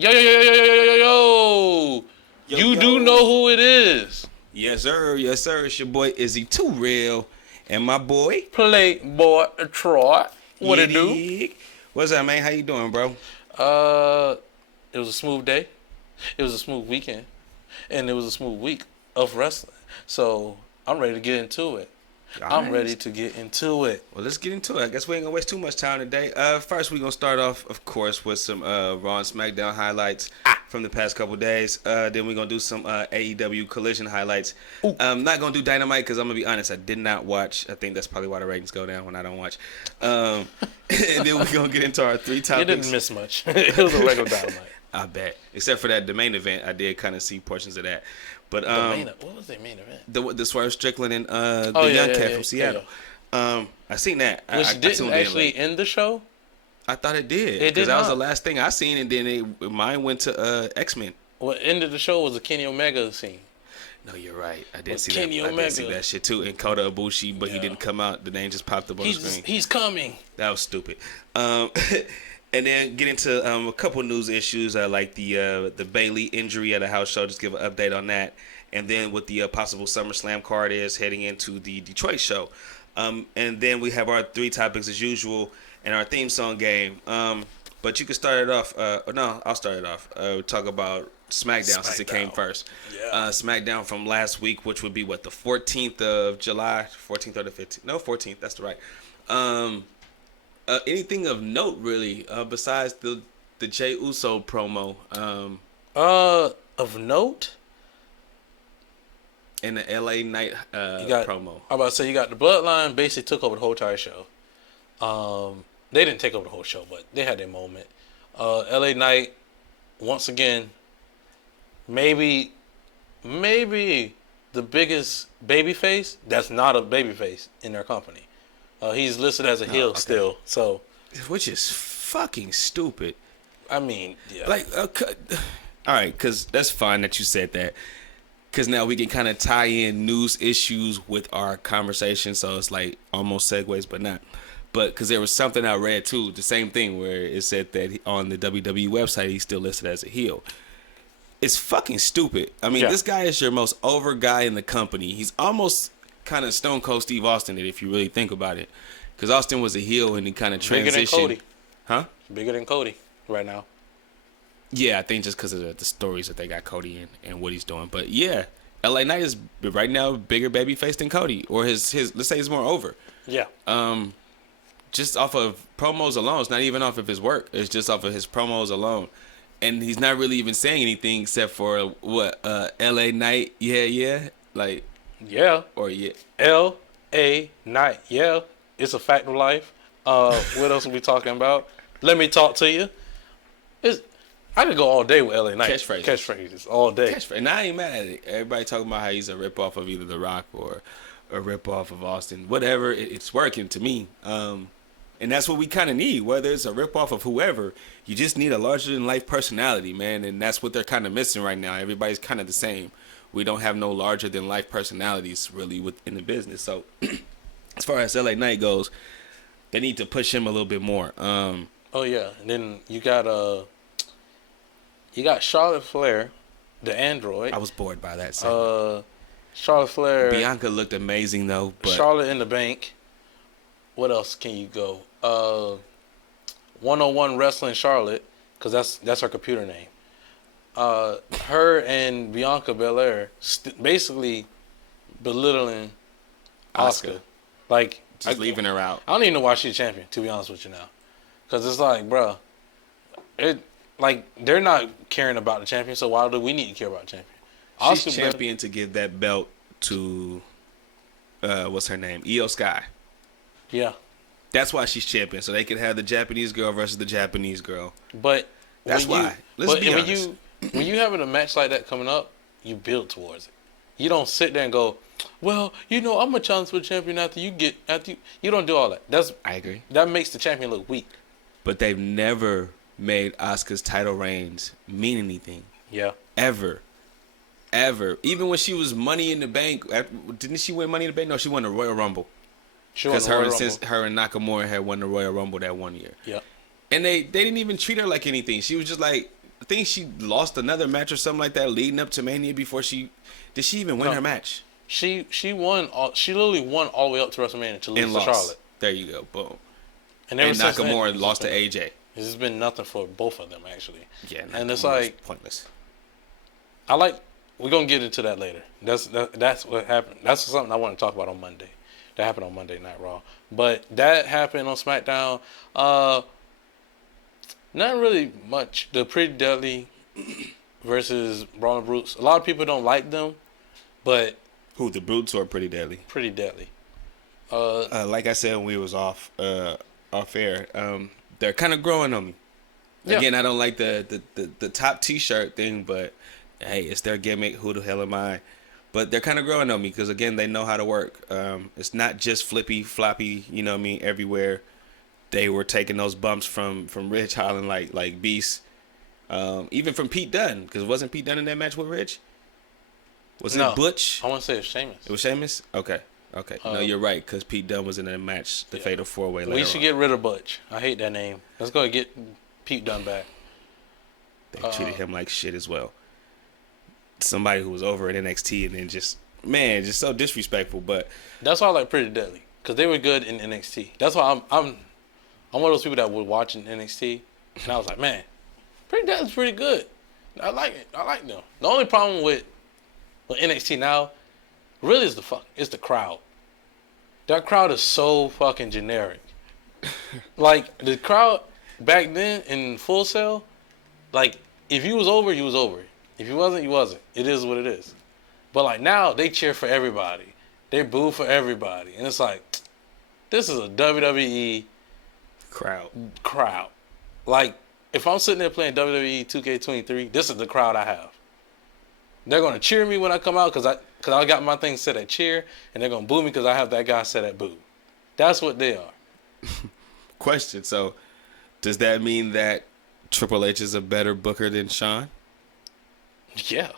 Yo, yo, yo, yo, yo, yo, yo, yo. You do know who it is. Yes, sir. Yes, sir. It's your boy Izzy Too Real. And my boy Playboy Troy. What it do? Dig. What's up, man? How you doing, bro? It was a smooth day. It was a smooth weekend. And it was a smooth week of wrestling. So I'm ready to get into it. I'm ready to get into it. Well, let's get into it. I guess we ain't gonna waste too much time today. First, we're gonna start off, of course, with some Raw and Smackdown highlights from the past couple days. Then we're gonna do some AEW Collision highlights. I'm not gonna do Dynamite because I'm gonna be honest, I did not watch. I think that's probably why the ratings go down when I don't watch. And then we're gonna get into our three topics. You didn't miss much. It was a regular Dynamite. I bet, except for the main event, I did kind of see portions of that. But what was their main event? The Swerve Strickland and the young cat from Seattle. Yeah. I seen that. Which didn't actually end the show. I thought it did. Because that was the last thing I seen, and then mine went to X-Men. What ended the show was a Kenny Omega scene. No, you are right. I did see Kenny that. Omega. I did see that shit too. And Kota Ibushi, but he didn't come out. The name just popped up on the screen. He's coming. That was stupid. And then get into a couple news issues like the Bayley injury at a house show. Just give an update on that. And then what the possible SummerSlam card is heading into the Detroit show. And then we have our three topics as usual and our theme song game. But you can start it off. No, I'll start it off. Talk about SmackDown since it came first. Yeah. SmackDown from last week, which would be what, the 14th of July? 14th or the 15th? No, 14th. That's right. Anything of note, really, besides the Jey Uso promo? Of note? In the LA Knight promo. I'm about to say, you got the Bloodline basically took over the whole entire show. They didn't take over the whole show, but they had their moment. LA Knight, once again, maybe the biggest babyface that's not a babyface in their company. He's listed as a heel still, so. Which is fucking stupid. I mean, yeah. Like, all right, because that's fine that you said that. Because now we can kind of tie in news issues with our conversation. So it's like almost segues, but not. But because there was something I read too, the same thing where it said that on the WWE website, he's still listed as a heel. It's fucking stupid. I mean, This guy is your most over guy in the company. He's almost kind of Stone Cold Steve Austin, if you really think about it. Because Austin was a heel and he kind of transitioned. Bigger than Cody. Huh? Bigger than Cody right now. Yeah, I think just because of the stories that they got Cody in and what he's doing. But yeah, LA Knight is right now bigger babyface than Cody, or his let's say he's more over. Yeah. Just off of promos alone, it's not even off of his work. It's just off of his promos alone, and he's not really even saying anything except for what LA Knight, like or LA Knight, it's a fact of life. What else are we talking about? Let me talk to you. I could go all day with LA Knight. Catchphrases all day. And I ain't mad at it. Everybody talking about how he's a ripoff of either The Rock or a ripoff of Austin. Whatever, it's working to me. And that's what we kind of need. Whether it's a ripoff of whoever, you just need a larger-than-life personality, man. And that's what they're kind of missing right now. Everybody's kind of the same. We don't have no larger-than-life personalities, really, within the business. So, as far as LA Knight goes, they need to push him a little bit more. Oh, yeah. And then you got Charlotte Flair, the android. I was bored by that segment. Charlotte Flair. Bianca looked amazing though. But Charlotte in the Bank. What else can you go? 101 Wrestling Charlotte, because that's her computer name. Her and Bianca Belair basically belittling Asuka. Like, just leaving her out. I don't even know why she's champion, to be honest with you now. Because it's like, bruh, like, they're not caring about the champion, so why do we need to care about the champion? She's champion to give that belt to, what's her name? Io Sky. Yeah. That's why she's champion, so they can have the Japanese girl versus the Japanese girl. But that's why. Let's be honest. When you having a match like that coming up, you build towards it. You don't sit there and go, well, I'm gonna challenge for the champion after you. You don't do all that. I agree. That makes the champion look weak. But they've never made Asuka's title reigns mean anything. Yeah. Ever. Even when she was Money in the Bank, didn't she win Money in the Bank? No, she won the Royal Rumble. Because her and Nakamura had won the Royal Rumble that one year. Yeah. And they didn't even treat her like anything. She was just like think she lost another match or something like that leading up to Mania before she even win her match? She won. She literally won all the way up to WrestleMania to lose to Charlotte. There you go. Boom. And Nakamura lost to AJ. It's just been nothing for both of them actually. Yeah, and it's like pointless. We're gonna get into that later. That's what happened. That's something I want to talk about on Monday. That happened on Monday Night Raw. But that happened on SmackDown. Not really much. The Pretty Deadly versus Braun and Brutes. A lot of people don't like them, but who, the Brutes or Pretty Deadly? Pretty Deadly. Like I said when we was off air, they're kind of growing on me. Yeah. Again, I don't like the top T-shirt thing, but hey, it's their gimmick. Who the hell am I? But they're kind of growing on me because, again, they know how to work. It's not just flippy, floppy, you know what I mean, everywhere. They were taking those bumps from Rich Holland like Beast. Even from Pete Dunne, because wasn't Pete Dunne in that match with Rich? Was it Butch? I want to say it's Sheamus. It was Sheamus? Okay. No, you're right, because Pete Dunne was in that match, the Fatal 4-Way later. We should get rid of Butch. I hate that name. Let's go and get Pete Dunne back. They treated him like shit as well. Somebody who was over at NXT and then just so disrespectful. But that's why I like Pretty Deadly, because they were good in NXT. That's why I'm one of those people that would watch in NXT, and I was like, man, Pretty Deadly's pretty good. I like it. I like them. The only problem with NXT now really is the crowd. That crowd is so fucking generic. Like the crowd back then in Full Sail, like if you was over, you was over. If you wasn't, you wasn't. It is what it is. But like now, they cheer for everybody. They boo for everybody. And it's like, this is a WWE crowd. Like, if I'm sitting there playing WWE 2K23, this is the crowd I have. They're going to cheer me when I come out because I got my thing set at cheer, and they're going to boo me because I have that guy set at boo. That's what they are. Question. So, does that mean that Triple H is a better booker than Shawn? Yeah.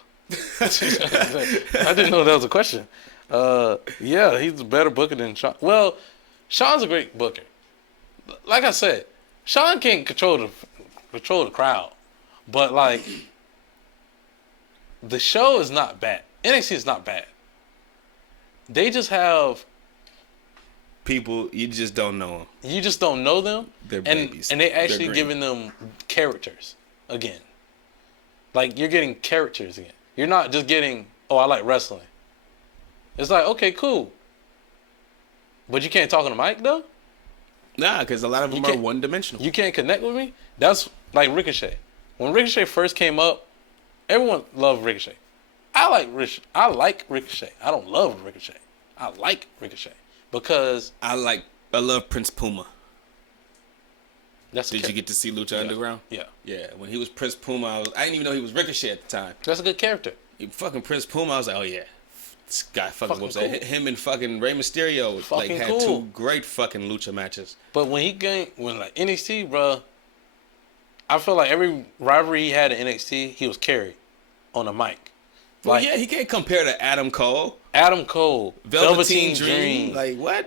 I didn't know that was a question. Yeah, he's a better booker than Shawn. Well, Shawn's a great booker. Like I said, Shawn can't control the crowd. But like the show is not bad. NXT is not bad. They just have people you just don't know them. You just don't know them. They're babies. And they actually giving them characters again. Like, you're getting characters again. You're not just getting, I like wrestling. It's like, okay, cool. But you can't talk on the mic, though? Nah, because a lot of them are one-dimensional. You can't connect with me? That's like Ricochet. When Ricochet first came up, everyone loved Ricochet. I like Ricochet. I don't love Ricochet. I like Ricochet. Because... I love Prince Puma. Did you get to see Lucha Underground? Yeah. Yeah. When he was Prince Puma, I didn't even know he was Ricochet at the time. That's a good character. Fucking Prince Puma, I was like, oh yeah, this guy fucking whoops. Cool. Him and fucking Rey Mysterio had two great fucking lucha matches. But when like NXT, bro, I feel like every rivalry he had in NXT, he was carried on the mic. Well, yeah, he can't compare to Adam Cole. Velveteen Dream. Like what?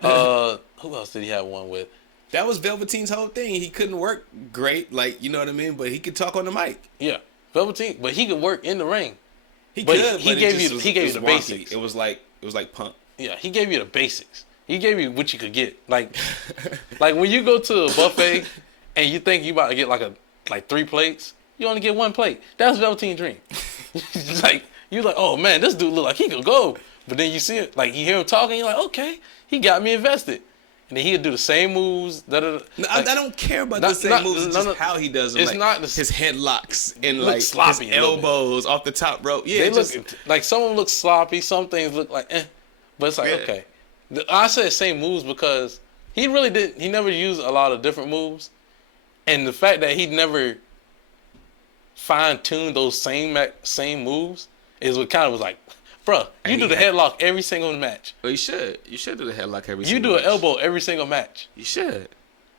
Who else did he have one with? That was Velveteen's whole thing. He couldn't work great, like, you know what I mean? But he could talk on the mic. Yeah. Velveteen, but he could work in the ring. He gave you the basics. It was like Punk. Yeah, he gave you the basics. He gave you what you could get. Like when you go to a buffet and you think you about to get like 3 plates, you only get 1 plate. That's Velveteen Dream. You're like, oh man, this dude look like he could go. But then you see it, like you hear him talking, you're like, okay, he got me invested. And then he'll do the same moves. I don't care about the same moves. It's just how he does them. It's not his headlocks and sloppy his elbows off the top rope. Yeah, they look like some of them look sloppy. Some things look like but it's like okay. I say the same moves because he really did. He never used a lot of different moves, and the fact that he never fine-tuned those same moves is what kind of was like. Bruh, you do the headlock every single match. Well, you should. You should do the headlock every single match. You do an elbow every single match. You should.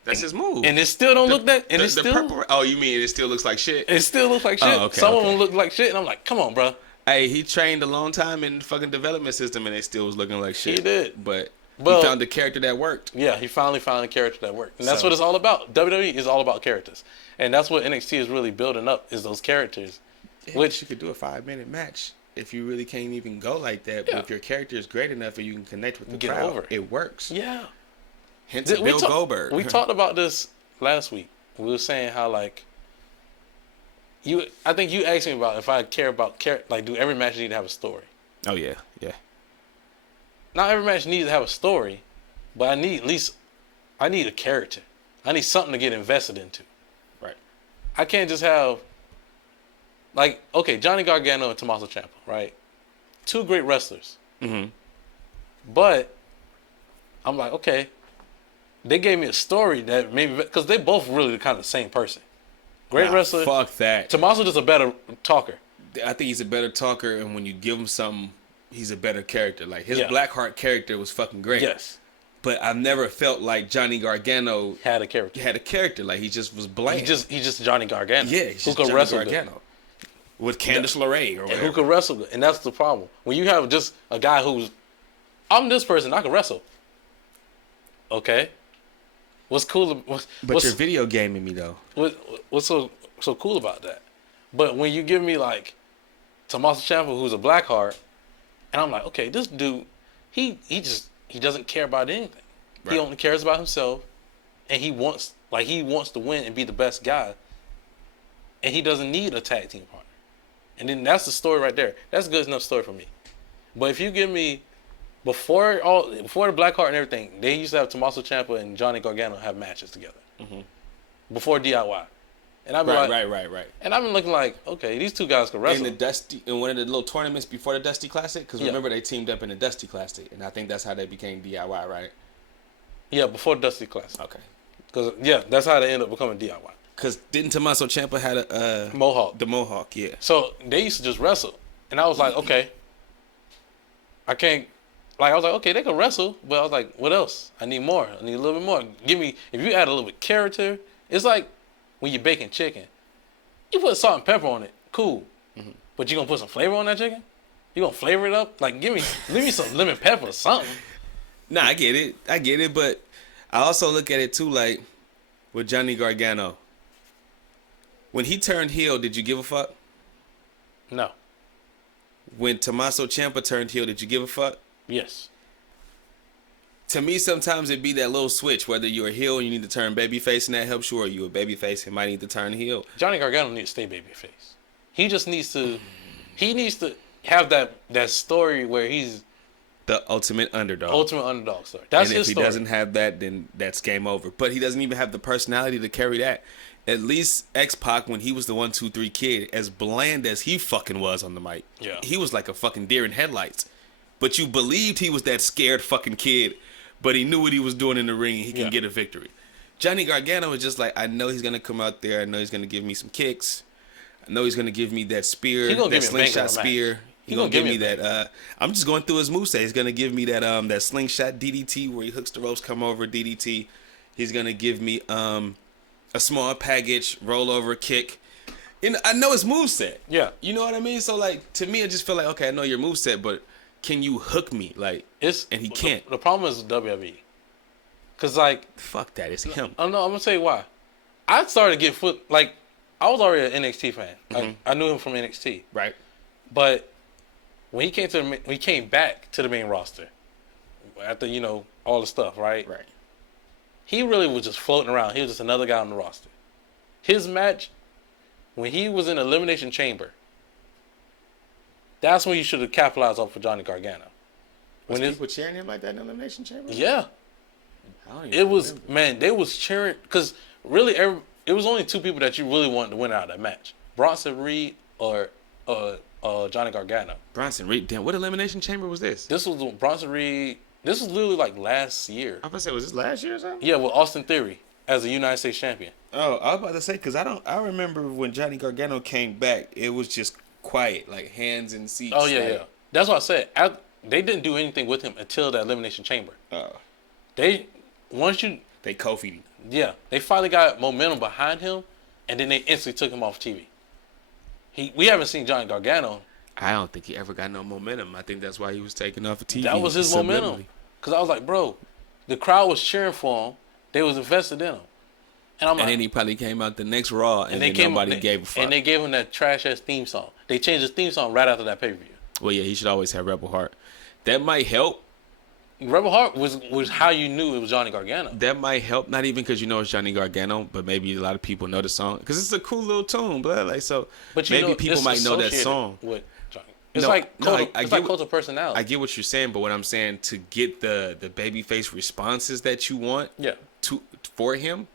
That's his move. And it still don't look that. And it's still. Purple, oh, you mean it still looks like shit? It still looks like shit. Oh, okay, Some of them look like shit, and I'm like, come on, bruh. Hey, he trained a long time in the fucking development system, and it still was looking like shit. He did. But He found a character that worked. Yeah, he finally found a character that worked. And that's what it's all about. WWE is all about characters. And that's what NXT is really building up, is those characters. Yeah, which you could do a 5-minute match if you really can't even go like that. But if your character is great enough and you can connect with the crowd, it works. Yeah. Hence Bill Goldberg. We talked about this last week. We were saying how, like, I think you asked me about if I care about, like, do every match need to have a story? Oh, yeah. Yeah. Not every match needs to have a story, but I need a character. I need something to get invested into. Right. I can't just have, like, okay, Johnny Gargano and Tommaso Ciampa, right? 2 great wrestlers. Mm-hmm. But I'm like, okay, they gave me a story that maybe, because they both really kind of the same person. Great wrestler. Fuck that. Tommaso just a better talker. I think he's a better talker, and when you give him something, he's a better character. Like, his Blackheart character was fucking great. Yes. But I've never felt like Johnny Gargano had a character. Like, he just was bland. He just Johnny Gargano. Yeah, he's just Johnny Gargano. With Candice LeRae or whatever. And who can wrestle good. And that's the problem. When you have just a guy who's, I'm this person, I can wrestle. Okay. What's cool? But you're video gaming me, though. What's so cool about that? But when you give me, like, Tommaso Ciampa, who's a Blackheart, and I'm like, okay, this dude, he doesn't care about anything. Right. He only cares about himself, and he wants to win and be the best guy, and he doesn't need a tag team partner. And then that's the story right there. That's a good enough story for me. But if you give me before the Blackheart and everything, they used to have Tommaso Ciampa and Johnny Gargano have matches together before DIY. And I've been right. And I've been looking like, okay, these 2 guys can wrestle. In one of the little tournaments before the Dusty Classic, because remember they teamed up in the Dusty Classic, and I think that's how they became DIY, right? Yeah, before the Dusty Classic. Okay. Because that's how they ended up becoming DIY. Because didn't Tommaso Ciampa had a Mohawk? The Mohawk, yeah. So they used to just wrestle, and I was like, okay, I can't. Like, I was like, okay, they can wrestle, but I was like, what else? I need more. I need a little bit more. Give me, if you add a little bit of character, it's like when you're baking chicken. You put salt and pepper on it, cool. Mm-hmm. But you gonna put some flavor on that chicken? You gonna flavor it up? Like, give me some lemon pepper or something. Nah, I get it, but I also look at it too, like, with Johnny Gargano. When he turned heel, did you give a fuck? No. When Tommaso Ciampa turned heel, did you give a fuck? Yes. To me, sometimes it'd be that little switch, whether you're a heel and you need to turn babyface and that helps you, or you're a babyface and might need to turn heel. Johnny Gargano needs to stay babyface. He just needs to, have that story where he's the ultimate underdog. Ultimate underdog story. That's his story. And if he doesn't have that, then that's game over. But he doesn't even have the personality to carry that. At least X-Pac, when he was the 1-2-3 kid, as bland as he fucking was on the mic, he was like a fucking deer in headlights. But you believed he was that scared fucking kid, but he knew what he was doing in the ring and he can get a victory. Johnny Gargano was just like, I know he's going to come out there. I know he's going to give me some kicks. I know he's going to give me that spear, that slingshot spear. He's going to give me that. I'm just going through his moveset. He's going to give me that slingshot DDT where he hooks the ropes, come over, DDT. He's going to give me a small package, roll over kick. And I know his moveset. Yeah. You know what I mean? So, like, to me, I just feel like, okay, I know your moveset, but can you hook me? Like, and he can't. The problem is WWE. Because, like... Fuck that. It's him. I'm going to tell you why. I started to get like, I was already an NXT fan. Like, I knew him from NXT. Right. But when he came back to the main roster, after, all the stuff, right? Right. He really was just floating around. He was just another guy on the roster. His match, when he was in Elimination Chamber, that's when you should have capitalized off for Johnny Gargano. Was people cheering him like that in Elimination Chamber? Yeah. It was, man, they was cheering, because really, it was only 2 people that you really wanted to win out of that match. Bronson Reed or Johnny Gargano. Bronson Reed, damn, what Elimination Chamber was this? This was Bronson Reed. This was literally like last year. I was about to say, was this last year or something? Yeah, with Austin Theory as a United States champion. Oh, I was about to say, because I remember when Johnny Gargano came back, it was just quiet, like hands in seats. Oh, yeah, yeah. That's what I said. They didn't do anything with him until the Elimination Chamber. They Kofi'd him. Yeah, they finally got momentum behind him, and then they instantly took him off TV. We haven't seen Johnny Gargano. I don't think he ever got no momentum. I think that's why he was taken off of TV. That was his momentum. Because I was like, bro, the crowd was cheering for him. They was invested in him. And then he probably came out the next Raw, and then nobody gave a fuck. And they gave him that trash-ass theme song. They changed his theme song right after that pay-per-view. Well, yeah, he should always have Rebel Heart. That might help. Rebel Heart was how you knew it was Johnny Gargano. That might help, not even because you know it's Johnny Gargano, but maybe a lot of people know the song. Because it's a cool little tune, but like, so but maybe people might know that song. With Johnny. It's like cult of personality. I get what you're saying, but what I'm saying, to get the babyface responses that you want for him,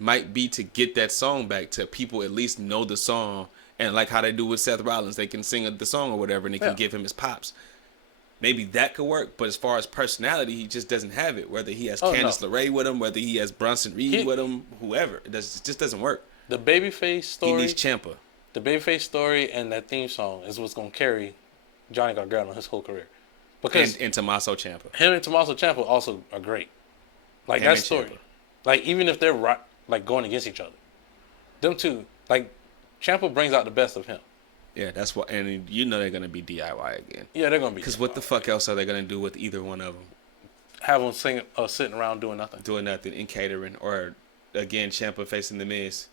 might be to get that song back to people at least know the song. And like how they do with Seth Rollins, they can sing the song or whatever, and they can give him his pops. Maybe that could work, but as far as personality, he just doesn't have it. Whether he has Candice LeRae with him, whether he has Bronson Reed with him, whoever, it just doesn't work. The babyface story. He needs Ciampa. The babyface story and that theme song is what's gonna carry Johnny Gargano his whole career. Because and Tommaso Ciampa. Him and Tommaso Ciampa also are great. Like that story. Ciampa. Like even if they're like going against each other, them two, like Ciampa brings out the best of him. Yeah, that's what, and you know they're gonna be DIY again. Yeah, they're gonna be. Because what the fuck else are they gonna do with either one of them? Have them sitting around doing nothing. Doing nothing in catering, or again, Ciampa facing the Miz.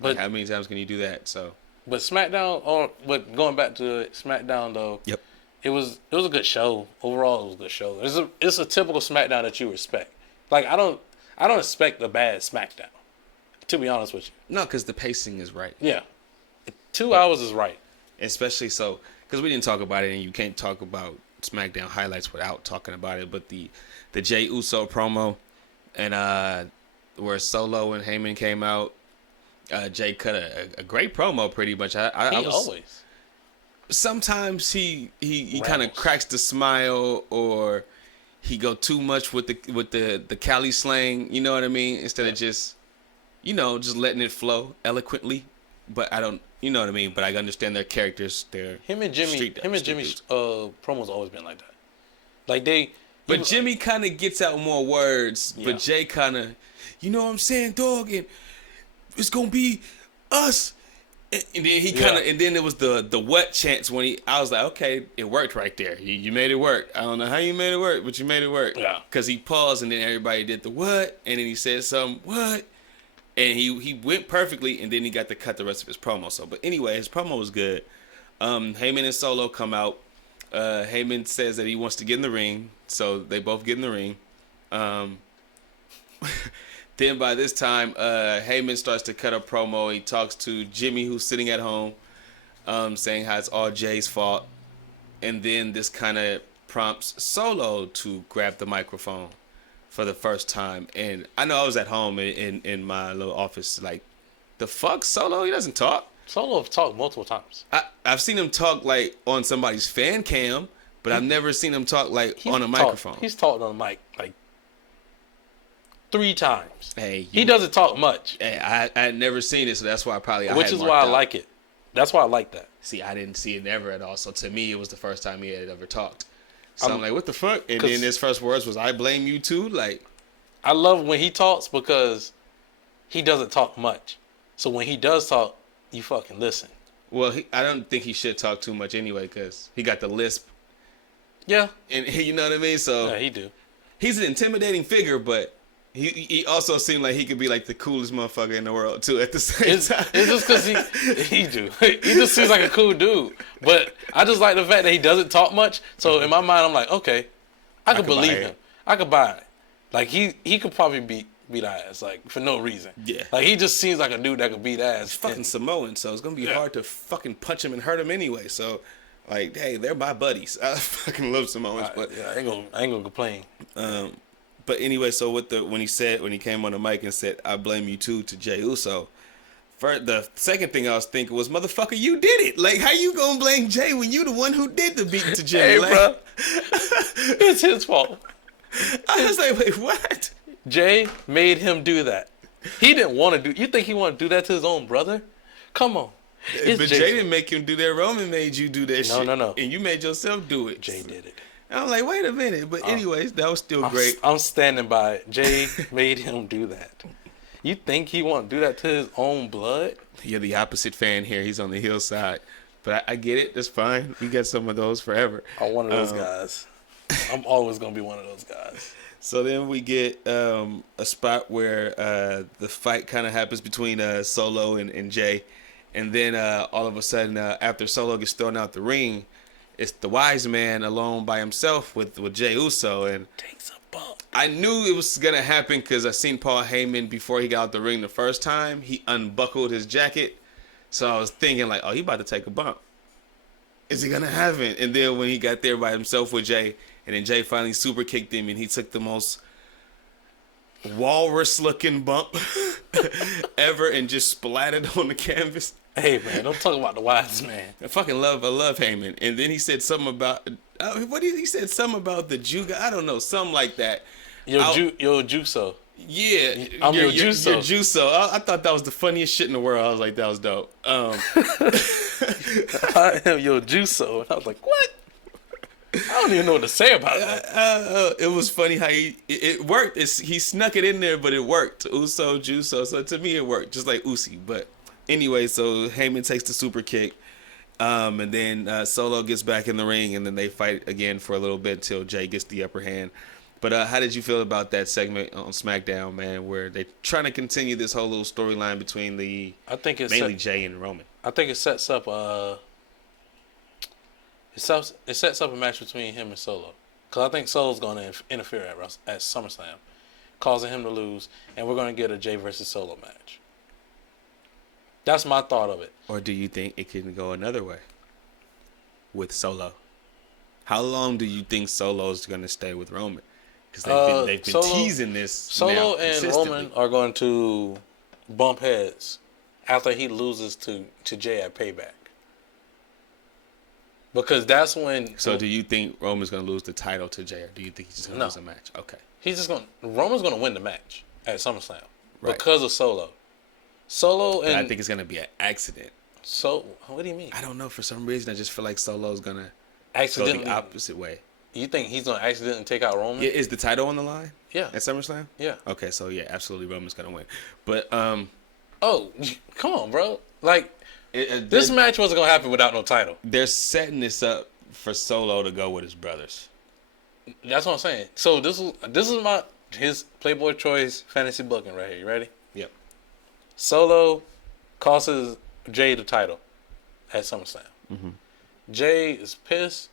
But like, how many times can you do that? So. But SmackDown, but going back to SmackDown though. Yep. It was a good show. Overall, it was a good show. It's a typical SmackDown that you respect. Like I don't expect a bad SmackDown. To be honest with you. No, because the pacing is right. Yeah. 2 hours is right. Especially so, because we didn't talk about it, and you can't talk about SmackDown highlights without talking about it. But the Jey Uso promo, and where Solo and Heyman came out, Jey cut a great promo, pretty much. Always. Sometimes he kind of cracks the smile, or he go too much with the Cali slang. You know what I mean? Instead of just letting it flow eloquently. But I don't, you know what I mean? But I understand their characters. Him and Jimmy's promos always been like that. Like they. But Jimmy kind of gets out more words. Yeah. But Jay kind of, you know what I'm saying, dog? And it's gonna be us. And then he kind of, and then there was the what chants when I was like, okay, it worked right there. You made it work. I don't know how you made it work, but you made it work. Yeah. Because he paused, and then everybody did the what, and then he said something what. And he went perfectly, and then he got to cut the rest of his promo. So, but anyway, his promo was good. Heyman and Solo come out. Heyman says that he wants to get in the ring, so they both get in the ring. Then by this time, Heyman starts to cut a promo. He talks to Jimmy, who's sitting at home, saying how it's all Jay's fault. And then this kind of prompts Solo to grab the microphone for the first time. And I know I was at home in my little office, like, the fuck, Solo? He doesn't talk. Solo have talked multiple times. I've seen him talk, like, on somebody's fan cam, but I've never seen him talk, like, on a microphone. He's talked on the mic, like, 3 times. Hey, he doesn't talk much. Hey, I had never seen it, so that's why Which is why I like it. That's why I like that. See, I didn't see it ever at all. So to me, it was the first time he had ever talked. So I'm like, what the fuck? And then his first words was, I blame you too. Like, I love when he talks because he doesn't talk much. So when he does talk, you fucking listen. Well, I don't think he should talk too much anyway because he got the lisp. Yeah. And you know what I mean? So yeah, he do. He's an intimidating figure, but he also seemed like he could be like the coolest motherfucker in the world too at the same time. It's just because he just seems like a cool dude. But I just like the fact that he doesn't talk much. So in my mind, I'm like, okay, I could believe him. I could buy it. Like he could probably beat ass, like, for no reason. Yeah. Like, he just seems like a dude that could beat ass. He's fucking Samoan, so it's gonna be hard to fucking punch him and hurt him anyway. So, like, hey, they're my buddies. I fucking love Samoans, but yeah, I ain't gonna complain. But anyway, so when he came on the mic and said, "I blame you too" to Jey Uso, the second thing I was thinking was, motherfucker, you did it. Like, how you gonna blame Jey when you the one who did the beating to Jey? Hey, like, bro, it's his fault. I was like, wait, what? Jey made him do that. He didn't want to do. You think he want to do that to his own brother? Come on. But Jey didn't make him do that. Roman made you do that shit. No. And you made yourself do it. Jey did it. And I'm like, wait a minute. But anyways, that was still great. I'm standing by it. Jey made him do that. You think he want to do that to his own blood? You're the opposite fan here. He's on the heel side. But I get it. That's fine. We get some of those forever. I'm one of those guys. I'm always gonna be one of those guys. So then we get a spot where the fight kind of happens between Solo and Jay. And then all of a sudden, after Solo gets thrown out the ring, it's the wise man alone by himself with Jey Uso. And takes a bump. I knew it was going to happen because I seen Paul Heyman before he got out the ring the first time. He unbuckled his jacket. So I was thinking like, oh, he about to take a bump. Is he going to have it? And then when he got there by himself with Jay, and then Jay finally super kicked him, and he took the most walrus-looking bump ever and just splattered on the canvas. Hey, man, don't talk about the wise man. I love Heyman. And then he said something about, he said something about the Juga. I don't know, something like that. Yo, Juso. Yeah. I'm your Juso. Your Juso. I thought that was the funniest shit in the world. I was like, that was dope. I am your Juso. And I was like, what? I don't even know what to say about that. It was funny how it worked. He snuck it in there, but it worked. Uso, Juso. So to me, it worked, just like Usi. But anyway, so Heyman takes the super kick, and then Solo gets back in the ring, and then they fight again for a little bit until Jay gets the upper hand. But how did you feel about that segment on SmackDown, man, where they trying to continue this whole little storyline between mainly Jay and Roman? I think it sets up it sets up a match between him and Solo, because I think Solo's going to interfere at SummerSlam, causing him to lose, and we're going to get a Jay versus Solo match. That's my thought of it. Or do you think it can go another way with Solo? How long do you think Solo's going to stay with Roman? Because they've been teasing this. Solo and Roman are going to bump heads after he loses to Jay at Payback. Because that's when. So do you think Roman's going to lose the title to Jay, or do you think he's just going to lose a match? Okay. Roman's going to win the match at SummerSlam because of Solo. But I think it's going to be an accident. So what do you mean? I don't know. For some reason, I just feel like Solo's going to go the opposite way. You think he's going to accidentally take out Roman? Yeah, is the title on the line? Yeah. At SummerSlam? Yeah. Okay, so yeah, absolutely Roman's going to win. But oh, come on, bro. Like this match wasn't going to happen without no title. They're setting this up for Solo to go with his brothers. That's what I'm saying. So this is his Playboy Choice fantasy booking right here. You ready? Yep. Solo costs Jay the title at SummerSlam. Mm-hmm. Jay is pissed.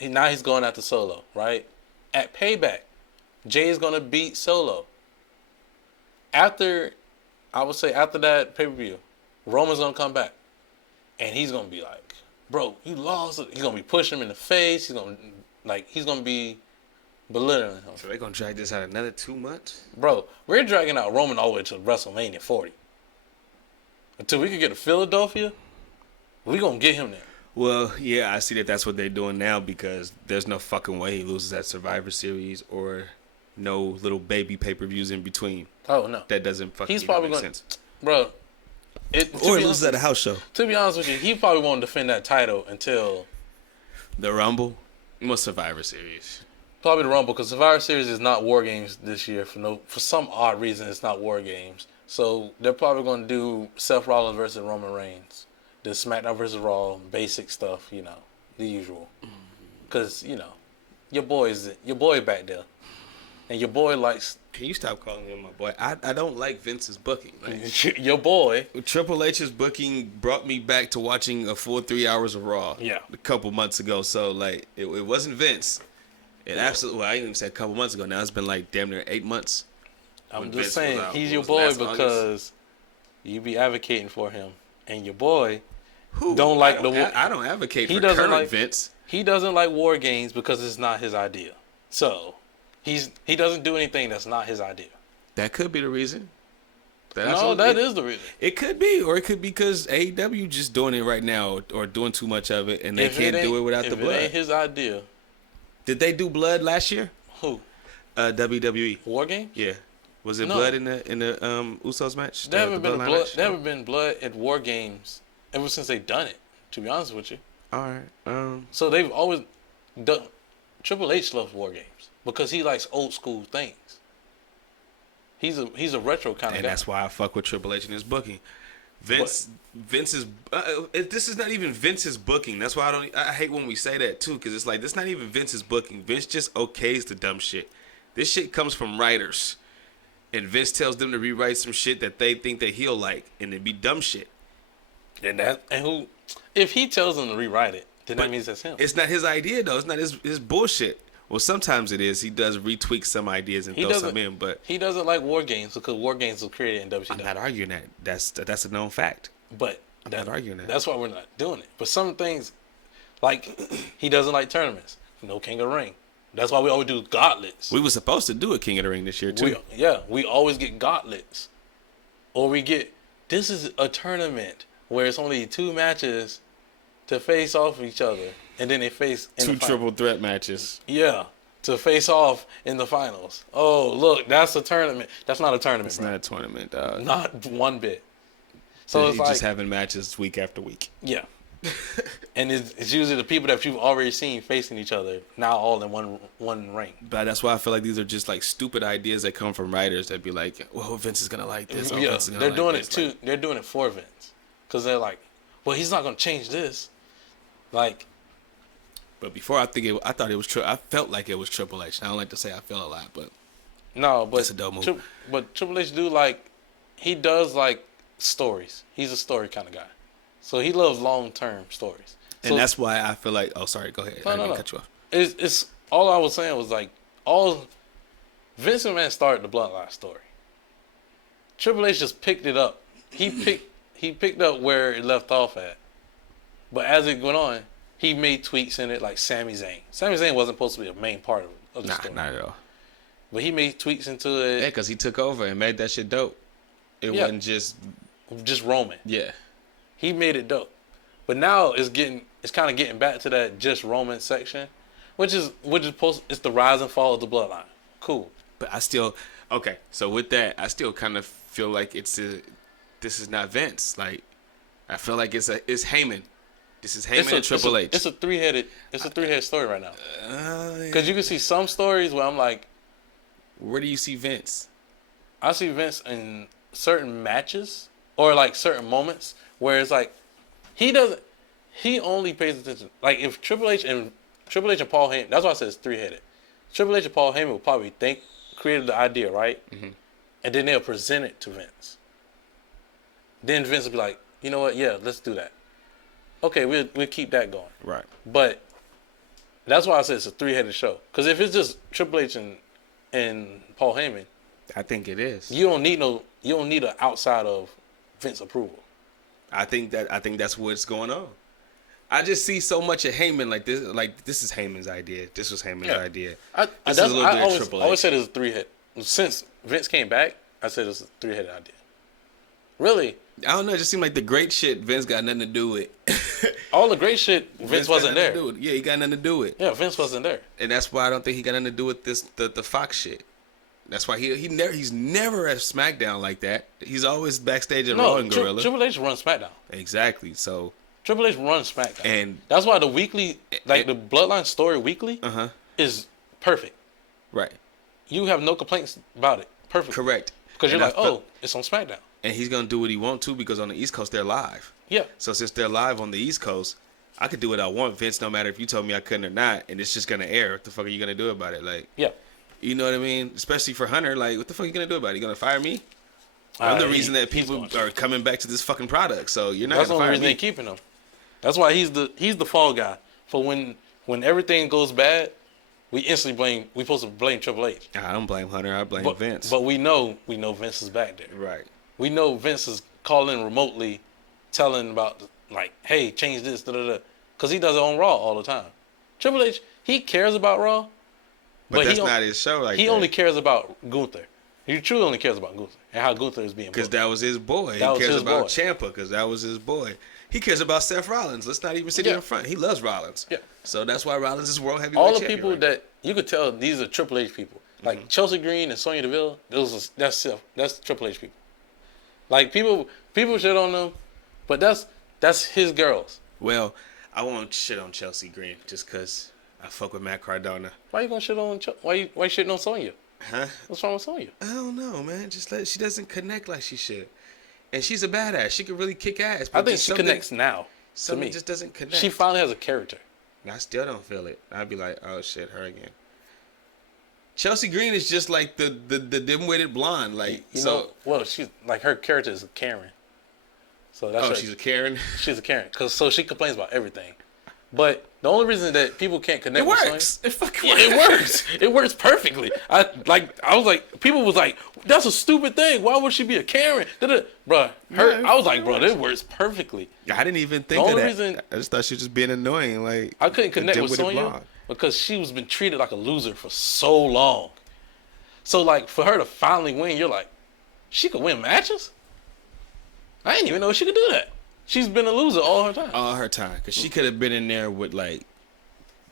Now he's going after Solo, right? At Payback, Jay is gonna beat Solo. I would say after that pay-per-view, Roman's gonna come back, and he's gonna be like, "Bro, you lost." He's gonna be pushing him in the face. He's gonna be belittling him. So they're gonna drag this out another 2 months, bro. We're dragging out Roman all the way to WrestleMania 40. Until we can get to Philadelphia, we gonna get him there. Well, yeah, I see that that's what they're doing now, because there's no fucking way he loses at Survivor Series or no little baby pay-per-views in between. Oh, no. That doesn't fucking make sense. Bro. Or he loses at a house show. To be honest with you, he probably won't defend that title until the Rumble? Well, Survivor Series. Probably the Rumble, because Survivor Series is not War Games this year. For some odd reason, it's not War Games. So they're probably going to do Seth Rollins versus Roman Reigns. The SmackDown versus Raw, basic stuff, the usual. Because, your boy back there. And your boy likes... Can you stop calling him my boy? I don't like Vince's booking. Like, your boy. Triple H's booking brought me back to watching a full 3 hours of Raw. Yeah. A couple months ago. So, like, it wasn't Vince. It absolutely... Well, I didn't even say a couple months ago. Now it's been like damn near 8 months. I'm just saying, he's your boy because you be advocating for him. And your boy... Who? Don't like I don't advocate for current Vince. He doesn't like War Games because it's not his idea. So he doesn't do anything that's not his idea. That could be the reason. That is the reason. It could be, or it could be because AEW just doing it right now, or doing too much of it, and they can't do it without the blood. If it ain't his idea. Did they do blood last year? Who? WWE. War Games? Yeah. Was it blood in the Usos match? There haven't been blood at War Games ever since they done it, to be honest with you. All right. So they've always done. Triple H loves War Games because he likes old school things. He's a retro kind of guy. And that's why I fuck with Triple H and his booking. Vince is. This is not even Vince's booking. That's why I hate when we say that too, because it's like this not even Vince's booking. Vince just okays the dumb shit. This shit comes from writers, and Vince tells them to rewrite some shit that they think that he'll like, and it be dumb shit. If he tells them to rewrite it, then that means that's him. It's not his idea though. It's not his bullshit. Well, sometimes it is. He does retweak some ideas and throw some in, but he doesn't like War Games because War Games was created in WCW. I'm not arguing that. That's a known fact. But I'm not arguing that. That's why we're not doing it. But some things, like he doesn't like tournaments. No King of the Ring. That's why we always do gauntlets. We were supposed to do a King of the Ring this year too. We always get gauntlets, or we get this is a tournament where it's only 2 matches to face off each other. And then they face in 2 triple threat matches. Yeah, to face off in the finals. Oh, look, that's a tournament. That's not a tournament. It's not a tournament, dog. Not one bit. So it's like just having matches week after week. Yeah, and it's usually the people that you've already seen facing each other now all in one ring. But that's why I feel like these are just like stupid ideas that come from writers that be like, "Well, Vince is gonna like this." Yeah, Vince is gonna they're doing it too. Like, they're doing it for Vince because they're like, "Well, he's not gonna change this." Like. But before I thought it was true. I felt like it was Triple H. I don't like to say I feel a lot, but that's a dope move. But Triple H he does like stories. He's a story kind of guy, so he loves long-term stories. And that's why I feel like. Oh, sorry. Go ahead. I didn't cut you off. It's all I was saying was like Vince McMahon started the Bloodline story. Triple H just picked it up. He picked up where it left off at, but as it went on. He made tweaks in it like Sami Zayn. Sami Zayn wasn't supposed to be a main part of the story. Not at all. But he made tweaks into it. Yeah, because he took over and made that shit dope. It wasn't just Roman. Yeah. He made it dope. But now it's kind of getting back to that just Roman section, which is it's the rise and fall of the Bloodline. Cool. But I still okay. So with that, I still kind of feel like this is not Vince. Like I feel like it's Heyman. This is Heyman and Triple H. It's a three-headed story right now. Because you can see some stories where I'm like, where do you see Vince? I see Vince in certain matches or like certain moments where it's like he only pays attention. Like if Triple H and Paul Heyman, that's why I said it's three-headed. Triple H and Paul Heyman will probably created the idea, right? Mm-hmm. And then they'll present it to Vince. Then Vince will be like, you know what? Yeah, let's do that. Okay, we'll keep that going. Right. But that's why I said it's a three-headed show. Because if it's just Triple H and Paul Heyman, I think it is. You don't need an outside of Vince approval. I think that's what's going on. I just see so much of Heyman like this. Like this is Heyman's idea. This was Heyman's idea. This is a little bit of Triple H. I always said it's a three-head. Since Vince came back, I said it's a three-headed idea. Really. I don't know. It just seemed like the great shit Vince got nothing to do with. All the great shit Vince wasn't there. Yeah, he got nothing to do with. Yeah, Vince wasn't there. And that's why I don't think he got nothing to do with the Fox shit. That's why he's never at SmackDown like that. He's always backstage at Raw and Gorilla. Triple H runs SmackDown. Exactly. So Triple H runs SmackDown. And that's why the weekly, the Bloodline story weekly is perfect. Right. You have no complaints about it. Perfect. Correct. Because you're it's on SmackDown. And he's going to do what he wants to because on the East Coast, they're live. Yeah. So since they're live on the East Coast, I could do what I want, Vince, no matter if you told me I couldn't or not, and it's just going to air. What the fuck are you going to do about it? Like, yeah. You know what I mean? Especially for Hunter, like, what the fuck are you going to do about it? You going to fire me? I'm the reason that people are coming back to this fucking product, so you're not going to fire me. That's the only reason they're keeping him. That's why he's the fall guy. For when everything goes bad, we supposed to blame Triple H. I don't blame Hunter. I blame Vince. But we know Vince is back there. Right. We know Vince is calling remotely, telling about like, hey, change this, because he does it on Raw all the time. Triple H, he cares about Raw, but that's not his show. Like he only cares about Gunther. He truly only cares about Gunther and how Gunther is being. Because that was his boy. He cares about Ciampa because that was his boy. He cares about Seth Rollins. Let's not even sit in front. He loves Rollins. Yeah. So that's why Rollins is world heavyweight champion. All the people that you could tell these are Triple H people, like Chelsea Green and Sonya Deville. That's Triple H people. Like people shit on them, but that's his girls. Well, I won't shit on Chelsea Green just because I fuck with Matt Cardona. Why you gonna shit on? Why you shitting on Sonya? Huh? What's wrong with Sonya? I don't know, man. She doesn't connect like she should. And she's a badass. She could really kick ass. I think she connects now. Something just doesn't connect. She finally has a character. I still don't feel it. I'd be like, oh shit, her again. Chelsea Green is just like the dim-witted blonde. Like, you know, well, she's like, her character is a Karen. So that's she's a Karen? She's a Karen. So she complains about everything. But the only reason that people can't connect with works. Sonya, it fucking works. It works. It works perfectly. I was like, people was like, that's a stupid thing. Why would she be a Karen? Bruh, I was like, bro, it works perfectly. I didn't even think of that. I just thought she was just being annoying. Like, I couldn't connect with Sonya because she was been treated like a loser for so long. So, like, for her to finally win, you're like, she could win matches? I didn't even know she could do that. She's been a loser all her time. All her time. Because she could have been in there with, like,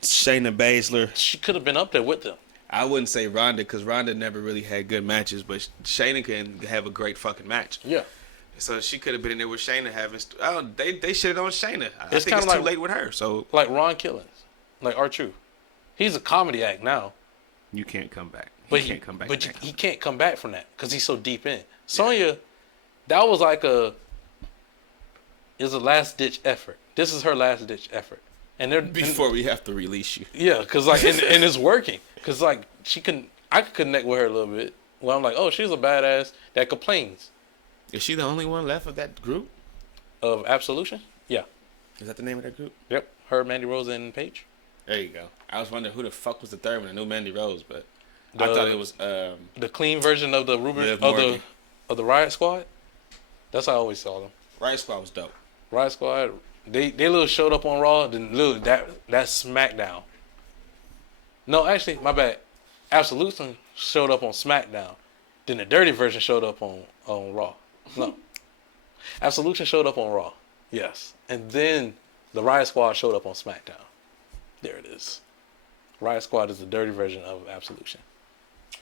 Shayna Baszler. She could have been up there with them. I wouldn't say Ronda because Ronda never really had good matches, but Shayna can have a great fucking match. Yeah. So she could have been in there with Shayna having... they shitted on Shayna. I think it's like, too late with her. So like Ron Killings. Like R-Truth. He's a comedy act now. You can't come back. He can't come back. But he can't come back from that because he's so deep in. Sonya, that was like is a last ditch effort. This is her last ditch effort, and before we have to release you. Yeah, because like and it's working because like I could connect with her a little bit. Well, I'm like, oh, she's a badass that complains. Is she the only one left of that group? Of Absolution? Yeah. Is that the name of that group? Yep. Her, Mandy Rose, and Paige. There you go. I was wondering who the fuck was the third one. I knew Mandy Rose, but I thought it was the clean version of the of the Riot Squad. That's how I always saw them. Riot Squad was dope. Riot Squad, they little showed up on Raw. Then little that SmackDown. No, actually, my bad. Absolution showed up on SmackDown. Then the dirty version showed up on Raw. No, Absolution showed up on Raw. Yes, and then the Riot Squad showed up on SmackDown. There it is. Riot Squad is the dirty version of Absolution.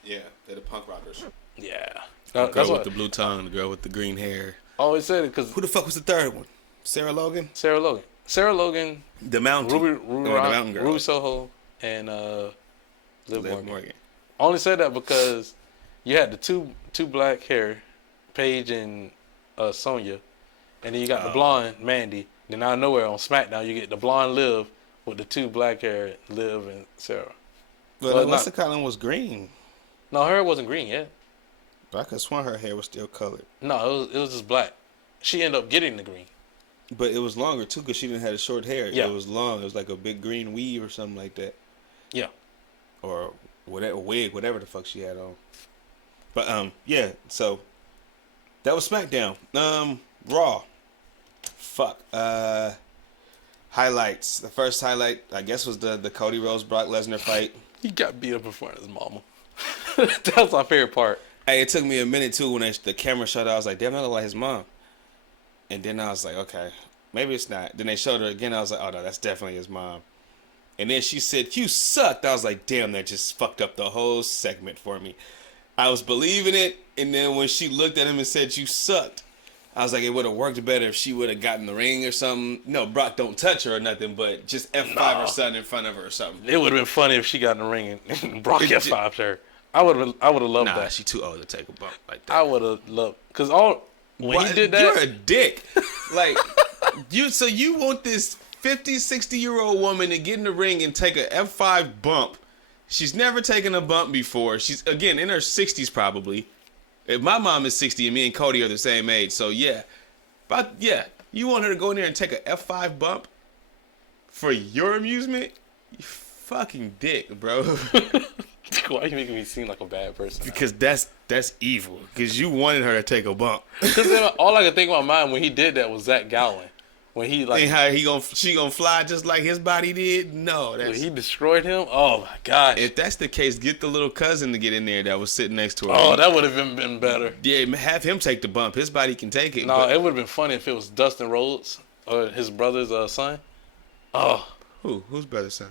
Yeah, they're the punk rockers. Yeah. The girl with the blue tongue, the girl with the green hair. I always said it because... Who the fuck was the third one? Sarah Logan? Sarah Logan. The Mountain. Ruby the Mountain Girl. Ruby Soho and Liv Morgan. I only said that because you had the two black hair, Paige and Sonya, and then you got the blonde Mandy. Then out of nowhere on SmackDown you get the blonde Liv with the two black hair Liv and Sarah. But Alyssa Collins was green. No, her hair wasn't green yet. But I could swear her hair was still colored. No, it was just black. She ended up getting the green. But it was longer too because she didn't have the short hair. Yeah. It was long. It was like a big green weave or something like that. Yeah. Or whatever wig, whatever the fuck she had on. But yeah. So that was SmackDown. Raw. Fuck. Highlights. The first highlight, I guess, was the Cody Rhodes Brock Lesnar fight. He got beat up in front of his mama. That was my favorite part. Hey, it took me a minute too when the camera shut out. I was like, damn, that look like his mom. And then I was like, okay, maybe it's not. Then they showed her again. I was like, oh no, that's definitely his mom. And then she said, you sucked. I was like, damn, that just fucked up the whole segment for me. I was believing it. And then when she looked at him and said, you sucked, I was like, it would have worked better if she would have gotten the ring or something. No, Brock don't touch her or nothing, but just F5 or something in front of her or something. It would have been funny if she got in the ring and Brock F5'd her. I would have loved that. Nah, she too old to take a bump like that. I would have loved, because when he did that, you're a dick. Like so you want this 50, 60-year-old woman to get in the ring and take a F5 bump. She's never taken a bump before. She's again in her 60s probably. If my mom is 60 and me and Cody are the same age, so yeah. But yeah, you want her to go in there and take a F5 bump for your amusement? You fucking dick, bro. Why are you making me seem like a bad person? Because that's evil. Because you wanted her to take a bump. Because all I could think in my mind when he did that was Zach Gowen. When he like, and how she gonna fly just like his body did? No, when he destroyed him. Oh my gosh! If that's the case, get the little cousin to get in there that was sitting next to her. Oh, that would have been better. Yeah, have him take the bump. His body can take it. No, it would have been funny if it was Dustin Rhodes or his brother's son. Oh, whose brother's son?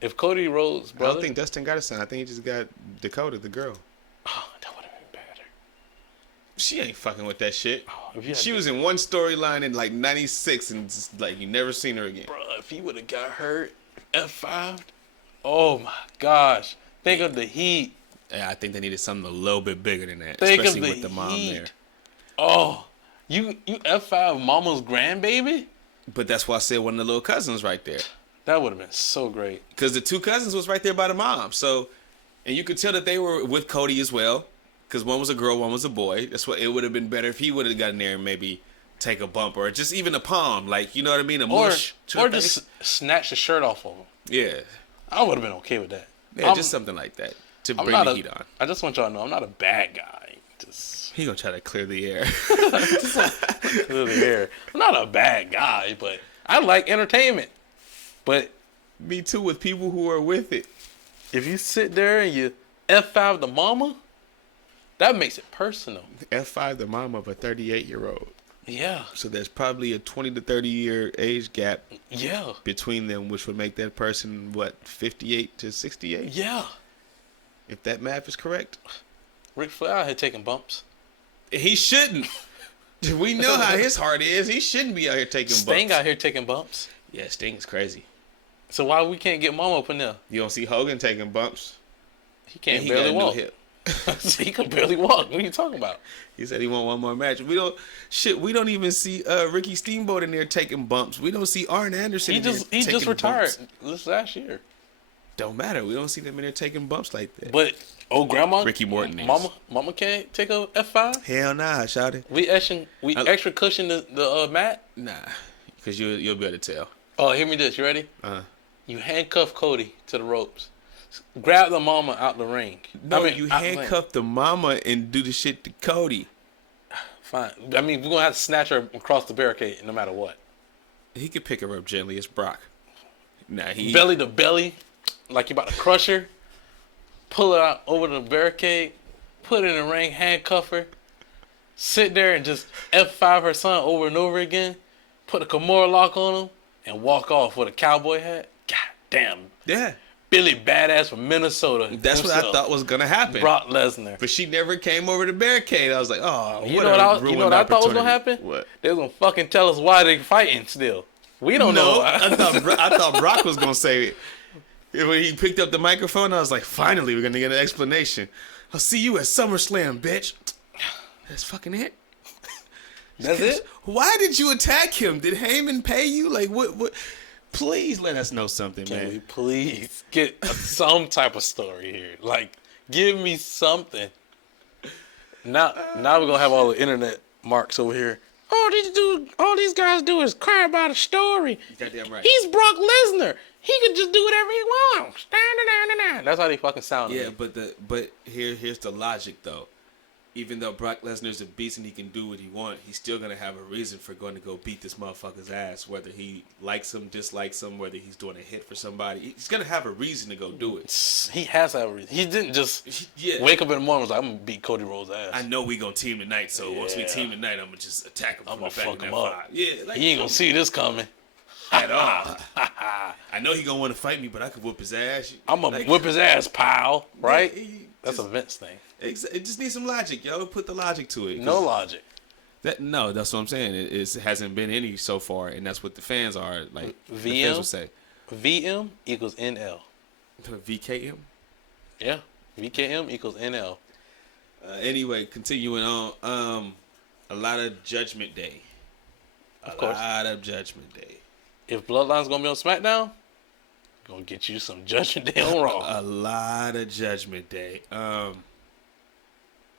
If Cody Rhodes' brother, I don't think Dustin got a son. I think he just got Dakota, the girl. Oh, that would have been better. She ain't fucking with that shit. Oh, she was in one storyline in like '96 and just, like you never seen her again. Bro, if he would have got hurt F5'd, oh my gosh. Think of the heat. Yeah, I think they needed something a little bit bigger than that. Think especially of with the mom there. Oh, You F5 mama's grandbaby? But that's why I said one of the little cousins right there. That would have been so great. Because the two cousins was right there by the mom. So, and you could tell that they were with Cody as well. Because one was a girl, one was a boy. That's what it would have been better if he would have gotten there and maybe take a bump or just even a palm. Like, you know what I mean? A mush. Or just snatch the shirt off of him. Yeah. I would have been okay with that. Yeah, just something like that to bring the heat on. I just want y'all to know I'm not a bad guy. He gonna try to clear the air. Clear the air. I'm not a bad guy, but I like entertainment. But me too, with people who are with it. If you sit there and you F5 the mama, that makes it personal. F5 the mama of a 38-year-old. Yeah. So there's probably a 20 to 30 year age gap. Yeah. Between them, which would make that person 58 to 68. Yeah. If that math is correct. Ric Flair out here taking bumps. He shouldn't. We know how his heart is. He shouldn't be out here taking bumps. Sting out here taking bumps. Yeah, Sting is crazy. So why we can't get Mama up in there? You don't see Hogan taking bumps. He can't barely walk. He can barely walk. What are you talking about? He said he want one more match. We don't even see Ricky Steamboat in there taking bumps. We don't see Arn Anderson. He just retired this last year. Don't matter. We don't see them in there taking bumps like that. But grandma, Ricky Morton, Mama can't take a F5. Hell nah, shawty. We extra cushion the mat. Nah, because you'll be able to tell. Oh, hear me this. You ready? Uh-huh. You handcuff Cody to the ropes. Grab the mama out the ring. No, you handcuff the mama and do the shit to Cody. Fine. I mean, we're gonna have to snatch her across the barricade no matter what. He could pick her up gently. It's Brock. Nah, belly to belly, like you about to crush her. Pull her out over the barricade, put her in the ring, handcuff her, sit there and just F5 her son over and over again, put a Kimura lock on him, and walk off with a cowboy hat. God damn. Yeah. Billy Badass from Minnesota. That's what I thought was gonna happen. Brock Lesnar. But she never came over the barricade. I was like, oh, you know what I thought was gonna happen? What? They was gonna fucking tell us why they fighting still. We don't know. I thought Brock was gonna say it. When he picked up the microphone, I was like, finally, we're gonna get an explanation. I'll see you at SummerSlam, bitch. That's fucking it. That's it? Why did you attack him? Did Heyman pay you? Like, what? Please let us know something, man. Can we please get some type of story here? Like, give me something. Now we're gonna have all the internet marks over here. All these guys do is cry about a story. Goddamn right. He's Brock Lesnar. He could just do whatever he wants. That's how they fucking sound. Yeah, but here's the logic though. Even though Brock Lesnar's a beast and he can do what he wants, he's still gonna have a reason for going to go beat this motherfucker's ass. Whether he likes him, dislikes him, whether he's doing a hit for somebody, he's gonna have a reason to go do it. He has to have a reason. He didn't just wake up in the morning and was like, I'm gonna beat Cody Rhodes' ass. I know we gonna team tonight, so once we team tonight, I'm gonna just attack him. I'm gonna fuck him up. Yeah, like, he ain't gonna see this coming at all. I know he gonna want to fight me, but I could whoop his ass. I'm gonna whip his ass, pal. Right? That's a Vince thing. It just needs some logic, yo. Put the logic to it. No logic. That's what I'm saying. It hasn't been any so far, and that's what the fans are like. VM, the fans will say. VM equals NL. VKM. Yeah, VKM equals NL. Anyway, continuing on. A lot of Judgment Day. A lot of Judgment Day. If Bloodline's gonna be on SmackDown, gonna get you some Judgment Day on Raw. A lot of Judgment Day.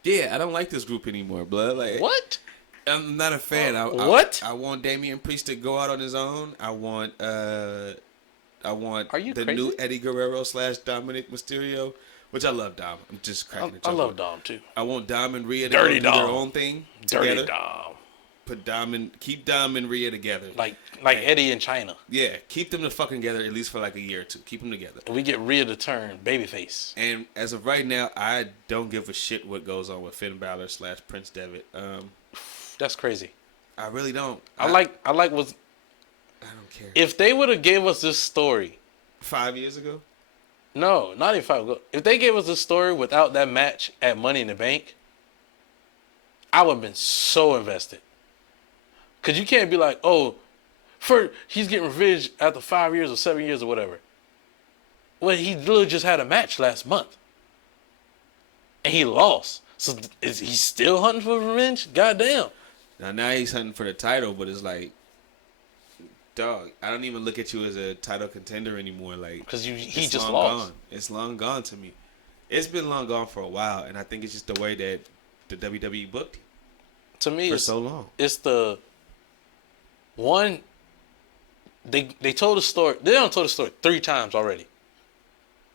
Yeah, I don't like this group anymore, blood. Like, what? I'm not a fan. What? I want Damian Priest to go out on his own. I want Are you the crazy? new Eddie Guerrero / Dominic Mysterio, which I love Dom. I'm just cracking a joke. I love Dom too. I want Dom and Rhea to do their own thing together. Dirty Dom. Keep Dom and Rhea together. Like Eddie in China. Yeah, keep them the fucking together at least for like a year or two. Keep them together. We get Rhea to turn babyface. And as of right now, I don't give a shit what goes on with Finn Balor / Prince Devitt. That's crazy. I really don't. I like what's. I don't care. If they would have gave us this story 5 years ago. No, not even 5 years ago. If they gave us this story without that match at Money in the Bank, I would have been so invested. Because you can't be like, he's getting revenge after 5 years or 7 years or whatever. Well, he literally just had a match last month. And he lost. So is he still hunting for revenge? Goddamn. Now he's hunting for the title, but it's like, dog, I don't even look at you as a title contender anymore. Like, because he just long lost. Gone. It's long gone to me. It's been long gone for a while, and I think it's just the way that the WWE booked him. To me, for so long. It's the one. They told the story. They done told the story 3 times already.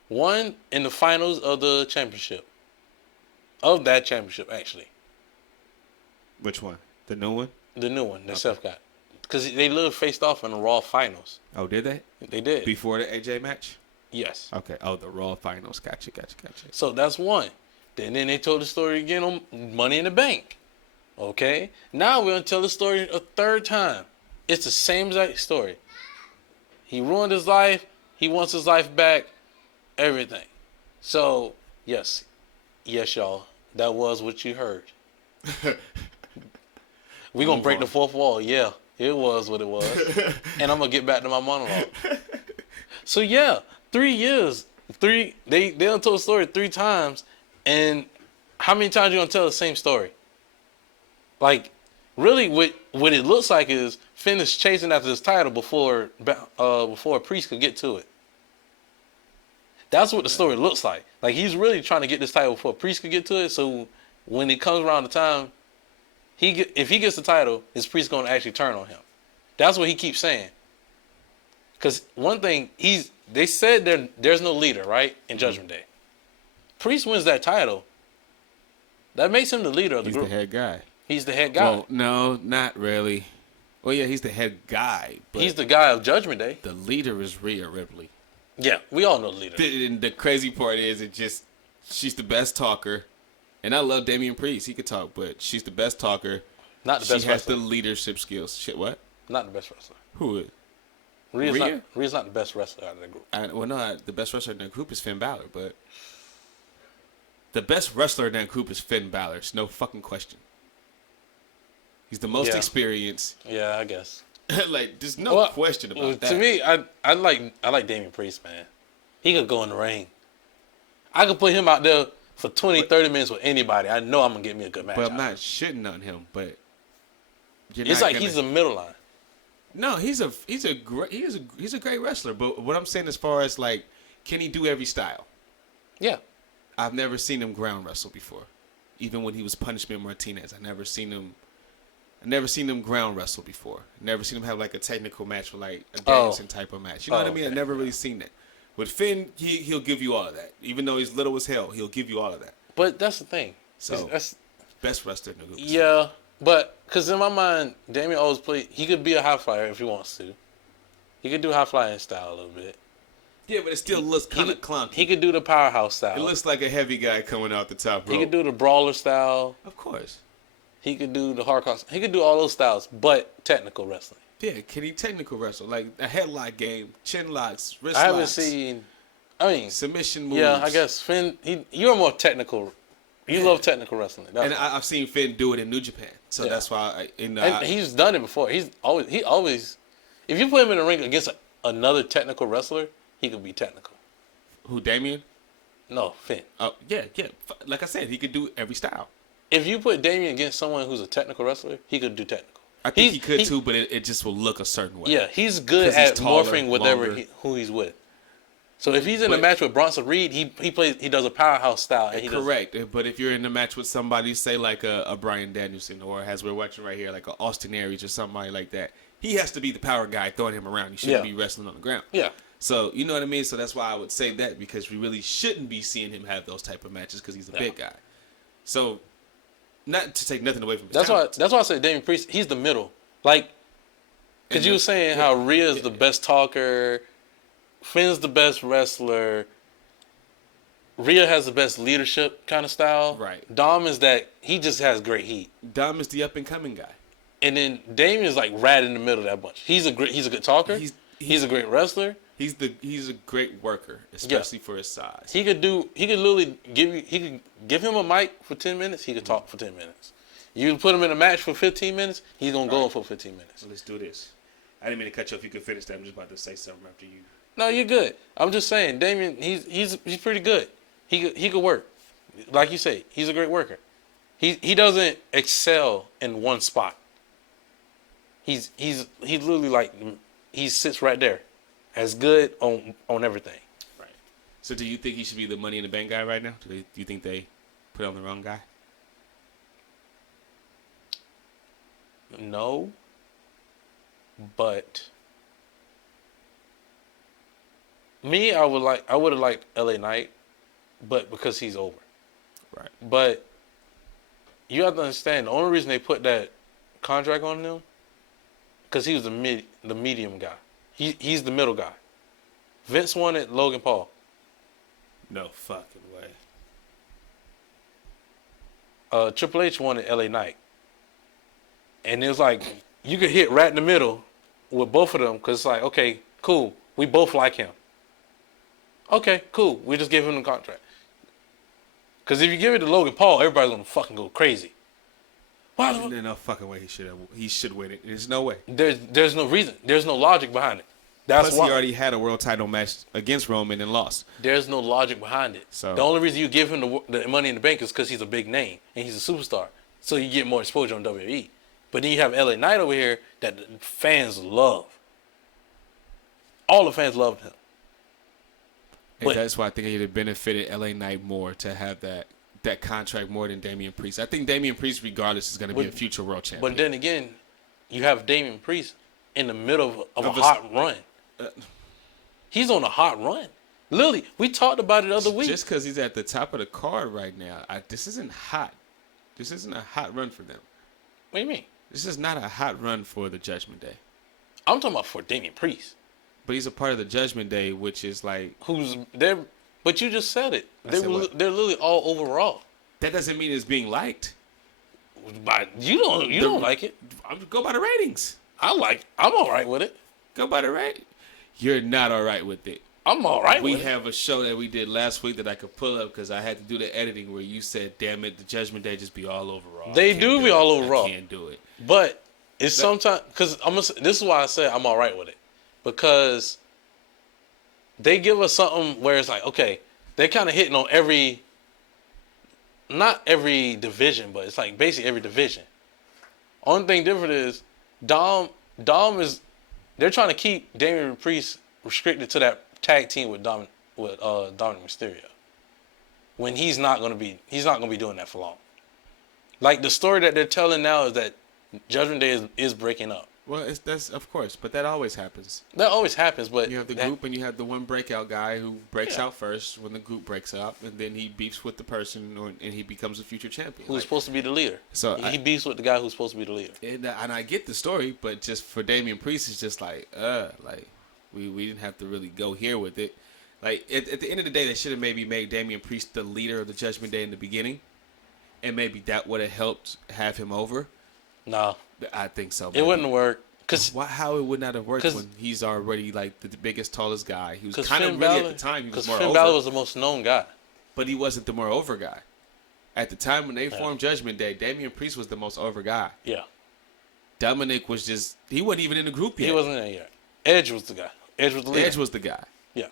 One in the finals of the championship. Of that championship, actually. Which one? The new one? The new one that Seth got. Because they literally faced off in the Raw finals. Oh, did they? They did. Before the AJ match? Yes. Okay. Oh, the Raw finals. Gotcha. So that's one. Then they told the story again on Money in the Bank. Okay? Now we're going to tell the story a 3rd time. It's the same exact story. He ruined his life. He wants his life back. Everything. So, yes. Yes, y'all. That was what you heard. We're going to break the 4th wall. Yeah. It was what it was. And I'm going to get back to my monologue. So, yeah. 3 years. They done told the story 3 times. And how many times you going to tell the same story? Like, really, what it looks like is Finn is chasing after this title before Priest could get to it. That's what the story looks like. Like, he's really trying to get this title before Priest could get to it. So when it comes around the time, if he gets the title, is Priest going to actually turn on him? That's what he keeps saying. Because one thing, they said there's no leader, right, in Judgment Day. Priest wins that title. That makes him the leader of the group. He's the head guy. He's the head guy. Well, no, not really. Well, yeah, he's the head guy. But he's the guy of Judgment Day. The leader is Rhea Ripley. Yeah, we all know the leader. The crazy part is she's the best talker. And I love Damian Priest. He could talk, but she's the best talker. Not the best She has wrestler. the leadership skills. Shit, what? Not the best wrestler. Who is? Rhea's not the best wrestler out of the group. The best wrestler in that group is Finn Balor, but the best wrestler in that group is Finn Balor. It's no fucking question. He's the most experienced. Yeah, I guess. Like, there's no question about that. To me, I like Damian Priest, man. He could go in the ring. I could put him out there for 20, 30 minutes with anybody. I know I'm going to get me a good match. But I'm not shitting on him, but it's like he's the middle line. No, he's a great wrestler, but what I'm saying as far as like, can he do every style? Yeah. I've never seen him ground wrestle before. Even when he was Punishment Martinez, I never seen him ground wrestle before. Never seen him have like a technical match with like a Danielson type of match. You know what I mean? Okay. I never really seen that. With Finn, he'll give you all of that. Even though he's little as hell, he'll give you all of that. But that's the thing. So that's best wrestler in the group. Yeah, but because in my mind, Damian always he could be a high flyer if he wants to. He could do high flying style a little bit. Yeah, but it still looks kind of clunky. He could do the powerhouse style. It looks like a heavy guy coming out the top rope. He could do the brawler style. Of course. He could do the hardcore. He could do all those styles, but technical wrestling. Yeah, can he technical wrestle? Like a headlock game, chin locks, wrist locks. I haven't locks, seen. Submission moves. Yeah, I guess Finn. You're more technical. You love technical wrestling. I've seen Finn do it in New Japan, so that's why. He's done it before. He always. If you put him in the ring against another technical wrestler, he could be technical. Who, Damian? No, Finn. Oh yeah. Like I said, he could do every style. If you put Damian against someone who's a technical wrestler, he could do technical. I think he could too, but it just will look a certain way. Yeah, he's good at morphing whatever who he's with. So if he's in a match with Bronson Reed, he does a powerhouse style. And correct, but if you're in a match with somebody, say like a Bryan Danielson, or as we're watching right here, like a Austin Aries or somebody like that, he has to be the power guy throwing him around. He shouldn't be wrestling on the ground. Yeah. So you know what I mean. So that's why I would say that, because we really shouldn't be seeing him have those type of matches because he's a big guy. So not to take nothing away from his talent. That's why I say Damian Priest. He's the middle, like because you were saying how Rhea's the best talker. Finn's the best wrestler. Rhea has the best leadership kind of style. Right. Dom is that he just has great heat. Dom is the up and coming guy. And then Damian is like right in the middle of that bunch. He's a good talker. He's a great wrestler. He's a great worker, especially for his size. He could literally give him a mic for 10 minutes, he could talk for 10 minutes. You put him in a match for 15 minutes, he's gonna go for 15 minutes. So let's do this. I didn't mean to cut you off. You can finish that. I'm just about to say something after you. No, you're good. I'm just saying, Damian, he's pretty good. He could work. Like you say, he's a great worker. He doesn't excel in one spot. He's literally like he sits right there, as good on everything. Right. So do you think he should be the Money in the Bank guy right now? Do you think they put on the wrong guy? No, but me, I would have liked LA Knight, but because he's over. Right. But you have to understand, the only reason they put that contract on him, because he was the medium guy. He's the middle guy. Vince wanted Logan Paul. No fucking way. Triple H wanted LA Knight. And it was like, you could hit right in the middle with both of them, because it's like, okay, cool, we both like him. Okay, cool, we just give him the contract. Because if you give it to Logan Paul, everybody's going to fucking go crazy. There's no fucking way he should win it. There's no way. There's no reason. There's no logic behind it. That's Plus, why he already had a world title match against Roman and lost. There's no logic behind it. So, the only reason you give him the Money in the Bank is because he's a big name and he's a superstar. So you get more exposure on WWE. But then you have LA Knight over here that the fans love. All the fans love him. And that's why I think it would have benefited LA Knight more to have that contract more than Damian Priest. I think Damian Priest, regardless, is going to be a future world champion. But then again, you have Damian Priest in the middle of a hot run. He's on a hot run. Literally, we talked about it the other week. Just because he's at the top of the card right now, this isn't hot. This isn't a hot run for them. What do you mean? This is not a hot run for the Judgment Day. I'm talking about for Damian Priest. But he's a part of the Judgment Day, which is like... Who's there? But you just said it. They're literally all over Raw. That doesn't mean it's being liked. But you don't like it. Go by the ratings. I'm all right with it. Go by the ratings. You're not all right with it. I'm all right with it. We have a show that we did last week that I could pull up because I had to do the editing where you said, damn it, the Judgment Day just be all over Raw. They do be all over Raw. I can't do it. But it's sometimes... Because this is why I said I'm all right with it. Because they give us something where it's like, okay, they're kind of hitting on not every division, but it's like basically every division. Only thing different is Dom is, they're trying to keep Damian Priest restricted to that tag team with Dominic Mysterio. When he's not gonna be doing that for long. Like the story that they're telling now is that Judgment Day is breaking up. Well, that's of course, but that always happens. That always happens, but you have the group and you have the one breakout guy who breaks out first when the group breaks out, and then he beefs with the person, and he becomes a future champion. Who's supposed to be the leader? So he beefs with the guy who's supposed to be the leader. And I get the story, but just for Damian Priest, it's just like we didn't have to really go here with it. Like at the end of the day, they should have maybe made Damian Priest the leader of the Judgment Day in the beginning, and maybe that would have helped have him over. No. I think so. Maybe. It wouldn't work. How it would not have worked when he's already like the biggest, tallest guy. He was kind of really at the time. Because Finn Balor was the most known guy. But he wasn't the more over guy. At the time when they formed Judgment Day, Damian Priest was the most over guy. Yeah. Dominic was just, he wasn't even in the group yet. He wasn't in yet. Edge was the guy. Edge was the leader. Edge was the guy. Yeah.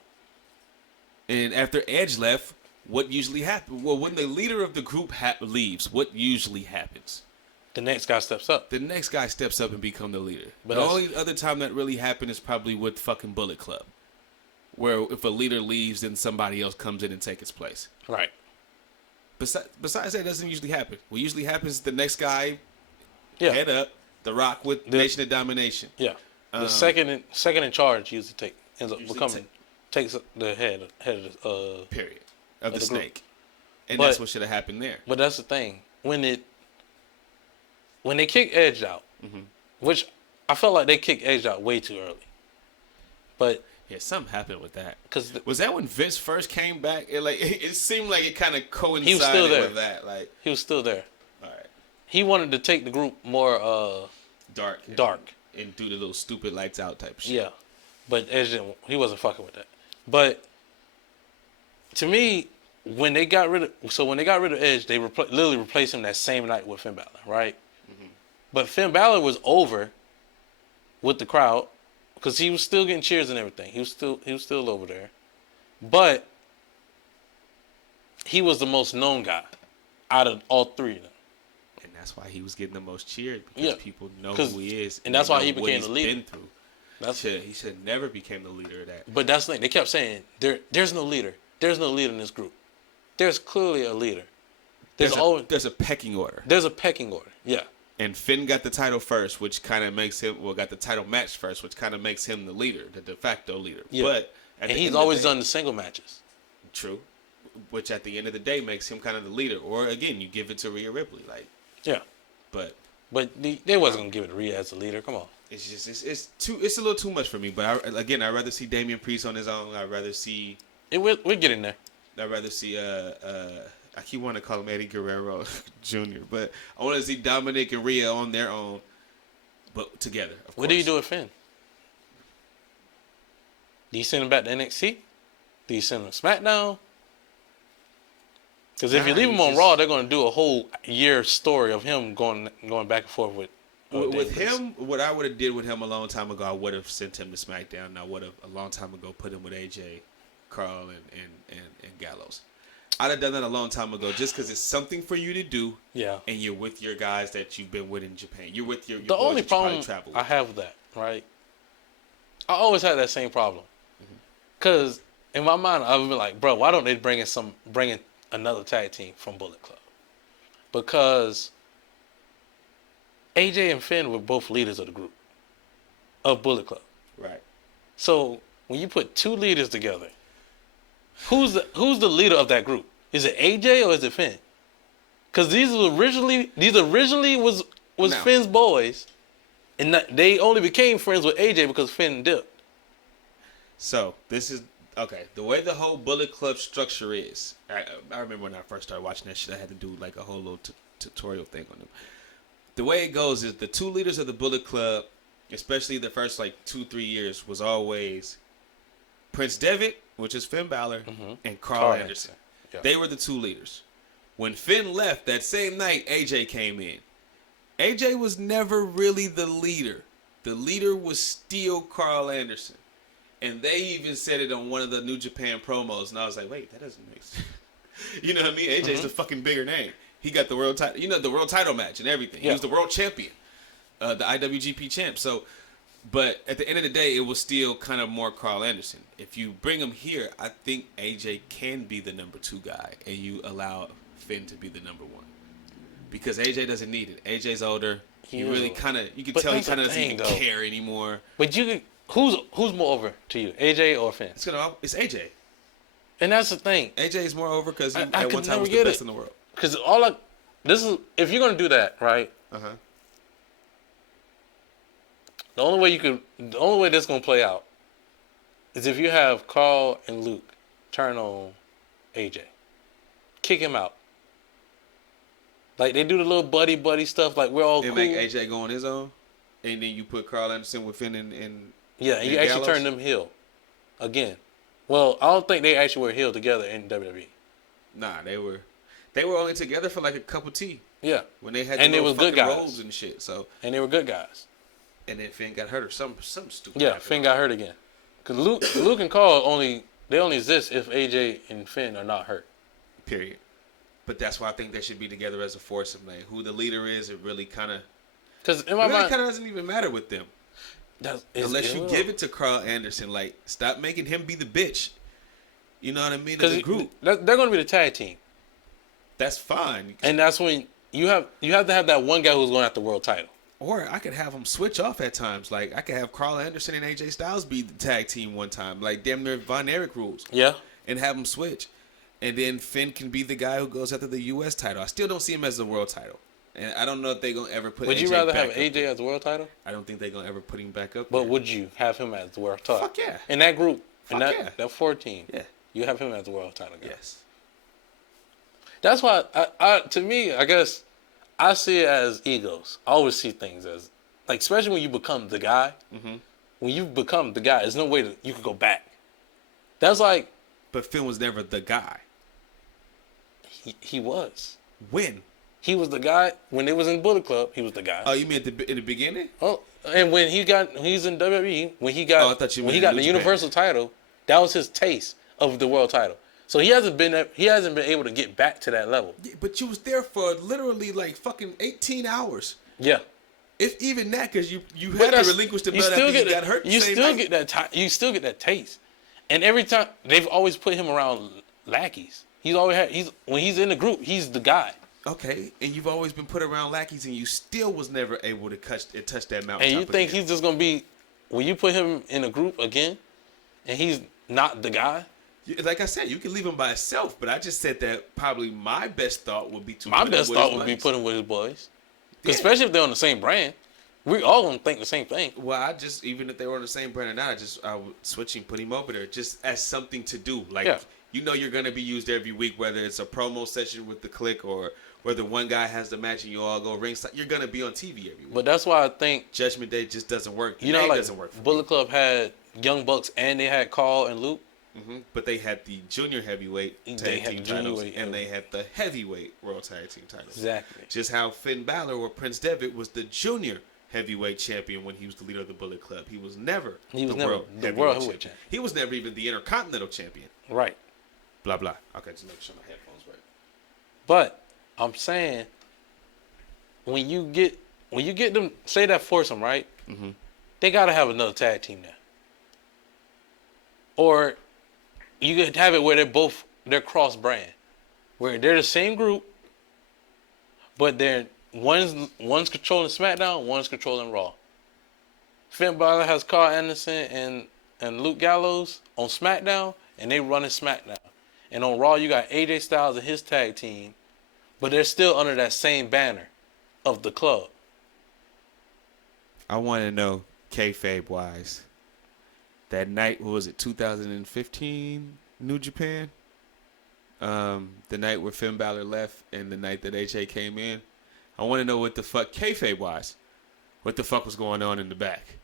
And after Edge left, what usually happens? Well, when the leader of the group leaves, what usually happens? The next guy steps up. The next guy steps up and become the leader. But the only other time that really happened is probably with fucking Bullet Club, where if a leader leaves, then somebody else comes in and takes its place. Right. Besides that, it doesn't usually happen. What usually happens is the next guy head up, The Rock with Nation of Domination. Yeah. The second in charge usually ends up becoming takes the head of the period of the snake. And that's what should have happened there. But that's the thing. When they kick Edge out, which I felt like they kicked Edge out way too early. But yeah, something happened with that. Was that when Vince first came back? It seemed like it kind of coincided he was still there. with that. He was still there. All right. He wanted to take the group more dark and do the little stupid lights out type shit. Yeah, but Edge he wasn't fucking with that. But to me, when they got rid of Edge, they literally replaced him that same night with Finn Balor, right? But Finn Balor was over with the crowd because he was still getting cheers and everything. He was still over there, but he was the most known guy out of all three of them. And now that's why he was getting the most cheered because people know who he is, and that's why he became the leader. Been through. He should never became the leader of that. But that's the thing. They kept saying there's no leader. There's no leader in this group. There's clearly a leader. There's a pecking order. There's a pecking order. Yeah. And Finn got the title first, which kind of makes him got the title match first, which kind of makes him the leader, the de facto leader. Yeah. But he's always done the single matches. True. Which at the end of the day makes him kind of the leader. Or again, you give it to Rhea Ripley, Yeah. But they wasn't gonna give it to Rhea as a leader. Come on. It's just it's a little too much for me. But I'd rather see Damian Priest on his own. I'd rather see. We're getting there. I'd rather see I keep wanting to call him Eddie Guerrero Jr., but I want to see Dominic and Rhea on their own, but together. Of course. What do you do with Finn? Do you send him back to NXT? Do you send him to SmackDown? Because if you leave him on Raw, they're going to do a whole year story of him going back and forth with him. What I would have did with him a long time ago, I would have sent him to SmackDown. And I would have a long time ago put him with AJ, Carl, and Gallows. I'd have done that a long time ago, just because it's something for you to do. Yeah. And you're with your guys that you've been with in Japan. You're with your the only problem I have with that, right? I always had that same problem, because in my mind I would be like, bro, why don't they bring in another tag team from Bullet Club? Because AJ and Finn were both leaders of the group of Bullet Club. Right. So when you put two leaders together, who's the leader of that group? Is it AJ or is it Finn? Because these originally was Finn's boys, and they only became friends with AJ because Finn dipped. So this is okay. The way the whole Bullet Club structure is, I remember when I first started watching that shit, I had to do like a whole little tutorial thing on them. The way it goes is the two leaders of the Bullet Club, especially the first 2-3 years, was always Prince Devitt, which is Finn Balor, and Carl Anderson. Yeah. They were the two leaders. When Finn left that same night, AJ came in. AJ was never really the leader. The leader was still Carl Anderson. And they even said it on one of the New Japan promos, and I was like, wait, that doesn't make sense. You know what I mean? AJ's the fucking bigger name. He got the world title, the world title match and everything. Yeah. He was the world champion, the IWGP champ. So, but at the end of the day, it was still kind of more Carl Anderson. If you bring him here, I think AJ can be the number 2 guy, and you allow Finn to be the number 1. Because AJ doesn't need it. AJ's older. He really kind of, you can tell he kind of doesn't even care anymore. But who's more over to you, AJ or Finn? It's AJ. And that's the thing. AJ is more over because he at one time was the best in the world. Because if you're gonna do that, right? The only way this gonna play out is if you have Carl and Luke turn on AJ, kick him out. Like they do the little buddy stuff, like we're all cool. Make AJ go on his own, and then you put Carl Anderson with Finn and yeah, and you actually turn them heel again. Well, I don't think they actually were heel together in WWE. Nah, they were only together for like a cup of tea. Yeah, when they had and they were good guys roles and shit. So and they were good guys. And then Finn got hurt or some stupid. Yeah, Finn got hurt again. Cause Luke and Carl only exist if AJ and Finn are not hurt. Period. But that's why I think they should be together as a foursome. Like who the leader is, it really kind of. Because in my mind, it kind of doesn't even matter with them. Unless you give it to Carl Anderson, like stop making him be the bitch. You know what I mean? As a group, they're going to be the tag team. That's fine. And that's when you have to have that one guy who's going after the world title. Or I could have them switch off at times. Like I could have Carl Anderson and AJ Styles be the tag team one time, like damn near Von Erich rules. Yeah. And have them switch, and then Finn can be the guy who goes after the U.S. title. I still don't see him as the world title, and I don't know if they're gonna ever put. Would you rather have AJ as the world title? I don't think they're gonna ever put him back up. But would you have him as the world title? Fuck yeah. In that group, that 14. Yeah. You have him as the world title guy. Yes. That's why to me, I guess I see it as egos. I always see things as like, especially when you become the guy. Mm-hmm. When you become the guy, there's no way that you could go back. That's like. But Finn was never the guy. He was. When? He was the guy when it was in Bullet Club. He was the guy. Oh, you mean in the beginning? Oh, and when he's in WWE, when he got the Universal title, that was his taste of the world title. So he hasn't been able to get back to that level. Yeah, but you was there for literally like fucking 18 hours. Yeah. If even that, because you had to relinquish the belt after you got hurt. You still get that. You still get that taste. And every time they've always put him around lackeys. When he's in the group, he's the guy. Okay, and you've always been put around lackeys, and you still was never able to touch that mountain. And you think he's just gonna be when you put him in a group again, and he's not the guy? Like I said, you can leave him by himself, but I just said that probably my best thought would be to put him with his boys, yeah. Especially if they're on the same brand. We all gonna think the same thing. Well, even if they were on the same brand or not, I would switch and put him over there just as something to do. Like you're gonna be used every week, whether it's a promo session with the Click or whether one guy has the match and you all go ringside. You're gonna be on TV every week. But that's why I think Judgment Day just doesn't work. Doesn't work. Bullet Club had Young Bucks and they had Carl and Luke. Mm-hmm. But they had the junior heavyweight tag team titles, and they had the heavyweight World Tag Team titles. Exactly. Just how Finn Balor or Prince Devitt was the junior heavyweight champion when he was the leader of the Bullet Club. He was never the world heavyweight champion. He was never even the Intercontinental champion. Right. Blah blah. Okay, just make sure my headphones work. But I'm saying when you get them, say that foursome, right? Mm-hmm. They gotta have another tag team now. Or you could have it where they're cross brand, where they're the same group, but one's controlling SmackDown, one's controlling Raw. Finn Balor has Carl Anderson and Luke Gallows on SmackDown, and they running SmackDown. And on Raw, you got AJ Styles and his tag team, but they're still under that same banner of the club. I want to know, kayfabe wise, that night, what was it, 2015 New Japan? The night where Finn Balor left and the night that AJ came in. I want to know what the fuck, kayfabe wise, what the fuck was going on in the back.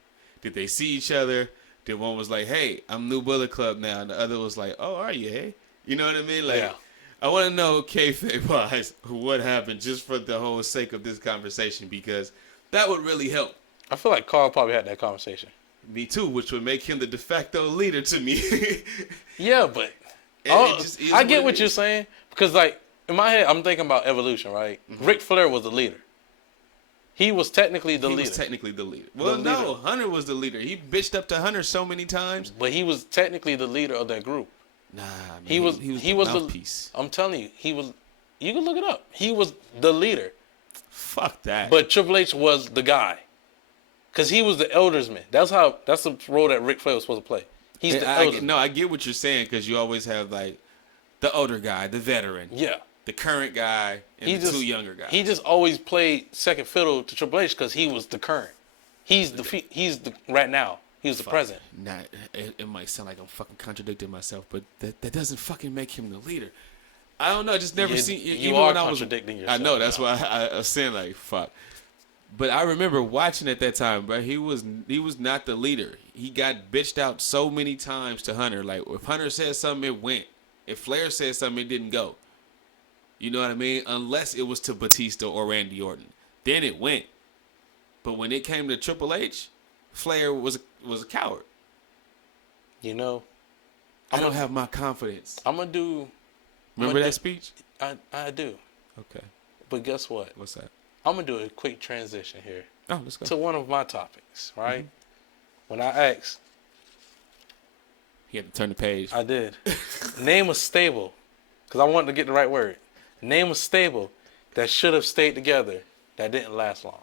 Did they see each other? Did one was like, hey, I'm New Bullet Club now, and the other was like, oh, are you, hey? You know what I mean? Like, yeah. I want to know kayfabe wise what happened just for the whole sake of this conversation, because that would really help. I feel like Carl probably had that conversation. Me too, which would make him the de facto leader to me. Yeah, but I get what you're saying, because like in my head, I'm thinking about Evolution, right? Mm-hmm. Ric Flair was the leader. He was technically the leader. Well, no, Hunter was the leader. He bitched up to Hunter so many times, but he was technically the leader of that group. Nah, man, he was the mouthpiece. I'm telling you, he was. You can look it up. He was the leader. Fuck that. But Triple H was the guy. Because he was the eldersman. That's the role that Ric Flair was supposed to play. He's the eldersman. I get what you're saying, because you always have like the older guy, the veteran. Yeah. The current guy and the two younger guys. He just always played second fiddle to Triple H because he was the current. He's the right now. He was the present. Nah, it might sound like I'm fucking contradicting myself, but that doesn't fucking make him the leader. I don't know. I just never seen. You are contradicting yourself. I know. That's why I was saying like fuck. But I remember watching at that time, bro. He was not the leader. He got bitched out so many times to Hunter. Like if Hunter said something, it went. If Flair said something, it didn't go. You know what I mean? Unless it was to Batista or Randy Orton, then it went. But when it came to Triple H, Flair was a coward. You know, I don't have my confidence. I'm gonna do. Remember that speech? I do. Okay. But guess what? What's that? I'm gonna do a quick transition here. Oh, let's go. To one of my topics, right? Mm-hmm. When I asked, you had to turn the page. I did. Name a stable, because I wanted to get the right word. Name a stable that should have stayed together that didn't last long.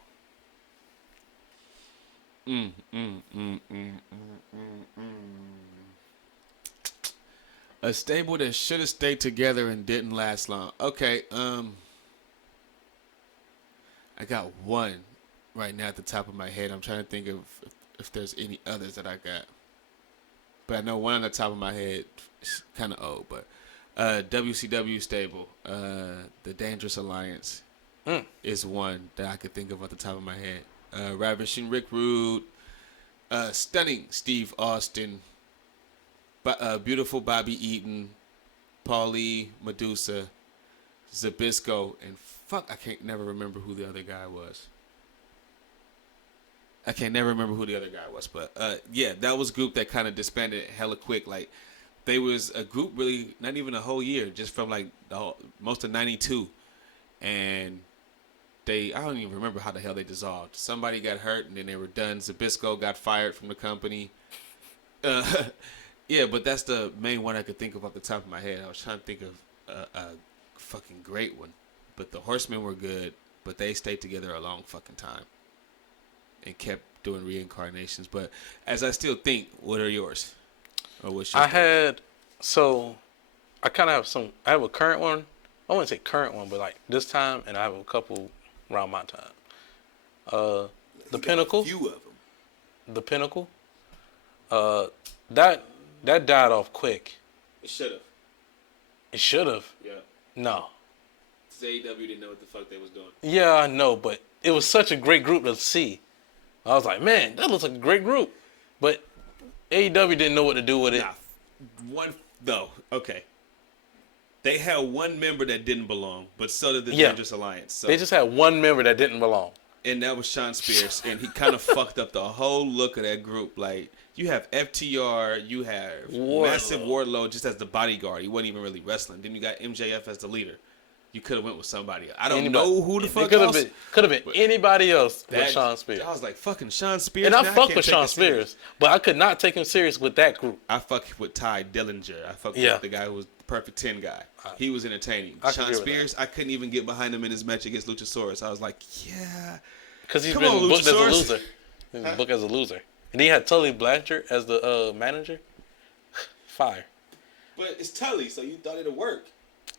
A stable that should have stayed together and didn't last long. Okay, I got one right now at the top of my head. I'm trying to think of if there's any others that I got. But I know one on the top of my head is kind of old, but WCW stable, the Dangerous Alliance is one that I could think of at the top of my head. Ravishing Rick Rude, Stunning Steve Austin, Beautiful Bobby Eaton, Paulie Medusa, Zabisco, and fuck, I can't never remember who the other guy was. But yeah, that was a group that kind of disbanded hella quick. Like, they was a group really not even a whole year, just from like most of '92, and I don't even remember how the hell they dissolved. Somebody got hurt and then they were done. Zbyszko got fired from the company. Yeah, but that's the main one I could think of off the top of my head. I was trying to think of a fucking great one, but the Horsemen were good, but they stayed together a long fucking time and kept doing reincarnations. But as I still think, what are yours? Or what's your I kind of have some. I have a current one. I wouldn't say current one, but like this time, and I have a couple around my time. The Pinnacle. A few of them. The Pinnacle. That died off quick. It should have. It should have. Yeah. No. AEW didn't know what the fuck they was doing. Yeah, I know, but it was such a great group to see. I was like, man, that looks like a great group. But AEW didn't know what to do with it. Okay. They had one member that didn't belong, but so did the Dangerous Alliance. So. They just had one member that didn't belong. And that was Sean Spears, and he kind of fucked up the whole look of that group. Like, you have FTR, you have Massive Wardlow just as the bodyguard. He wasn't even really wrestling. Then you got MJF as the leader. You could have went with somebody else. I don't know who the fuck else. Could have been anybody else but Sean Spears. I was like, fucking Sean Spears. And I fuck with Sean Spears, but I could not take him serious with that group. I fuck with Ty Dillinger. I fuck with the guy who was the Perfect 10 guy. He was entertaining. Sean Spears, I couldn't even get behind him in his match against Luchasaurus. I was like, yeah. Because he's been booked as a loser. He's been booked as a loser. And he had Tully Blanchard as the manager. Fire. But it's Tully, so you thought it'd work.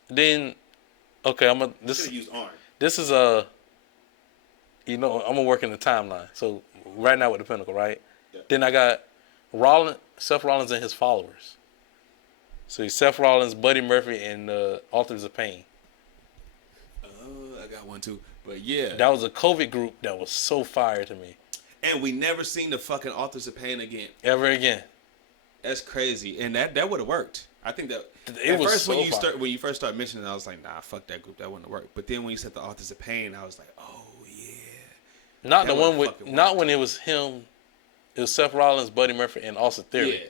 Then, okay, This use Arn. This is I'm gonna work in the timeline. So right now with the Pinnacle, right? Yeah. Then I got Seth Rollins and his followers. So he's Seth Rollins, Buddy Murphy, and Authors of Pain. I got one too. But yeah. That was a COVID group that was so fire to me. And we never seen the fucking Authors of Pain again. Ever again. That's crazy. And that would have worked. I think that when you first started mentioning it, I was like, nah, fuck that group. That wouldn't work. But then when you said the Authors of Pain, I was like, oh yeah. Not when it was him. It was Seth Rollins, Buddy Murphy, and Austin Theory. Yeah.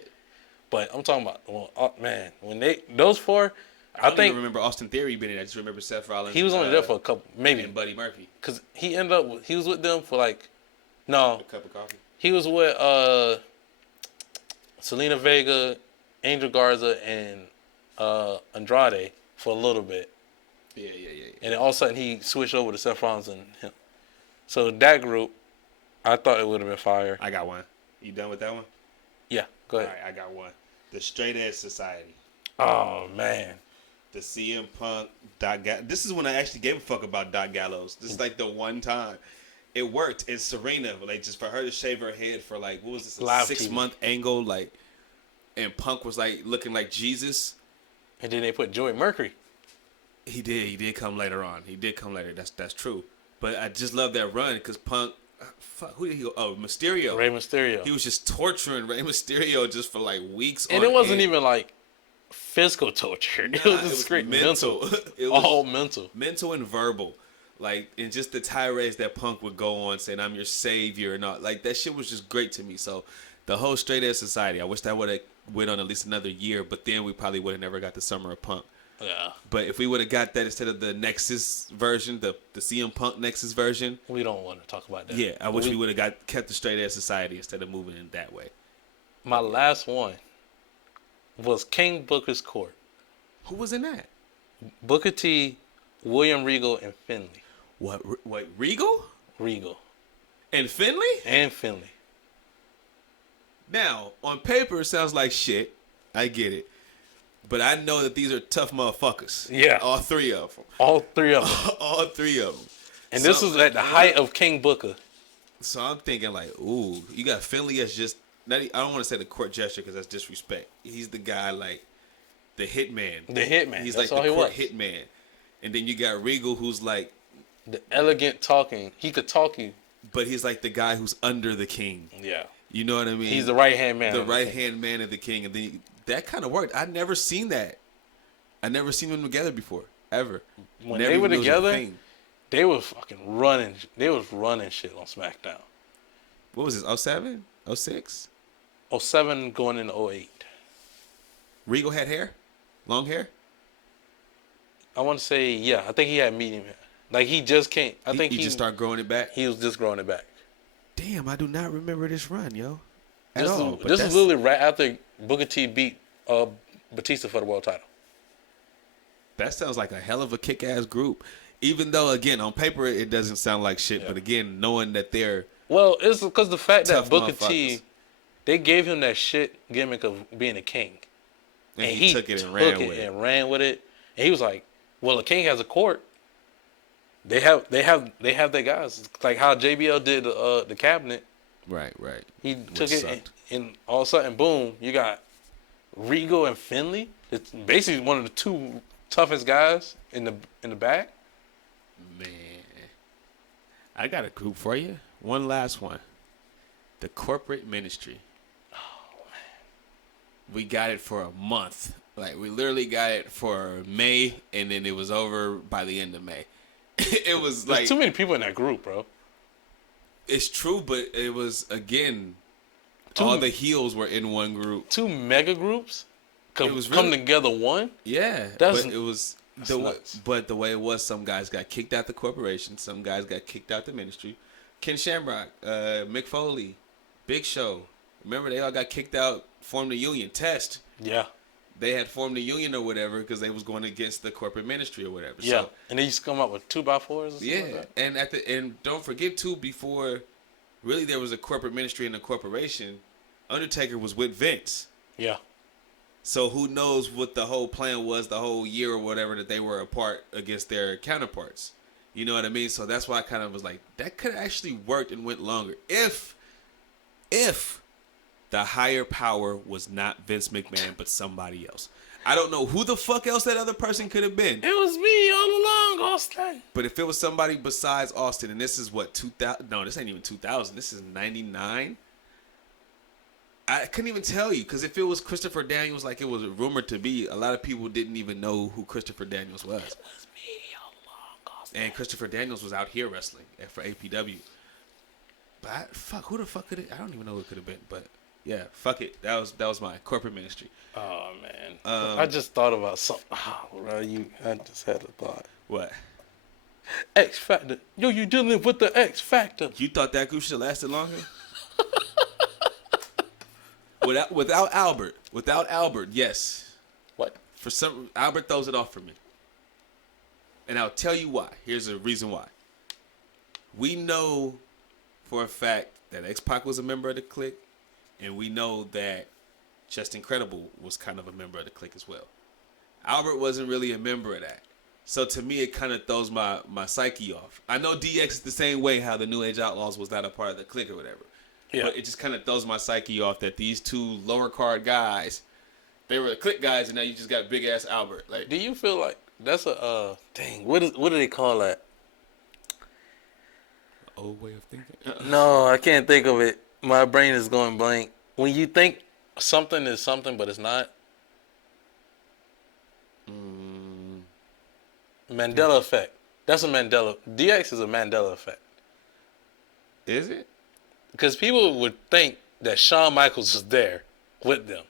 But I'm talking about, when those four, I don't even remember Austin Theory being in it. I just remember Seth Rollins. He was only there for a couple, maybe. And Buddy Murphy. Because he was with them for a cup of coffee. He was with Selena Vega, Angel Garza, and Andrade for a little bit. Yeah. And then all of a sudden he switched over to Seth Rollins and him. So that group, I thought it would have been fire. I got one. You done with that one? Yeah, go ahead. All right, I got one. The Straight Edge Society. Oh, man. The CM Punk, Doc Gallows. This is when I actually gave a fuck about Doc Gallows. This is like the one time. It worked. And Serena, just for her to shave her head for what was this, a 6-month angle, and Punk was looking like Jesus. And then they put Joey Mercury. He did come later on. That's true. But I just love that run because Punk, who did he go? Oh, Mysterio. Rey Mysterio. He was just torturing Rey Mysterio just for weeks. And it wasn't even physical torture. Nah, it was just straight mental. It was all mental. Mental and verbal. And just the tirades that Punk would go on saying, I'm your savior and all. That shit was just great to me. So the whole Straight Edge Society, I wish that would have went on at least another year, but then we probably would have never got the Summer of Punk. Yeah. But if we would have got that instead of the Nexus version, the CM Punk Nexus version. We don't want to talk about that. Yeah, I wish we would have kept the Straight Edge Society instead of moving in that way. My last one was King Booker's Court. Who was in that? Booker T, William Regal, and Finlay. What Regal? Regal. And Finlay? And Finlay. Now, on paper, it sounds like shit. I get it. But I know that these are tough motherfuckers. Yeah. All three of them. All three of them. And this was at the height of King Booker. So I'm thinking ooh, you got Finlay as just, I don't want to say the court gesture because that's disrespect. He's the guy the hitman. The hitman. He's that's the court hitman. And then you got Regal who's the elegant talking. He could talk you. But he's the guy who's under the king. Yeah. You know what I mean? He's the right-hand man. The right-hand man of the king. And then that kind of worked. I'd never seen that. I never seen them together before, ever. When they were together, they were fucking running. They was running shit on SmackDown. What was this, 07? 06? 07 going into 08. Regal had hair? Long hair? I want to say, yeah. I think he had medium hair. Like, he just can't. I think he just started growing it back? He was just growing it back. Damn, I do not remember this run, yo. This is literally right after Booker T beat Batista for the world title. That sounds like a hell of a kick-ass group. Even though, again, on paper, it doesn't sound like shit. Yeah. But again, knowing that they're... Well, it's because the fact that Booker T, they gave him that shit gimmick of being a king. And he took it and ran with it. And he was like, well, a king has a court. They have their guys. It's like how JBL did the cabinet. Right. He took it and all of a sudden, boom, you got Regal and Finlay. It's basically one of the two toughest guys in the back. Man, I got a group for you. One last one. The corporate ministry. Oh, man. We got it for a month. Like, we literally got it for May, and then it was over by the end of May. It was like... There's too many people in that group, bro. It's true, but it was, again, all the heels were in one group. Two mega groups come together one? Yeah. But it was... But the way it was, some guys got kicked out the corporation. Some guys got kicked out the ministry. Ken Shamrock, Mick Foley, Big Show. Remember, they all got kicked out, formed a union. Test. Yeah. They had formed a union or whatever because they was going against the corporate ministry or whatever. Yeah. So, and they used to come up with 2x4s or something like that. And don't forget, too, before really there was a corporate ministry and a corporation, Undertaker was with Vince. Yeah. So who knows what the whole plan was the whole year or whatever that they were apart against their counterparts. You know what I mean? So that's why I kind of was like, that could have actually worked and went longer. If the higher power was not Vince McMahon, but somebody else. I don't know who the fuck else that other person could have been. It was me all along, Austin. But if it was somebody besides Austin, and this is what, 2000? No, this ain't even 2000. This is 99. I couldn't even tell you, because if it was Christopher Daniels like it was rumored to be, a lot of people didn't even know who Christopher Daniels was. It was me all along, Austin. And Christopher Daniels was out here wrestling for APW. But who the fuck could it? I don't even know who it could have been. But yeah, fuck it. That was my corporate ministry. Oh man, I just thought about something. Oh, bro, I just had a thought. What? X Factor. Yo, you dealing with the X Factor. You thought that group should have lasted longer? Without Albert, yes. What? Albert throws it off for me. And I'll tell you why. Here's the reason why. We know for a fact that X-Pac was a member of the Clique, and we know that Just Incredible was kind of a member of the Clique as well. Albert wasn't really a member of that. So to me, it kind of throws my psyche off. I know DX is the same way how the New Age Outlaws was not a part of the Clique or whatever. Yeah. But it just kind of throws my psyche off that these two lower card guys, they were the Clique guys, and now you just got big ass Albert. Like, do you feel like that's a dang? What do they call that? Old way of thinking. No, I can't think of it. My brain is going blank. When you think something is something, but it's not. Mandela effect. That's a Mandela. DX is a Mandela effect. Is it? Because people would think that Shawn Michaels was there with them,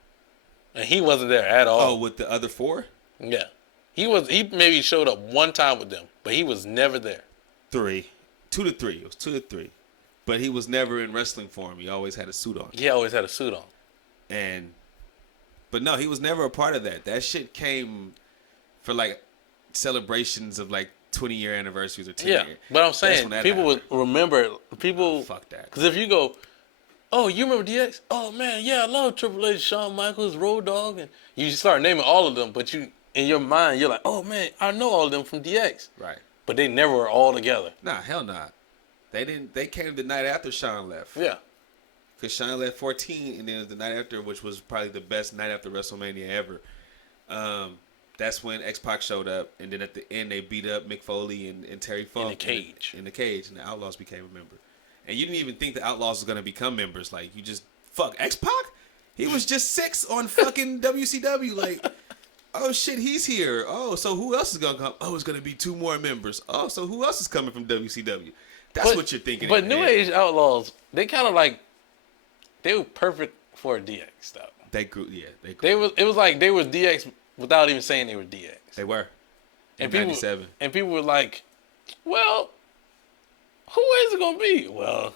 and he wasn't there at all. Oh, with the other four? Yeah, he was. He maybe showed up one time with them, but he was never there. 2 to 3. It was 2 to 3, but he was never in wrestling form. He always had a suit on. He always had a suit on. But no, he was never a part of that. That shit came for like celebrations of like 20-year anniversaries or 10-year. Yeah, but I'm saying people would remember people. Fuck that. Because if you go, oh, you remember DX? Oh man, yeah, I love Triple H, Shawn Michaels, Road Dogg, and you start naming all of them. But you, in your mind, you're like, oh man, I know all of them from DX. Right. But they never were all together. Nah, hell nah. They didn't. They came the night after Shawn left. Yeah. Because Shawn left 14, and then the night after, which was probably the best night after WrestleMania ever. That's when X-Pac showed up, and then at the end they beat up Mick Foley and Terry Funk in the cage. In the cage, and the Outlaws became a member. And you didn't even think the Outlaws was gonna become members. Like, you just fuck X-Pac. He was just 6 on fucking WCW. Like, oh shit, he's here. Oh, so who else is gonna come? Oh, it's gonna be 2 more members. Oh, so who else is coming from WCW? That's what you're thinking. But New Age Outlaws, they kind of like, they were perfect for DX stuff. They grew. Yeah, they grew. It was like they were DX without even saying they were DX. They were. In 97. And people were like, well, who is it gonna be? Well,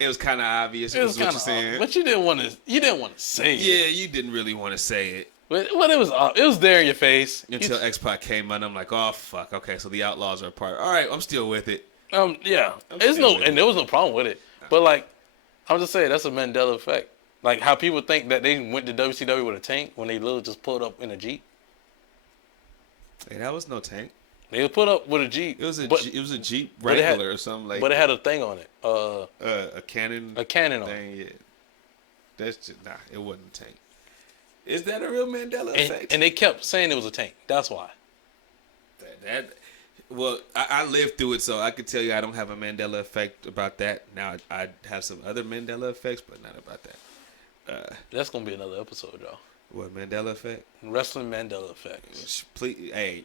it was kind of obvious. It was what you're saying, but you didn't want to. You didn't want to say it. Yeah, you didn't really want to say it. But it was there in your face until X-Pac came on. I'm like, oh fuck, okay, so the Outlaws are a part. All right, I'm still with it. Yeah, and there was no problem with it. No. But like, I'm just saying that's a Mandela effect. Like how people think that they went to WCW with a tank when they literally just pulled up in a Jeep. Hey, that was no tank. They put up with a Jeep. It was a Jeep Wrangler or something like. But it had a thing on it. A cannon. A cannon on it. Yeah. That's just it wasn't a tank. Is that a real Mandela effect? And they kept saying it was a tank. That's why. Well, I lived through it, so I could tell you I don't have a Mandela effect about that. Now I have some other Mandela effects, but not about that. That's gonna be another episode, y'all. What, Mandela effect? Wrestling Mandela effect. Please, hey,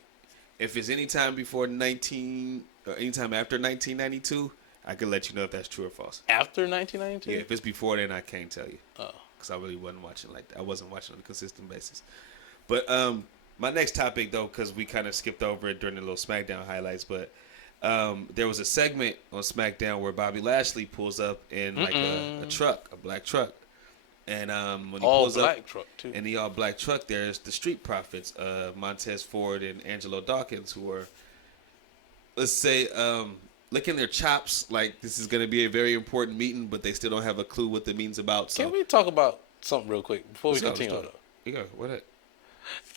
if it's anytime before anytime after 1992, I can let you know if that's true or false. After 1992? Yeah, if it's before then, I can't tell you. Oh. Because I really wasn't watching like that. I wasn't watching on a consistent basis. But my next topic, though, because we kind of skipped over it during the little SmackDown highlights, but there was a segment on SmackDown where Bobby Lashley pulls up in like a truck, a black truck. And when he pulls up truck too. in the all black truck, there's the Street Profits, Montez Ford and Angelo Dawkins, who are, let's say, licking their chops like this is going to be a very important meeting, but they still don't have a clue what the meeting's about. So. Can we talk about something real quick before we continue? Yeah, what?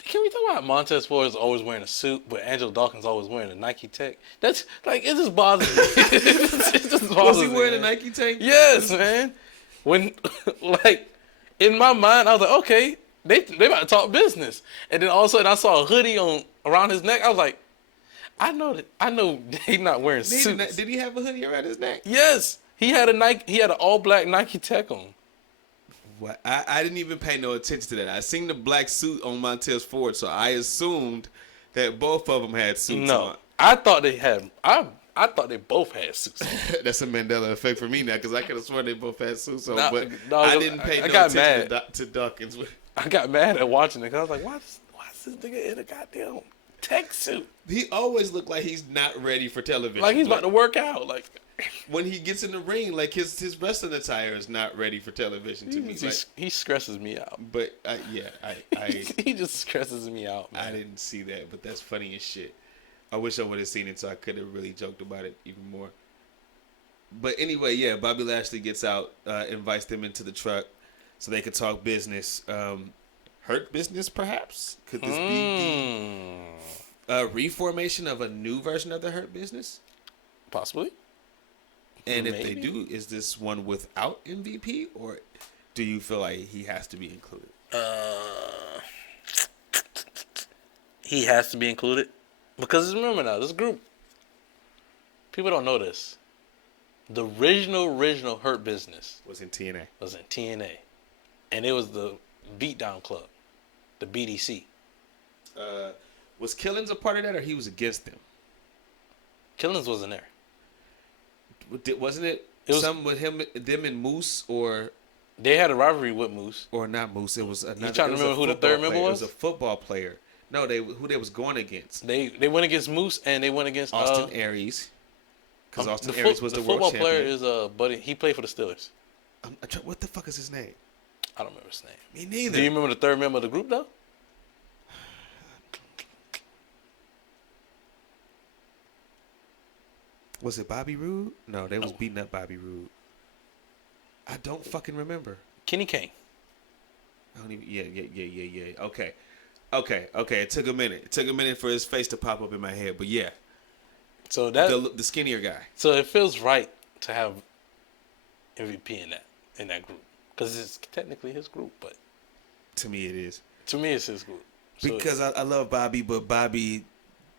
Can we talk about Montez Ford is always wearing a suit, but Angelo Dawkins always wearing a Nike Tech? That's like it just bothers me. it just bothers Was he wearing a Nike Tech? Yes, man. When like in my mind, I was like, okay, they about to talk business, and then all of a sudden I saw a hoodie around his neck. I was like, I know he's not wearing suits. Did he have a hoodie around his neck? Yes, he had an all black Nike Tech on. What? I didn't even pay no attention to that. I seen the black suit on Montez Ford, so I assumed that both of them had suits on. I thought they had. I thought they both had suits on. That's a Mandela effect for me now, because I could have sworn they both had suits on, but I didn't pay no attention to Dawkins. I got mad at watching it, because I was like, why is this nigga in a goddamn tech suit? He always looked like he's not ready for television. Like he's about to work out. Like when he gets in the ring, like his wrestling attire is not ready for television to me. He stresses me out. But I he just stresses me out, man. I didn't see that, but that's funny as shit. I wish I would have seen it so I could have really joked about it even more. But anyway, yeah, Bobby Lashley gets out, invites them into the truck so they could talk business. Hurt Business, perhaps? Could this be the reformation of a new version of the Hurt Business? Possibly. And if they do, is this one without MVP, or do you feel like he has to be included? He has to be included. Because remember now, this group, people don't know this. The original Hurt Business was in TNA. And it was the Beatdown Club, the BDC. Was Killings a part of that, or he was against them? Killings wasn't there. Wasn't it something with them and Moose, or they had a rivalry with Moose, or not Moose? It was another. You trying to remember who the third member was? It was a football player. No, who they was going against. They went against Moose, and they went against Austin Aries. Because Austin Aries was the world champion. The football player is buddy. He played for the Steelers. What the fuck is his name? I don't remember his name. Me neither. Do you remember the third member of the group though? Was it Bobby Roode? No, they was beating up Bobby Roode. I don't fucking remember. Kenny Kane. I don't even. Yeah. Okay. It took a minute for his face to pop up in my head, but yeah. So that the skinnier guy. So it feels right to have MVP in that group, because it's technically his group, but to me it is. To me, it's his group. So because I love Bobby, but Bobby,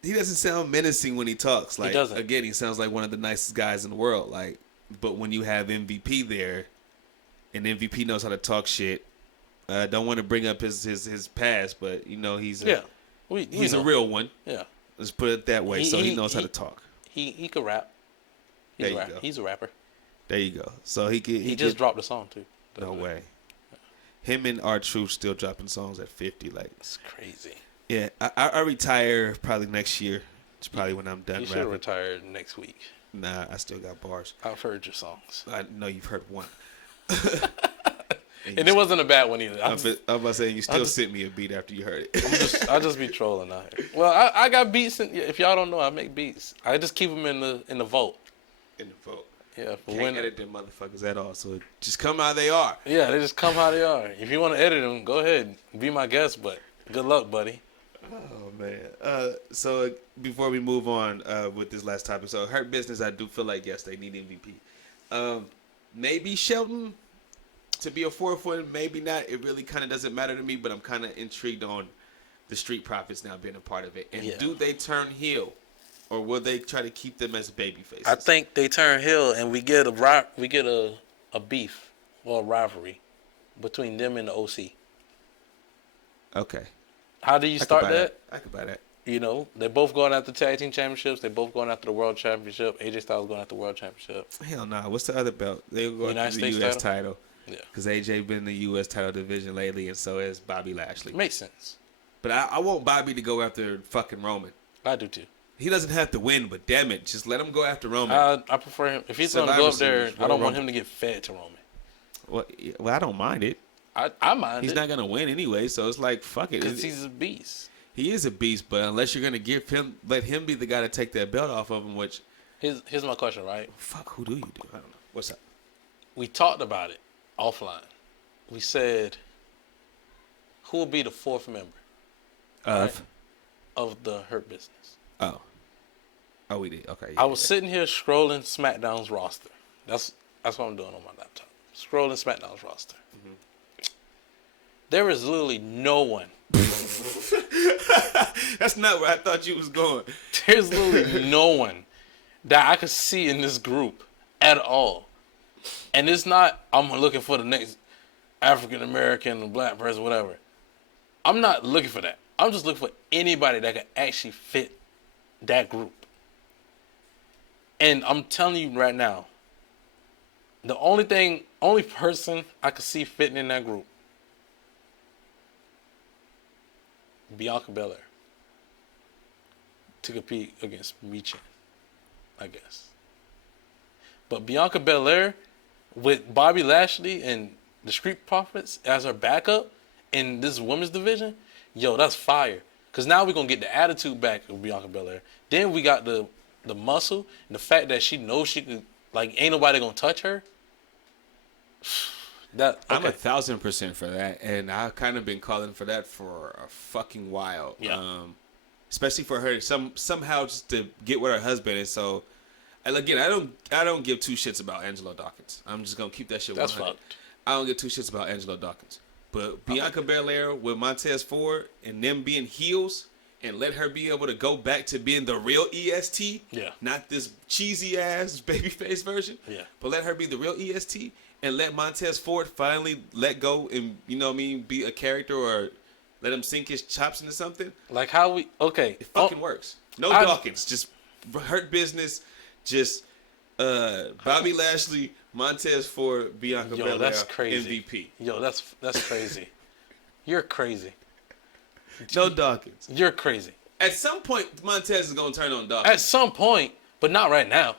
he doesn't sound menacing when he talks. Like, he doesn't. Again, he sounds like one of the nicest guys in the world. Like, but when you have MVP there, and MVP knows how to talk shit. I don't want to bring up his past, but you know he's a real one. Yeah, let's put it that way. So he knows how to talk. He could rap. He's a rapper. There you go. So he just dropped a song too. No way. Him and R-Truth still dropping songs at 50. Like, it's crazy. Yeah, I retire probably next year. It's probably when I'm done. You should retire next week. Nah, I still got bars. I've heard your songs. I know you've heard one. and it wasn't a bad one either. I'm about to say you still sent me a beat after you heard it. I'll just be trolling out here. Well, I got beats. If y'all don't know, I make beats. I just keep them in the vault. In the vault. Yeah. Can't edit them motherfuckers at all. So just come how they are. Yeah, they just come how they are. If you want to edit them, go ahead. Be my guest, but good luck, buddy. Oh man. So before we move on with this last topic, so Hurt Business, I do feel like yes, they need MVP. Maybe Shelton to be a fourth one, maybe not. It really kind of doesn't matter to me, but I'm kind of intrigued on the Street Profits now being a part of it. And do they turn heel, or will they try to keep them as baby faces? I think they turn heel, and we get a beef or a rivalry between them and the OC. Okay. How do you start that? I could buy that. You know, they're both going after tag team championships. They're both going after the world championship. AJ Styles going after the world championship. Hell no. What's the other belt? They go after the U.S. title. Yeah. Because AJ been in the U.S. title division lately, and so is Bobby Lashley. Makes sense. But I want Bobby to go after fucking Roman. I do too. He doesn't have to win, but damn it, just let him go after Roman. I prefer him. If he's going to go up there, I don't want him to get fed to Roman. Well, I don't mind it. I mind He's not going to win anyway, so it's like, fuck it. Because he's a beast. He is a beast, but unless you're going to let him be the guy to take that belt off of him, which... Here's my question, right? Fuck, who do you do? I don't know. What's up? We talked about it offline. We said, who will be the fourth member? Of the Hurt Business. Oh, we did. Okay. Yeah, I was sitting here scrolling SmackDown's roster. That's what I'm doing on my laptop. Scrolling SmackDown's roster. Mm-hmm. There is literally no one. That's not where I thought you was going. There's literally no one that I could see in this group at all. And it's not, I'm looking for the next African American, black person, whatever. I'm not looking for that. I'm just looking for anybody that could actually fit that group. And I'm telling you right now, the only person I could see fitting in that group, Bianca Belair, to compete against Michin, I guess. But Bianca Belair with Bobby Lashley and the Street Profits as her backup in this women's division, yo, that's fire. Because now we're going to get the attitude back of Bianca Belair. Then we got the muscle and the fact that she knows she could, like, ain't nobody going to touch her. I'm 1,000% for that, and I've kind of been calling for that for a fucking while. Yeah. Especially for her somehow just to get with her husband. And so, and again, I don't give two shits about Angelo Dawkins. I'm just gonna keep that shit 100. That's fucked. I don't give two shits about Angelo Dawkins. But Bianca Belair with Montez Ford and them being heels, and let her be able to go back to being the real EST. Yeah. Not this cheesy ass babyface version. Yeah. But let her be the real EST. And let Montez Ford finally let go and, you know what I mean, be a character, or let him sink his chops into something. Like how we, okay. It fucking works. No Dawkins. Just Hurt Business. Just Bobby Lashley, Montez Ford, Bianca Belair, that's crazy. MVP. Yo, that's crazy. You're crazy. No Dawkins. You're crazy. At some point, Montez is going to turn on Dawkins. At some point, but not right now.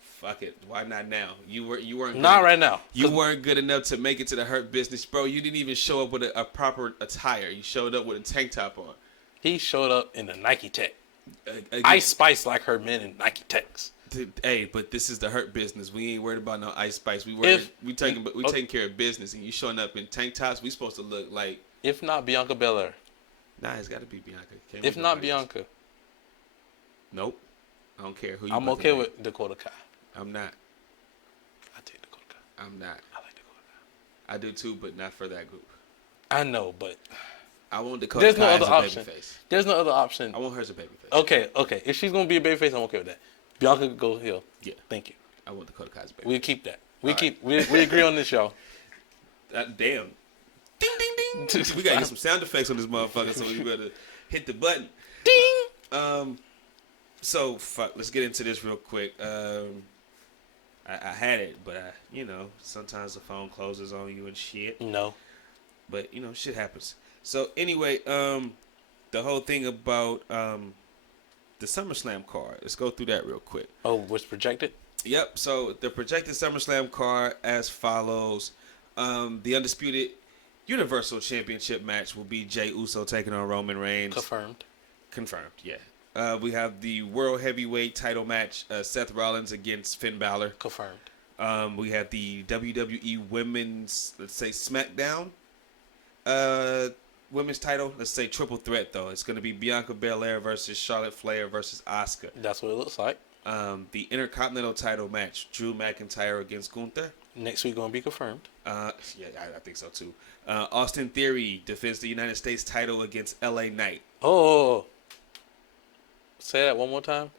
Fuck it. Why not now? You weren't not right now. You weren't good enough to make it to the Hurt Business, bro. You didn't even show up with a proper attire. You showed up with a tank top on. He showed up in a Nike Tech. Ice Spice like her men in Nike Techs. Hey, but this is the Hurt Business. We ain't worried about no Ice Spice. We taking care of business, and you showing up in tank tops. We supposed to look like. If not Bianca Belair. Nah, it's got to be Bianca. If not Bianca. Nope. I don't care who you. I'm okay with Dakota Kai. I'm not. I take Dakota Kai. I'm not. I like Dakota Kai. I do too, but not for that group. I know, but I want Dakota Kai as a babyface. There's no other option. I want her as a babyface. Okay. If she's gonna be a babyface, I'm okay with that. Bianca could go heel. Yeah. Thank you. I want Dakota Kai as a babyface. We'll keep that. We agree on this, y'all. Damn. Ding ding ding. We gotta get some sound effects on this motherfucker, so we better hit the button. Ding. So fuck. Let's get into this real quick. I had it, but sometimes the phone closes on you and shit. No. But shit happens. So anyway, the whole thing about the SummerSlam card. Let's go through that real quick. Oh, what's projected? Yep. So the projected SummerSlam card as follows: the undisputed Universal Championship match will be Jey Uso taking on Roman Reigns. Confirmed. Yeah. We have the World Heavyweight Title match: Seth Rollins against Finn Balor. Confirmed. We have the WWE Women's, let's say, Smackdown. Women's title, let's say triple threat though. It's going to be Bianca Belair versus Charlotte Flair versus Asuka. That's what it looks like. The Intercontinental title match, Drew McIntyre against Gunther. Next week going to be confirmed. Yeah, I think so too. Austin Theory defends the United States title against LA Knight. Oh. Say that one more time.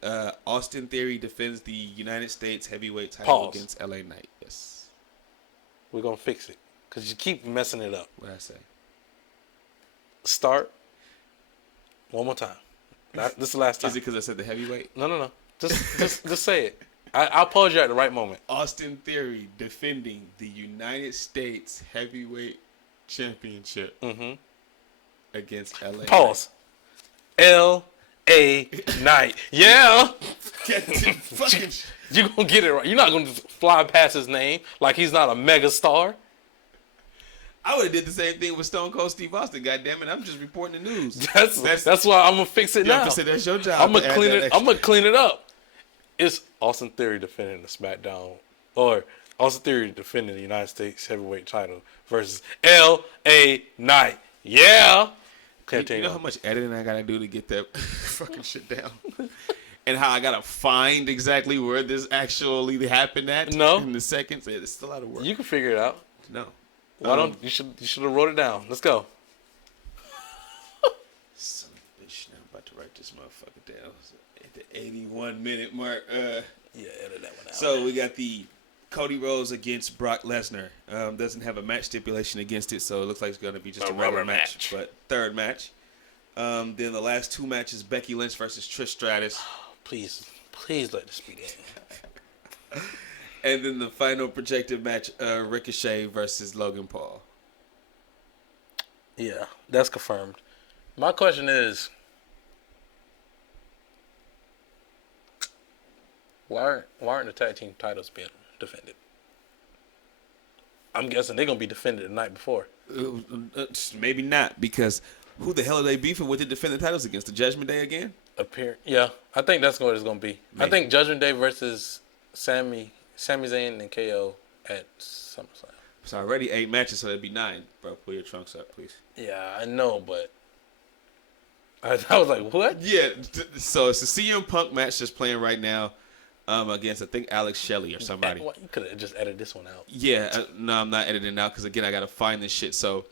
Austin Theory defends the United States heavyweight title against LA Knight. Yes. We're going to fix it because you keep messing it up. What'd I say? Start one more time. This is the last time. Is it because I said the heavyweight? No. Just say it. I'll pause you at the right moment. Austin Theory defending the United States Heavyweight Championship against LA. Pause. LA Knight. Yeah. You're going to get it right. You're not going to fly past his name like he's not a mega star. I would have did the same thing with Stone Cold Steve Austin. Goddamn it! I'm just reporting the news. That's why I'm gonna fix it now. That's your job. I'm gonna clean it up. It's Austin Theory defending the SmackDown, or Austin Theory defending the United States Heavyweight title versus L.A. Knight. Yeah. You know how much editing I gotta do to get that fucking shit down, and how I gotta find exactly where this actually happened at. No. In the seconds, it's still a lot of work. You can figure it out. No. Why don't you should have wrote it down. Let's go. Son of a bitch! Now I'm about to write this motherfucker down at the 81-minute mark. Yeah, edit that one out. So we got the Cody Rhodes against Brock Lesnar. Doesn't have a match stipulation against it, so it looks like it's going to be just a regular match. But third match. Then the last two matches: Becky Lynch versus Trish Stratus. Please let this be it. And then the final projected match, Ricochet versus Logan Paul. Yeah, that's confirmed. My question is, why aren't the tag team titles being defended? I'm guessing they're going to be defended the night before. Maybe not, because who the hell are they beefing with to defend the titles against? The Judgment Day again? Yeah, I think that's what it's going to be. Maybe. I think Judgment Day versus Sami Zayn and KO at SummerSlam. It's already 8 matches, so that'd be 9. Bro, pull your trunks up, please. Yeah, I know, but I was like, what? Yeah, so it's a CM Punk match that's playing right now against, I think, Alex Shelley or somebody. You could have just edited this one out. Yeah, no, I'm not editing out because, again, I got to find this shit. So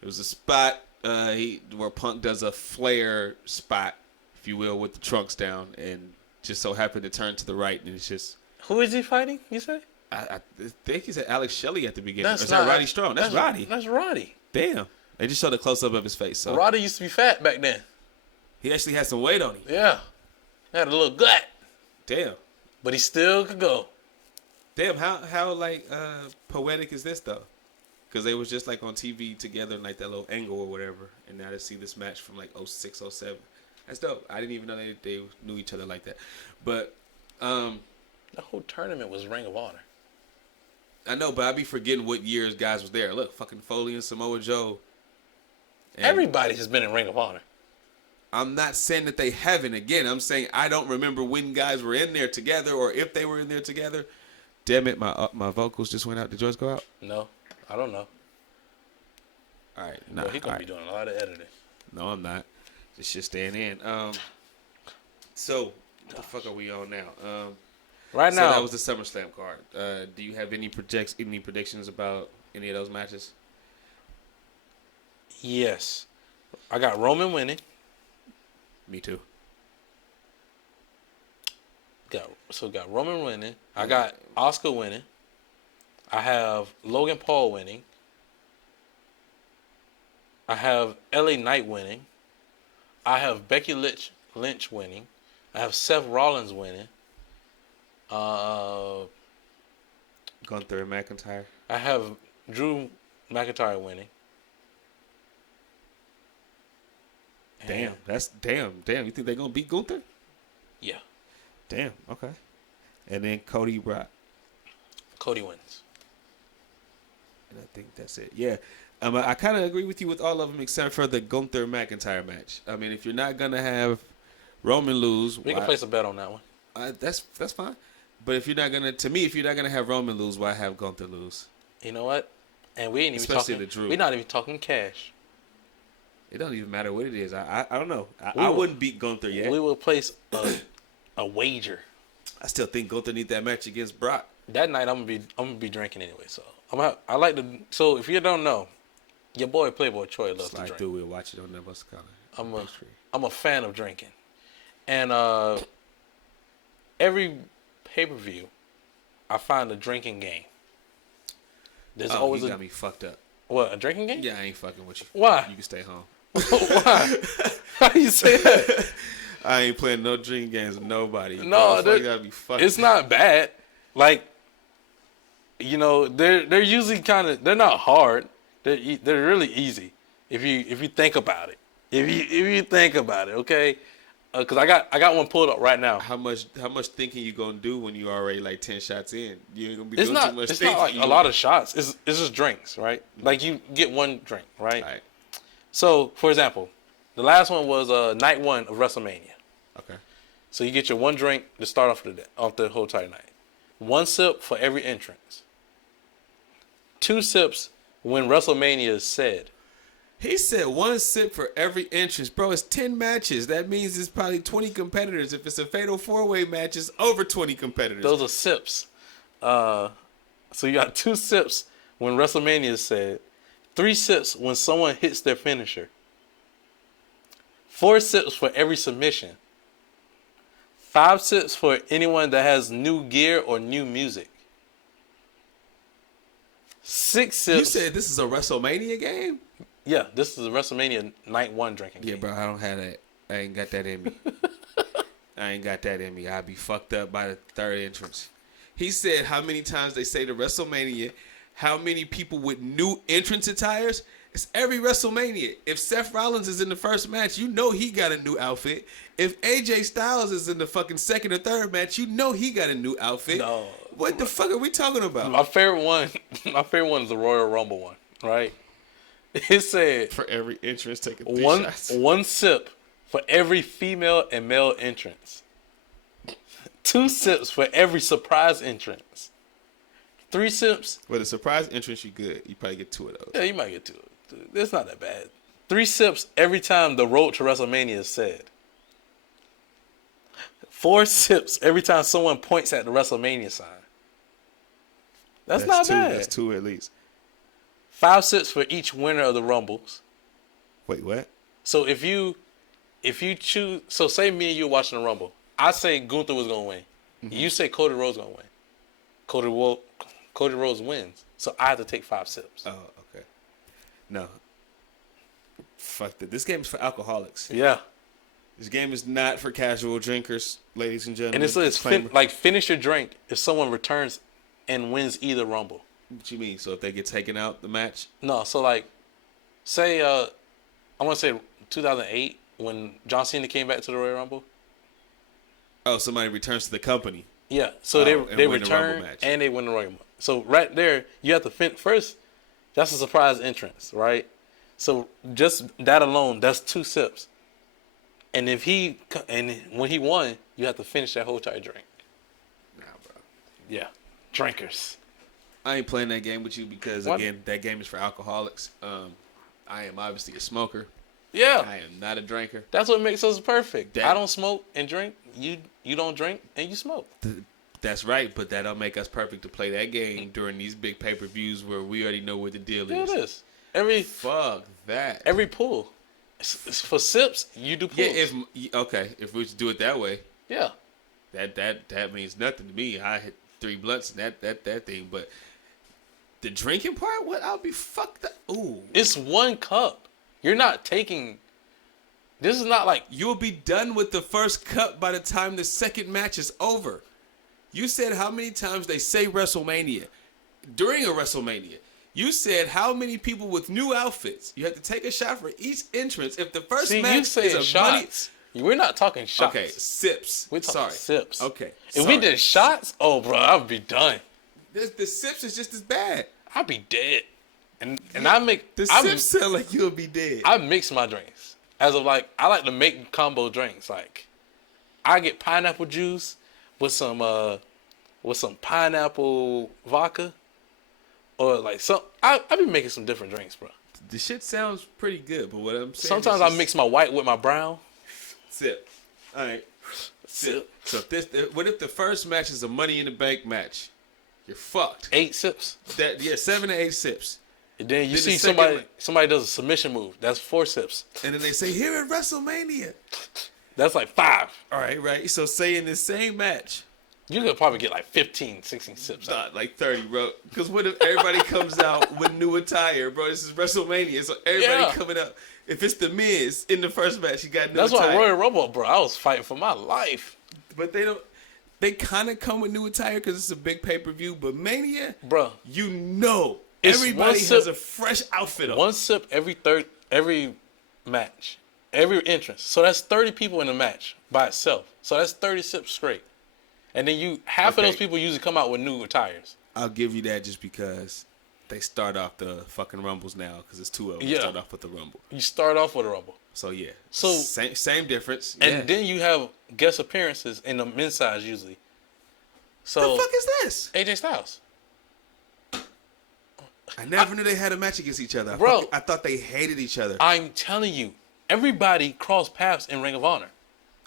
it was a spot where Punk does a flare spot, if you will, with the trunks down, and just so happened to turn to the right, and it's just... Who is he fighting, you say? I think he said Alex Shelley at the beginning. That's or is that Roddy Strong? That's Roddy. That's Roddy. Damn. They just showed a close-up of his face. So Roddy used to be fat back then. he actually had some weight on him. Yeah. He had a little gut. Damn. But he still could go. Damn, how like poetic is this though? Because they was just like on TV together in like that little angle or whatever, and now to see this match from like 06, 07. That's dope. I didn't even know they knew each other like that. But the whole tournament was Ring of Honor. I know, but I be forgetting what years guys was there. Look, fucking Foley and Samoa Joe. And everybody has been in Ring of Honor. I'm not saying that they haven't. Again, I'm saying I don't remember when guys were in there together or if they were in there together. Damn it, my vocals just went out. Did yours go out? No, I don't know. All right, no, he's gonna be doing a lot of editing. No, I'm not. This shit staying in. So what the fuck are we on now? Right now, so that was the SummerSlam card. Do you have any predictions about any of those matches? Yes, I got Roman winning. Me too. Got Roman winning. I got Asuka winning. I have Logan Paul winning. I have LA Knight winning. I have Becky Lynch winning. I have Seth Rollins winning. Gunther and McIntyre. I have Drew McIntyre winning. Damn. That's damn. You think they're gonna beat Gunther? Yeah. Damn. Okay. And then Cody Brock. Cody wins. And I think that's it. Yeah. I kind of agree with you with all of them except for the Gunther McIntyre match. I mean, if you're not gonna have Roman lose, we can place a bet on that one. That's fine. But if you're not gonna have Roman lose, why have Gunther lose? You know what? And we ain't even Especially talking. the Drew. We're not even talking cash. It don't even matter what it is. I don't know. I wouldn't beat Gunther yet. We will place a wager. I still think Gunther need that match against Brock. That night I'm gonna be drinking anyway. So I like to. So if you don't know, your boy Playboy Troy loves to drink. We'll watch it on that bus color. I'm a fan of drinking, and every pay-per-view, I find a drinking game. There's always got me fucked up. What, a drinking game? Yeah, I ain't fucking with you. Why? You can stay home. Why? How you say that? I ain't playing no drinking games with nobody. No, gotta be fucking. It's not bad. Like, you know, they're usually they're not hard. They're really easy if you think about it. If you think about it, okay. Cause I got one pulled up right now. How much thinking you gonna do when you already like 10 shots in? You ain't gonna be doing too much thinking. It's not like a lot of shots. It's just drinks, right? Like you get one drink, right? Right. So, for example, the last one was night 1 of WrestleMania. Okay. So you get your one drink to start off the whole entire night. 1 sip for every entrance. 2 sips when WrestleMania is said. He said 1 sip for every entrance. Bro, it's 10 matches. That means it's probably 20 competitors. If it's a fatal 4-way match, it's over 20 competitors. Those are sips. So you got 2 sips when WrestleMania is said. 3 sips when someone hits their finisher. 4 sips for every submission. 5 sips for anyone that has new gear or new music. 6 sips. You said this is a WrestleMania game? Yeah, this is a WrestleMania night 1 drinking game. Yeah, bro, I don't have that. I ain't got that in me. I'd be fucked up by the 3rd entrance. He said how many times they say to WrestleMania, how many people with new entrance attires? It's every WrestleMania. If Seth Rollins is in the first match, you know he got a new outfit. If AJ Styles is in the fucking 2nd or 3rd match, you know he got a new outfit. No. What the fuck are we talking about? My favorite one is the Royal Rumble one, right? It said for every entrance, taking 3 shots. 1 sip for every female and male entrance. 2 sips for every surprise entrance. 3 sips. With a surprise entrance, you good. You probably get 2 of those. Yeah, you might get 2. It's not that bad. 3 sips every time the road to WrestleMania is said. 4 sips every time someone points at the WrestleMania sign. That's not 2, bad. That's 2 at least. 5 sips for each winner of the Rumbles. Wait, what? So if you choose, so say me and you are watching the Rumble. I say Gunther was gonna win. Mm-hmm. You say Cody Rhodes gonna win. Cody Rhodes wins. So I have to take 5 sips. Oh, okay. No. Fuck that. This game is for alcoholics. Yeah. This game is not for casual drinkers, ladies and gentlemen. And it's like finish your drink if someone returns and wins either Rumble. What you mean? So if they get taken out the match? No, so like, say I want to say 2008 when John Cena came back to the Royal Rumble. Oh, somebody returns to the company. Yeah, so they return and they win the Royal Rumble. So right there, you have to first. That's a surprise entrance, right? So just that alone, that's 2 sips. And when he won, you have to finish that whole entire drink. Nah, bro. Yeah, drinkers. I ain't playing that game with you because, again, that game is for alcoholics. I am obviously a smoker. Yeah. I am not a drinker. That's what makes us perfect. I don't smoke and drink. You don't drink and you smoke. That's right, but that don't make us perfect to play that game during these big pay-per-views where we already know what the deal is. Yeah, it is. Fuck that. Every pull. It's for sips, you do pulls. Yeah, if we do it that way. Yeah. That means nothing to me. I hit 3 blunts and that thing, but the drinking part, what? I'll be fucked up. Ooh. It's 1 cup. You're not taking. This is not like. You'll be done with the first cup by the time the second match is over. You said how many times they say WrestleMania. During a WrestleMania, You said how many people with new outfits? You have to take a shot for each entrance. If the first match you said is a shots. We're not talking shots. Okay, sips. We're talking sips. Okay. If we did shots, oh, bro, I'd be done. The sips is just as bad. I'd be dead. And I make... sips sound like you'll be dead. I mix my drinks. As of like, I like to make combo drinks. Like, I get pineapple juice with some pineapple vodka. Or like I be making some different drinks, bro. The shit sounds pretty good, but what I'm saying sometimes I mix my white with my brown. Sip. All right. Sip. So what if the first match is a Money in the Bank match? You're fucked. 8 sips. 7 to 8 sips. And then you see somebody does a submission move. That's 4 sips. And then they say, here at WrestleMania. That's like 5. All right. So say in the same match. You could probably get like 15, 16 sips. Not like 30, bro. Because what if everybody comes out with new attire, bro? This is WrestleMania, so everybody coming out. If it's The Miz in the first match, you got new attire. That's why Royal Rumble, bro. I was fighting for my life. But they don't. They kind of come with new attire because it's a big pay-per-view. But Mania, bro, everybody has a fresh outfit on. One sip every match, every entrance. So that's 30 people in a match by itself. So that's 30 sips straight. And then half of those people usually come out with new attires. I'll give you that just because they start off the fucking Rumbles now because it's 2 of them. You start off with the Rumble. You start off with a Rumble. So, yeah. So same difference. And then you have guest appearances in the men's side usually. So the fuck is this? AJ Styles. I never knew they had a match against each other. Bro. I thought they hated each other. I'm telling you. Everybody crossed paths in Ring of Honor.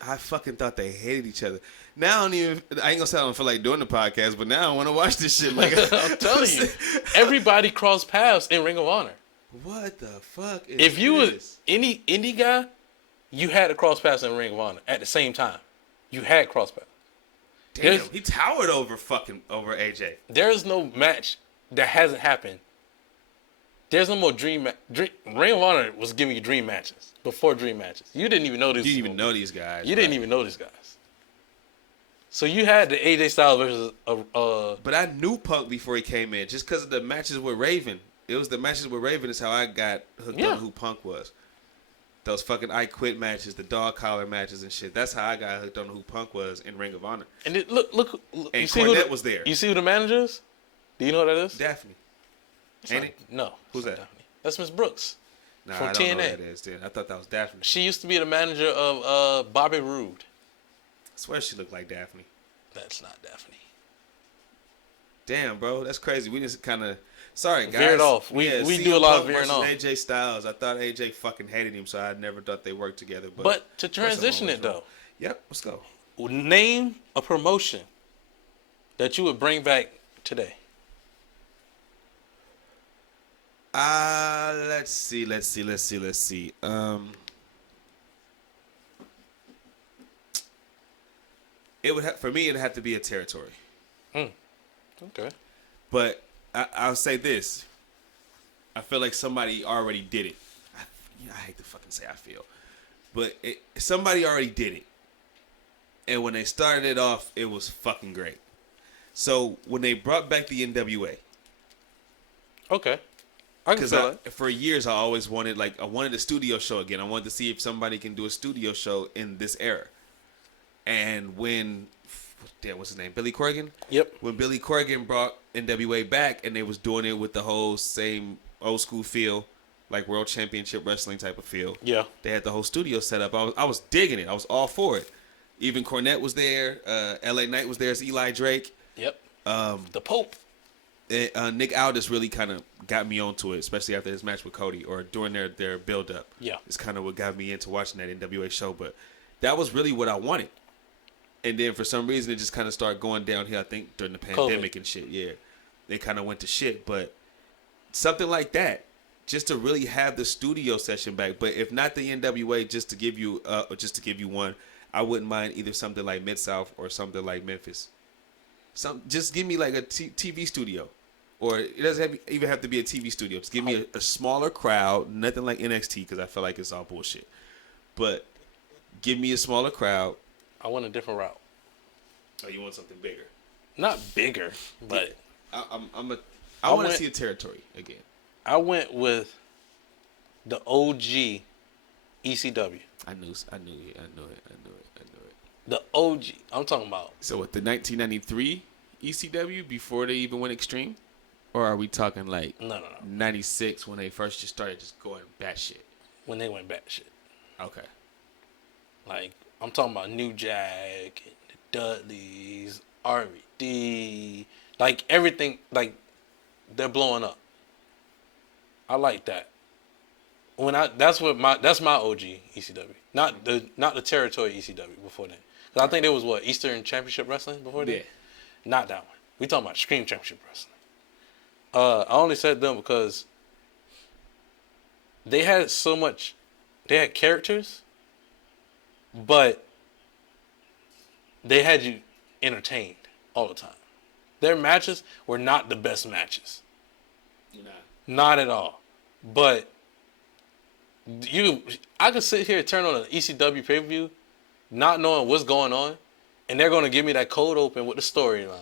I fucking thought they hated each other. Now I ain't gonna say I don't feel like doing the podcast, but now I want to watch this shit. Like I'm telling you, everybody crossed paths in Ring of Honor. What the fuck is If you was any indie guy, you had to cross paths in Ring of Honor at the same time. You had cross paths. Damn, he towered over AJ. There is no match that hasn't happened. There's no more Ring of Honor was giving you dream matches before dream matches. You didn't even know these. You didn't even know these guys. You didn't even know these guys. So you had the AJ Styles versus But I knew Punk before he came in, just because of the matches with Raven. It was the matches with Raven is how I got hooked on who Punk was. Those fucking I Quit matches, the dog collar matches and shit. That's how I got hooked on who Punk was in Ring of Honor. And look. And you see Cornette was there. You see who the manager is? Do you know who that is? Daphne. Ain't it? No. Who's that? Daphne. That's Miss Brooks. Nah, from I don't TNA. know who that is, dude. I thought that was Daphne. She used to be the manager of Bobby Roode. I swear she looked like Daphne. That's not Daphne. Damn, bro, that's crazy. We just kind of sorry, guys. Veered off. We do a lot of veering off. AJ Styles. I thought AJ fucking hated him, so I never thought they worked together. But to transition it though. Yep. Let's go. Name a promotion that you would bring back today. Let's see. It would for me. It'd have to be a territory. Okay. But I'll say this. I feel like somebody already did it. I hate to fucking say I feel, but somebody already did it. And when they started it off, it was fucking great. So when they brought back the NWA. Okay. Because for years I always wanted a studio show again. I wanted to see if somebody can do a studio show in this era. And when, what's his name? Billy Corgan? Yep. When Billy Corgan brought NWA back and they was doing it with the whole same old school feel, like World Championship Wrestling type of feel. Yeah. They had the whole studio set up. I was digging it. I was all for it. Even Cornette was there. LA Knight was there as Eli Drake. Yep. The Pope. Nick Aldis really kind of got me onto it, especially after his match with Cody or during their build up. Yeah. It's kind of what got me into watching that NWA show. But that was really what I wanted. And then for some reason, it just kind of started going downhill, I think, during the pandemic and shit. Yeah. They kind of went to shit. But something like that, just to really have the studio session back. But if not the NWA, just to give you one, I wouldn't mind either something like Mid-South or something like Memphis. Just give me like a TV studio. Or it doesn't even have to be a TV studio. Just give me a smaller crowd, nothing like NXT, because I feel like it's all bullshit. But give me a smaller crowd. I want a different route. Oh, you want something bigger? Not bigger, but I I want to see a territory again. I went with the OG ECW. I knew it. The OG. I'm talking about. So with the 1993 ECW before they even went extreme, or are we talking like no 96 when they first just started just going batshit? When they went batshit. Okay. Like I'm talking about New Jack, the Dudleys, RVD, like everything. Like they're blowing up. I like that. That's my OG ECW. Not the territory ECW before then. Cause I think there was Eastern Championship Wrestling before then. Yeah. Not that one. We talking about Extreme Championship Wrestling. I only said them because they had so much. They had characters, but they had you entertained all the time. Their matches were not the best matches. Nah. Not at all. But I could sit here and turn on an ECW pay-per-view not knowing what's going on, and they're going to give me that cold open with the storyline.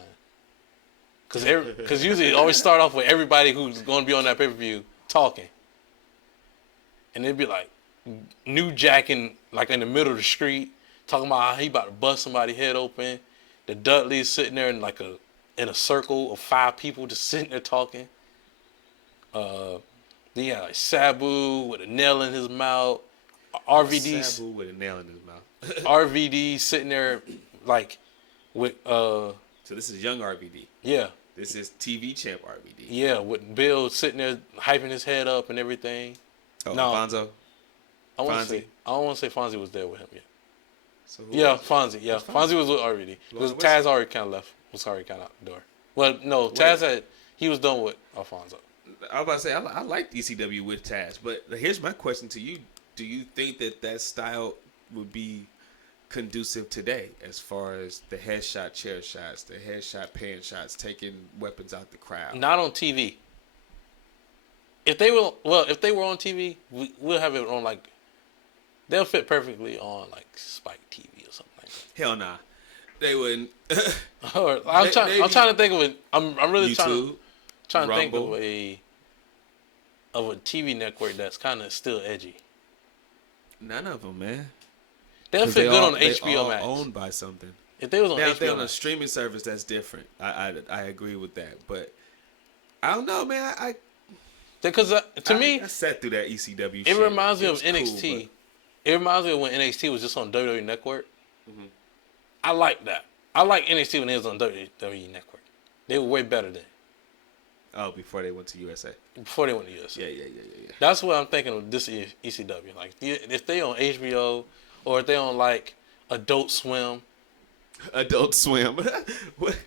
Because usually it always start off with everybody who's going to be on that pay-per-view talking. And it'd be like New Jack in the middle of the street talking about how he about to bust somebody's head open. The Dudleys sitting there in a circle of 5 people just sitting there talking. Then you had like Sabu with a nail in his mouth. Sabu with a nail in his mouth. RVD sitting there like with So this is young RVD. Yeah. This is TV champ RVD. Yeah, with Bill sitting there hyping his head up and everything. Oh, no, Fonzo. I don't want to say Fonzie was there with him yet. So Fonzie. Yeah, Fonzie was with RVD. Because Taz already kind of left. Was already kind of out the door. Well, no, Taz he was done with Alfonso. I was about to say I like ECW with Taz, but here's my question to you: do you think that style would be conducive today, as far as the headshot chair shots, the headshot pan shots, taking weapons out the crowd? Not on TV. If they were on TV, we'll have it on like. They'll fit perfectly on like Spike TV or something like that. Hell nah, they wouldn't. I'm trying to think of it. I'm really YouTube, trying to Rumble. think of a TV network that's kind of still edgy. None of them, man. They'll fit good on HBO they all Max. Owned by something. If they was on now, HBO if they're on Max. a streaming service, that's different. I agree with that, but I don't know, man. Because to me, I sat through that ECW. It reminds me of NXT. Cool, it reminds me of when NXT was just on WWE Network. Mm-hmm. I like that. I like NXT when it was on WWE Network. They were way better then. Oh, before they went to USA. Before they went to USA. Yeah. That's what I'm thinking of this ECW. Like, if they on HBO or if they on like Adult Swim. Adult Swim.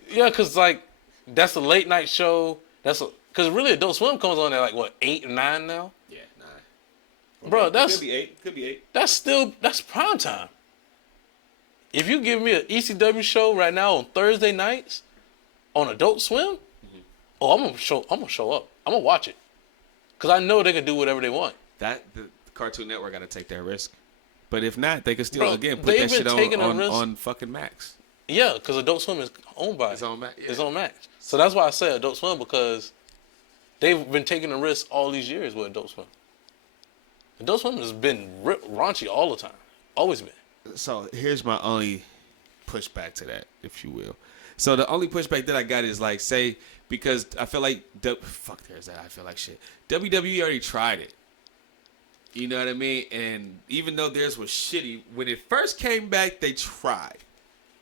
Yeah, because like that's a late night show. Because really Adult Swim comes on at like what 8 or 9 now. Yeah, 9. Bro, that's could be 8. Could be 8. That's prime time. If you give me an ECW show right now on Thursday nights on Adult Swim, I'm gonna show up. I'm gonna watch it because I know they can do whatever they want. The Cartoon Network got to take that risk. But if not, they could still put that shit on fucking Max. Yeah, because Adult Swim is owned by it's on Max. Yeah. It's on Max. So that's why I say Adult Swim, because they've been taking a risk all these years with Adult Swim. Adult Swim has been raunchy all the time. Always been. So here's my only pushback to that, if you will. So the only pushback that I got is like, say, because I feel like, I feel like shit. WWE already tried it. You know what I mean? And even though theirs was shitty, when it first came back, they tried.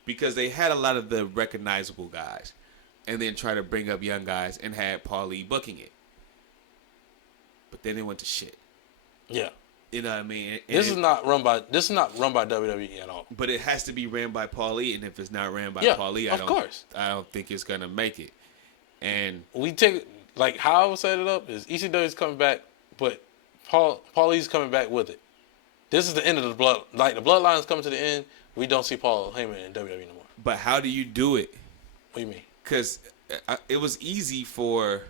Because they had a lot of the recognizable guys. And then try to bring up young guys and had Paul Lee booking it. But then it went to shit. Yeah. You know what I mean? This is not run by WWE at all. But it has to be ran by Paul Lee, and if it's not ran by Paul Lee, I don't think it's gonna make it. And we take like how I would set it up is ECW is coming back, but Paul Lee's coming back with it. This is the end of the blood. Like the bloodline is coming to the end. We don't see Paul Heyman in WWE no more. But how do you do it? What do you mean? Because it was easy for,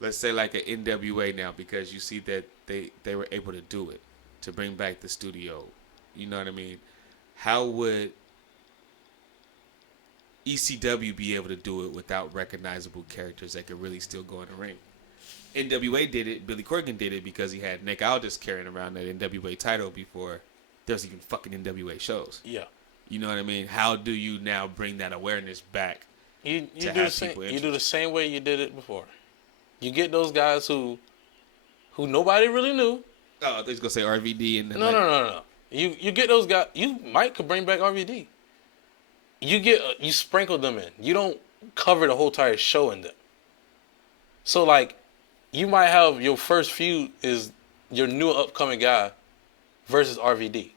let's say, like an NWA now, because you see that they were able to do it, to bring back the studio. You know what I mean? How would ECW be able to do it without recognizable characters that could really still go in the ring. NWA did it. Billy Corgan did it because he had Nick Aldis carrying around that NWA title before there was even fucking NWA shows. Yeah. You know what I mean? How do you now bring that awareness back? You do the same way you did it before. You get those guys who nobody really knew. Oh, I thought he was gonna say RVD and no. You get those guys. Could bring back RVD. You sprinkle them in. You don't cover the whole entire show in them. So like, you might have your first feud is your new upcoming guy versus RVD.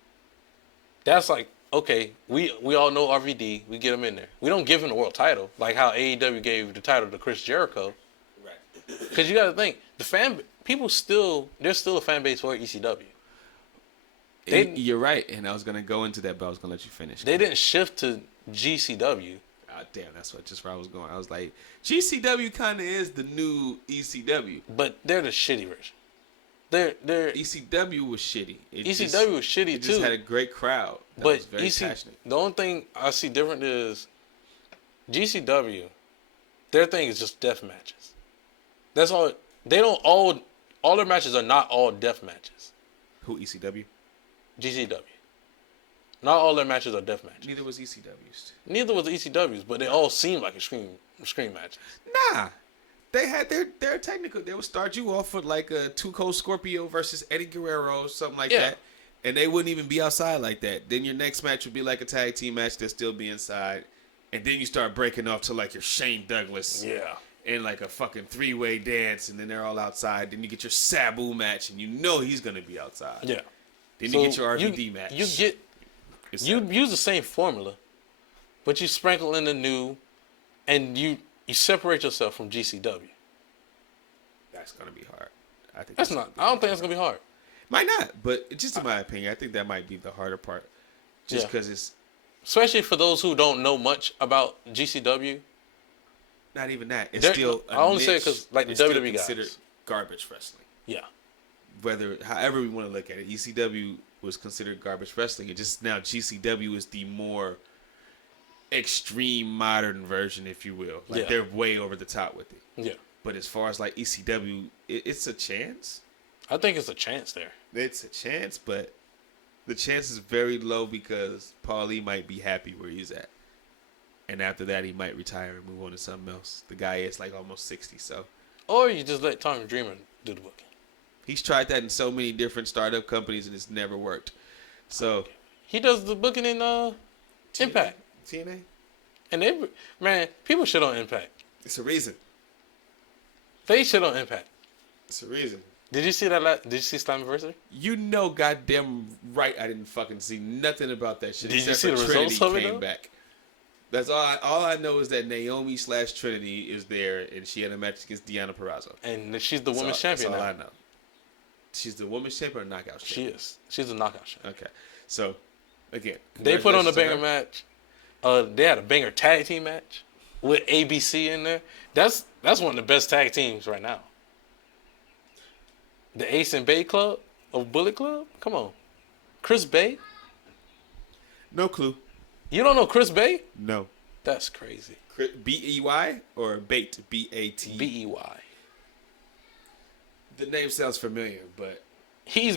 That's like, okay, we all know RVD. We get him in there. We don't give him the world title like how AEW gave the title to Chris Jericho. Right. Because you got to think there's still a fan base for ECW. You're right, and I was gonna go into that, but I was gonna let you finish. They didn't shift to GCW. Oh, damn, that's just where I was going. I was like, GCW kind of is the new ECW, but they're the shitty version. They're ECW was shitty. ECW was shitty it too. Just had a great crowd. That was very passionate. The only thing I see different is GCW. Their thing is just death matches. That's all. They don't all their matches are not all death matches. Who, ECW? GCW. Not all their matches are death matches. Neither was ECW's. Neither was ECW's, but they all seem like extreme matches. Nah. They had their technical. They would start you off with like a 2 Cold Scorpio versus Eddie Guerrero or something like that. And they wouldn't even be outside like that. Then your next match would be like a tag team match that still be inside. And then you start breaking off to like your Shane Douglas. Yeah. And like a fucking 3-way dance. And then they're all outside. Then you get your Sabu match. And you know he's going to be outside. Yeah. Then you get your RVD match. You use the same formula. But you sprinkle in the new. And you separate yourself from GCW. That's going to be hard. I think I don't think that's going to be hard. Might not, but just in my opinion, I think that might be the harder part. Just because it's... Especially for those who don't know much about GCW. Not even that. It's still a I only niche. say it because like the WWE guys. Considered garbage wrestling. Yeah. However we want to look at it. ECW was considered garbage wrestling. And just now GCW is the more extreme modern version, if you will. Like they're way over the top with it. Yeah. But as far as like ECW, it's a chance. I think it's a chance there. It's a chance, but the chance is very low because Paulie might be happy where he's at. And after that, he might retire and move on to something else. The guy is like almost 60, so. Or you just let Tommy Dreamer do the booking. He's tried that in so many different startup companies and it's never worked. So. He does the booking in Impact. TNA? And people shit on Impact. It's a reason. They shit on Impact. It's a reason. Did you see that? Did you see Slammiversary? You know goddamn right I didn't fucking see nothing about that shit. Did you see the results of it, though? Back. That's all I know is that Naomi/Trinity is there and she had a match against Deonna Purrazzo. And she's the women's champion that's all now. I know. She's the women's champion or knockout champion? She is. She's a knockout champion. Okay. So, again. They put on a banger match. They had a banger tag team match with ABC in there. That's one of the best tag teams right now. The Ace and Bay Club of Bullet Club? Come on. Chris Bay? No clue. You don't know Chris Bay? No. That's crazy. B-E-Y or Bait? B-A-T? B-E-Y. The name sounds familiar, but... He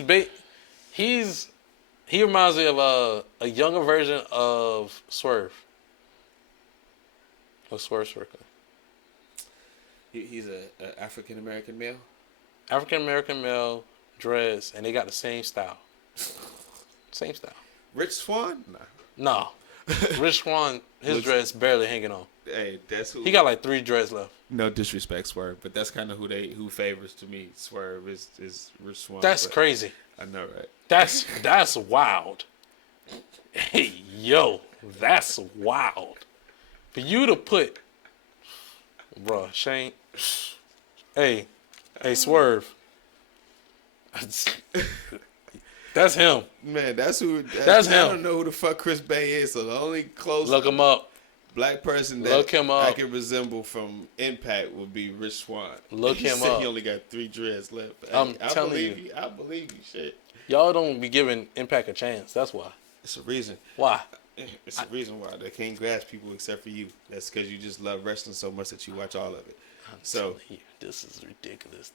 reminds me of a younger version of Swerve. Of Swerve Strickland. He's a African-American male? African-American male, dreads, and they got the same style. Same style. Rich Swann? Nah. No. Rich Swann, his dreads barely hanging on. Hey, that's who... He got like 3 dreads left. No disrespect, Swerve, but that's kind of who favors to me. Swerve is Rich Swann. That's crazy. I know, right? That's wild. Hey, yo, that's wild. For you to put... Bruh, Shane... Hey, Swerve. That's him. Man, that's who. That's him. I don't know who the fuck Chris Bay is. So the only close Look him up. black person that Look him up. I can resemble from Impact would be Rich Swann. Look he him said up. He only got 3 dreads left. I'm telling you. I believe you. Shit. Y'all don't be giving Impact a chance. That's why. It's a reason. Why? It's the reason why they can't grasp people except for you. That's because you just love wrestling so much that you watch all of it. So this is ridiculous.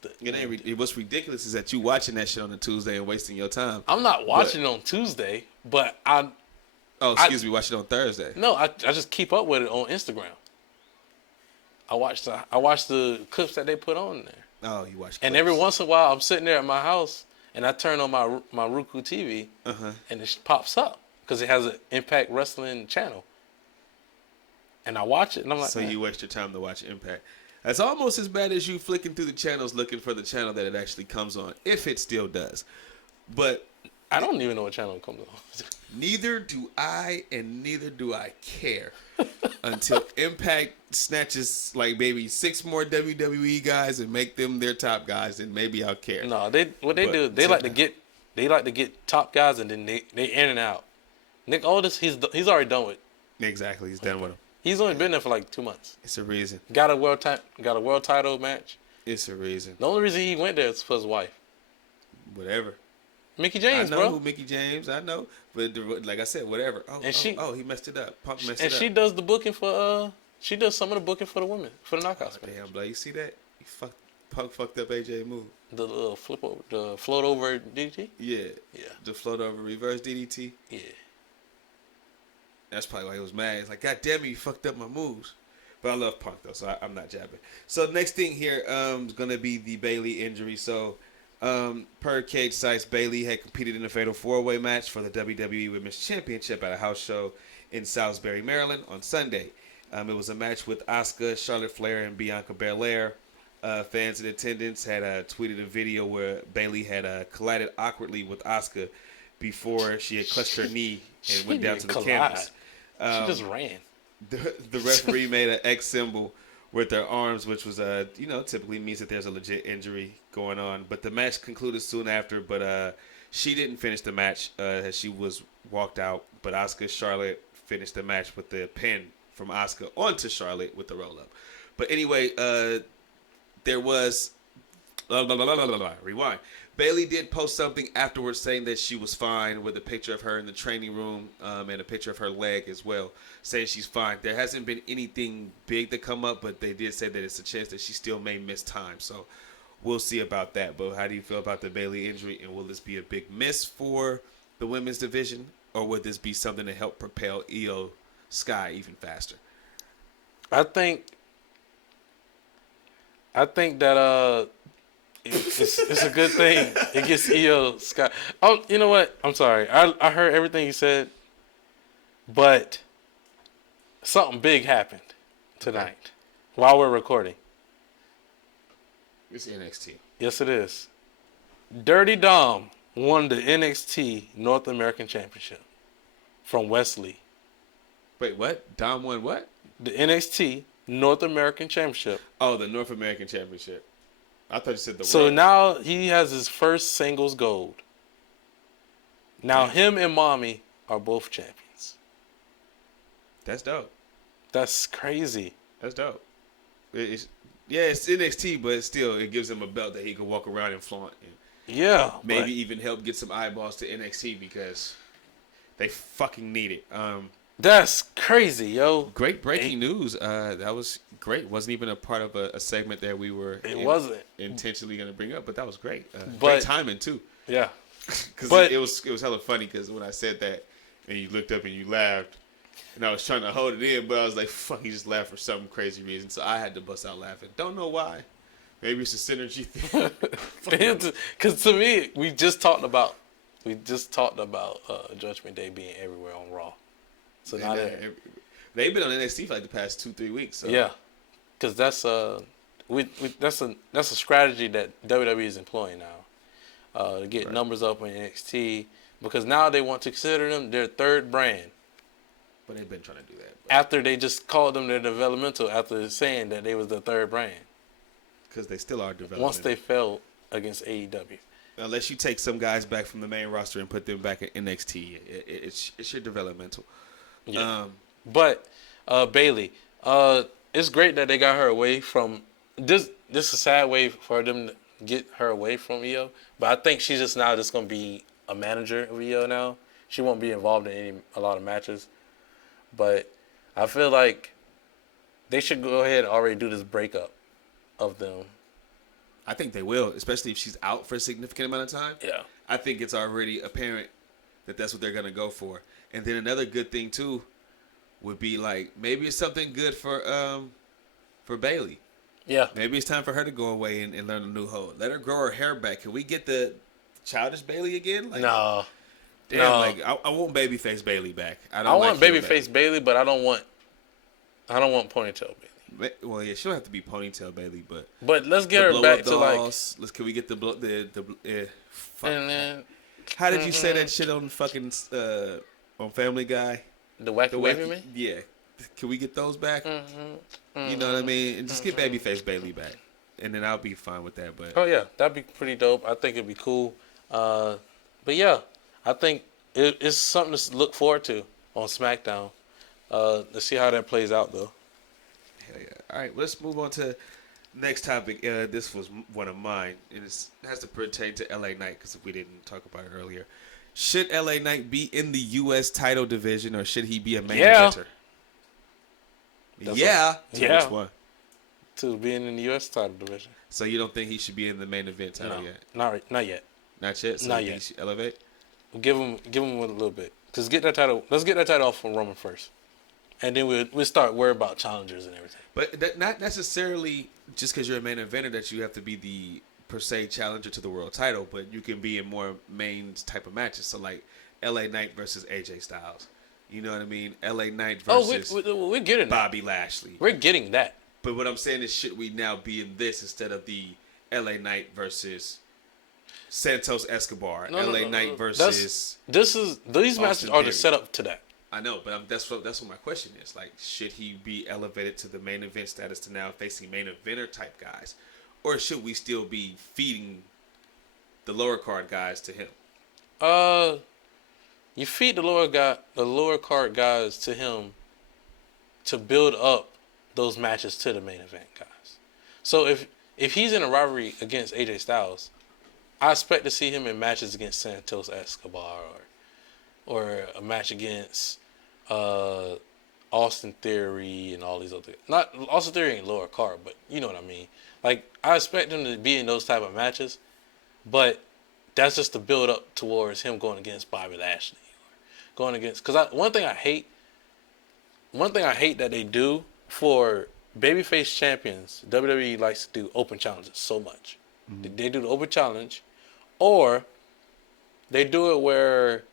What's ridiculous is that you watching that shit on a Tuesday and wasting your time. I'm not watching it on Tuesday, but watch it on Thursday. No, I just keep up with it on Instagram. I watch the clips that they put on there. Oh, you watch clips. And every once in a while, I'm sitting there at my house, and I turn on my Roku TV, and it pops up because it has an Impact Wrestling channel. And I watch it, and I'm like, so you waste your time to watch Impact. That's almost as bad as you flicking through the channels looking for the channel that it actually comes on, if it still does. But I don't even know what channel it comes on. Neither do I, and neither do I care until Impact snatches like maybe 6 more WWE guys and make them their top guys, and maybe I'll care. No, they like to get top guys, and then they in and out. Nick Aldis, he's already done with. Exactly, he's done with him. He's only been there for like 2 months. It's a reason. Got a world title match. It's a reason. The only reason he went there is for his wife. Whatever. Mickey James, bro. I know who Mickey James. I know, but like I said, whatever. He messed it up. Punk messed it up. And she does the booking for. She does some of the booking for the women for the knockouts. Damn, bro, you see that? Punk fucked up AJ move. The little float over DDT. Yeah. The float over reverse DDT. Yeah. That's probably why he was mad. He's like, God damn it, you fucked up my moves. But I love Punk though, so I'm not jabbing. So the next thing here is gonna be the Bayley injury. So. Per Cage Sites, Bayley had competed in a fatal 4-way match for the WWE Women's Championship at a house show in Salisbury, Maryland on Sunday. It was a match with Asuka, Charlotte Flair, and Bianca Belair. Fans in attendance had tweeted a video where Bayley had collided awkwardly with Asuka before she had clutched her knee and went down to the canvas. She just ran. The referee made an X symbol with their arms, which was typically means that there's a legit injury going on. But the match concluded soon after. But she didn't finish the match as she was walked out. But Asuka Charlotte finished the match with the pin from Asuka onto Charlotte with the roll up. But anyway, there was rewind. Bayley did post something afterwards saying that she was fine, with a picture of her in the training room and a picture of her leg as well, saying she's fine. There hasn't been anything big to come up, but they did say that it's a chance that she still may miss time. So we'll see about that. But how do you feel about the Bayley injury, and will this be a big miss for the women's division, or would this be something to help propel Io Sky even faster? I think that it's a good thing. It gets Io Sky. Oh, you know what? I'm sorry. I heard everything you said, but something big happened tonight while we're recording. It's NXT. Yes, it is. Dirty Dom won the NXT North American Championship from Wesley. Wait, what? Dom won what? The NXT North American Championship. Oh, the North American Championship. I thought you said the So world. now he has his first singles gold. Now him and Mommy are both champions. That's dope. That's crazy. That's dope. It's NXT, but still, it gives him a belt that he can walk around and flaunt. And Yeah. maybe even help get some eyeballs to NXT because they fucking need it. That's crazy, yo. Great breaking news. That was great. Wasn't even a part of a segment that we were wasn't intentionally going to bring up, but that was great. But great timing too. Yeah. Because it was hella funny because when I said that and you looked up and you laughed, and I was trying to hold it in, but I was like, fuck, he just laughed for some crazy reason. So I had to bust out laughing. Don't know why. Maybe it's a synergy thing. Because to me, we just talked about Judgment Day being everywhere on Raw. So now they've been on NXT for like the past 2-3 weeks. So. Yeah, because that's a strategy that WWE is employing now to get numbers up in NXT, because now they want to consider them their third brand. But they've been trying to do that. After they just called them their developmental, after saying that they was the third brand. Because they still are developmental. Once they fell against AEW. Unless you take some guys back from the main roster and put them back in NXT, it's your developmental. Yeah. But Bayley, it's great that they got her away from this. This is a sad way for them to get her away from Io. But I think she's just gonna be a manager of Io now. She won't be involved in a lot of matches. But I feel like they should go ahead and already do this breakup of them. I think they will, especially if she's out for a significant amount of time. Yeah. I think it's already apparent that that's what they're going to go for. And then another good thing, too, would be like maybe it's something good for Bayley. Yeah. Maybe it's time for her to go away and learn a new hold. Let her grow her hair back. Can we get the childish Bayley again? Like, no. Damn, no. like I want babyface Bayley back. I want babyface Bayley, but I don't want ponytail Bayley. Well, yeah, she don't have to be ponytail Bayley, but let's get her back to like. Can we get the fuck. And then, how did you say that shit on fucking on Family Guy? The wacky wavy man? Yeah. Can we get those back? You know what I mean? And just get babyface Bayley back, and then I'll be fine with that. But oh yeah, that'd be pretty dope. I think it'd be cool. But yeah, I think it's something to look forward to on SmackDown. Let's see how that plays out though. Hell yeah. All right, let's move on to next topic. This was one of mine, and it has to pertain to LA Knight because we didn't talk about it earlier. Should LA Knight be in the U.S. title division, or should he be a main eventer? Yeah. Which one? To being in the U.S. title division. So you don't think he should be in the main event title yet? Not yet. Not yet. So not yet. Yet. He should elevate. Give him a little bit. Let's get that title off from Roman first, and then we'll start worrying about challengers and everything. But not necessarily just because you're a main eventer that you have to be the per se challenger to the world title, but you can be in more main type of matches. So like LA Knight versus AJ Styles. You know what I mean? LA Knight versus we're getting Bobby Lashley. We're getting that. But what I'm saying is, should we now be in this instead of the LA Knight versus Santos Escobar? LA Knight versus these matches are the setup to that. I know, but that's what my question is. Like, should he be elevated to the main event status to now facing main eventer type guys, or should we still be feeding the lower card guys to him? You feed the lower card guys to him to build up those matches to the main event guys. So if he's in a rivalry against AJ Styles, I expect to see him in matches against Santos Escobar or a match against Austin Theory and all these other. Not Austin Theory ain't lower card, but you know what I mean. Like I expect him to be in those type of matches, but that's just to build up towards him going against Bobby Lashley, or going against. Because one thing I hate that they do for babyface champions, WWE likes to do open challenges so much. Mm-hmm. They do the open challenge, or they do it where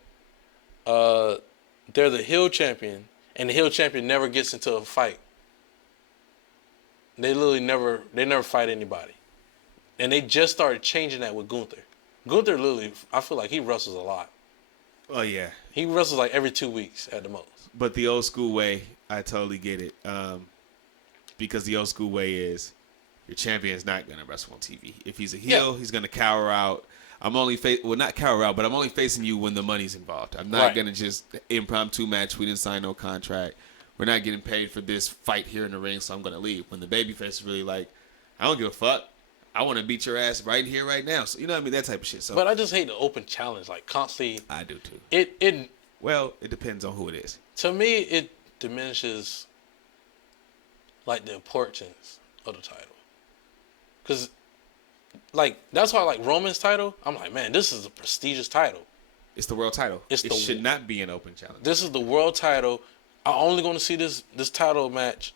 they're the heel champion, and the heel champion never gets into a fight. They literally never fight anybody. And they just started changing that with Gunther. Gunther literally, I feel like he wrestles a lot. Oh, yeah. He wrestles like every 2 weeks at the most. But the old school way, I totally get it. Because the old school way is your champion is not going to wrestle on TV. If he's a heel, he's going to cower out. Not cower out, but I'm only facing you when the money's involved. I'm not going to just impromptu match. We didn't sign no contract. We're not getting paid for this fight here in the ring, so I'm going to leave. When the babyface is really like, I don't give a fuck. I want to beat your ass right here, right now. So you know what I mean? That type of shit. So, but I just hate the open challenge, like constantly. I do too. It depends on who it is. To me, it diminishes like the importance of the title. Cause like that's why like Roman's title, I'm like, man, this is a prestigious title. It's the world title. It should not be an open challenge. This is the world title. I'm only going to see this title match.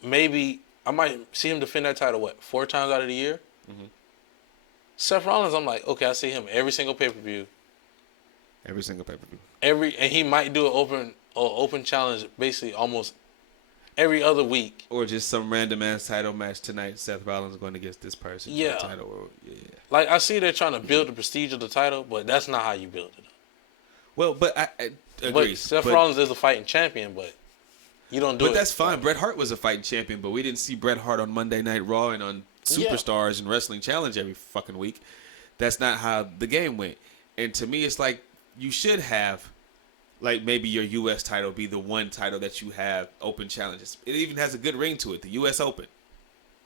Maybe I might see him defend that title 4 times out of the year. Mm-hmm. Seth Rollins, I'm like, okay, I see him every single pay-per-view. Every single pay-per-view. And he might do an open challenge basically almost every other week. Or just some random ass title match tonight. Seth Rollins going against this person. Yeah. For the title. Like I see they're trying to build the prestige of the title, but that's not how you build it up. Well, but I agree. But Seth Rollins is a fighting champion, but you don't do it. But that's fine. Bret Hart was a fighting champion, but we didn't see Bret Hart on Monday Night Raw and on Superstars and Wrestling Challenge every fucking week. That's not how the game went. And to me, it's like you should have, like maybe your U.S. title be the one title that you have open challenges. It even has a good ring to it, the U.S. Open.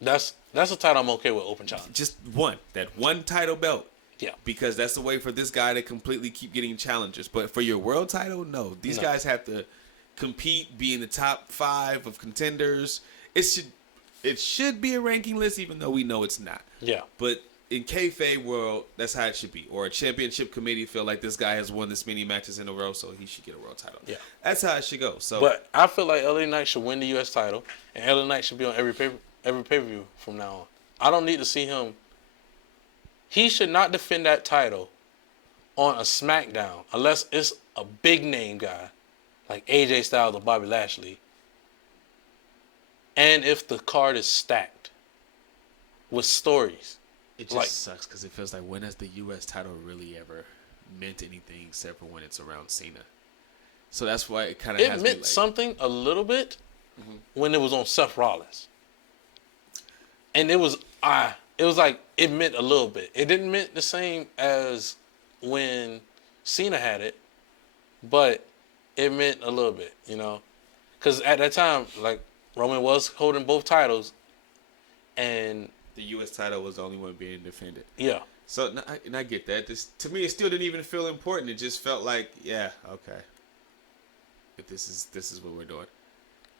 That's a title I'm okay with, open challenge. Just one. That one title belt. Yeah. Because that's the way for this guy to completely keep getting challengers. But for your world title, no. These guys have to compete, be in the top 5 of contenders. It should be a ranking list, even though we know it's not. Yeah. But in kayfabe world, that's how it should be. Or a championship committee feel like this guy has won this many matches in a row, so he should get a world title. Yeah. That's how it should go. So, but I feel like LA Knight should win the U.S. title, and LA Knight should be on every pay-per-view from now on. I don't need to see him. He should not defend that title on a SmackDown unless it's a big name guy like AJ Styles or Bobby Lashley. And if the card is stacked with stories. It just sucks because it feels like, when has the U.S. title really ever meant anything except for when it's around Cena? So that's why it kind of has meant something a little bit when it was on Seth Rollins. And it was like it meant a little bit. It didn't mean the same as when Cena had it, but it meant a little bit, you know? Because at that time, like, Roman was holding both titles, and the U.S. title was the only one being defended. Yeah. So, and I get that. To me, it still didn't even feel important. It just felt like, yeah, okay. But this is what we're doing.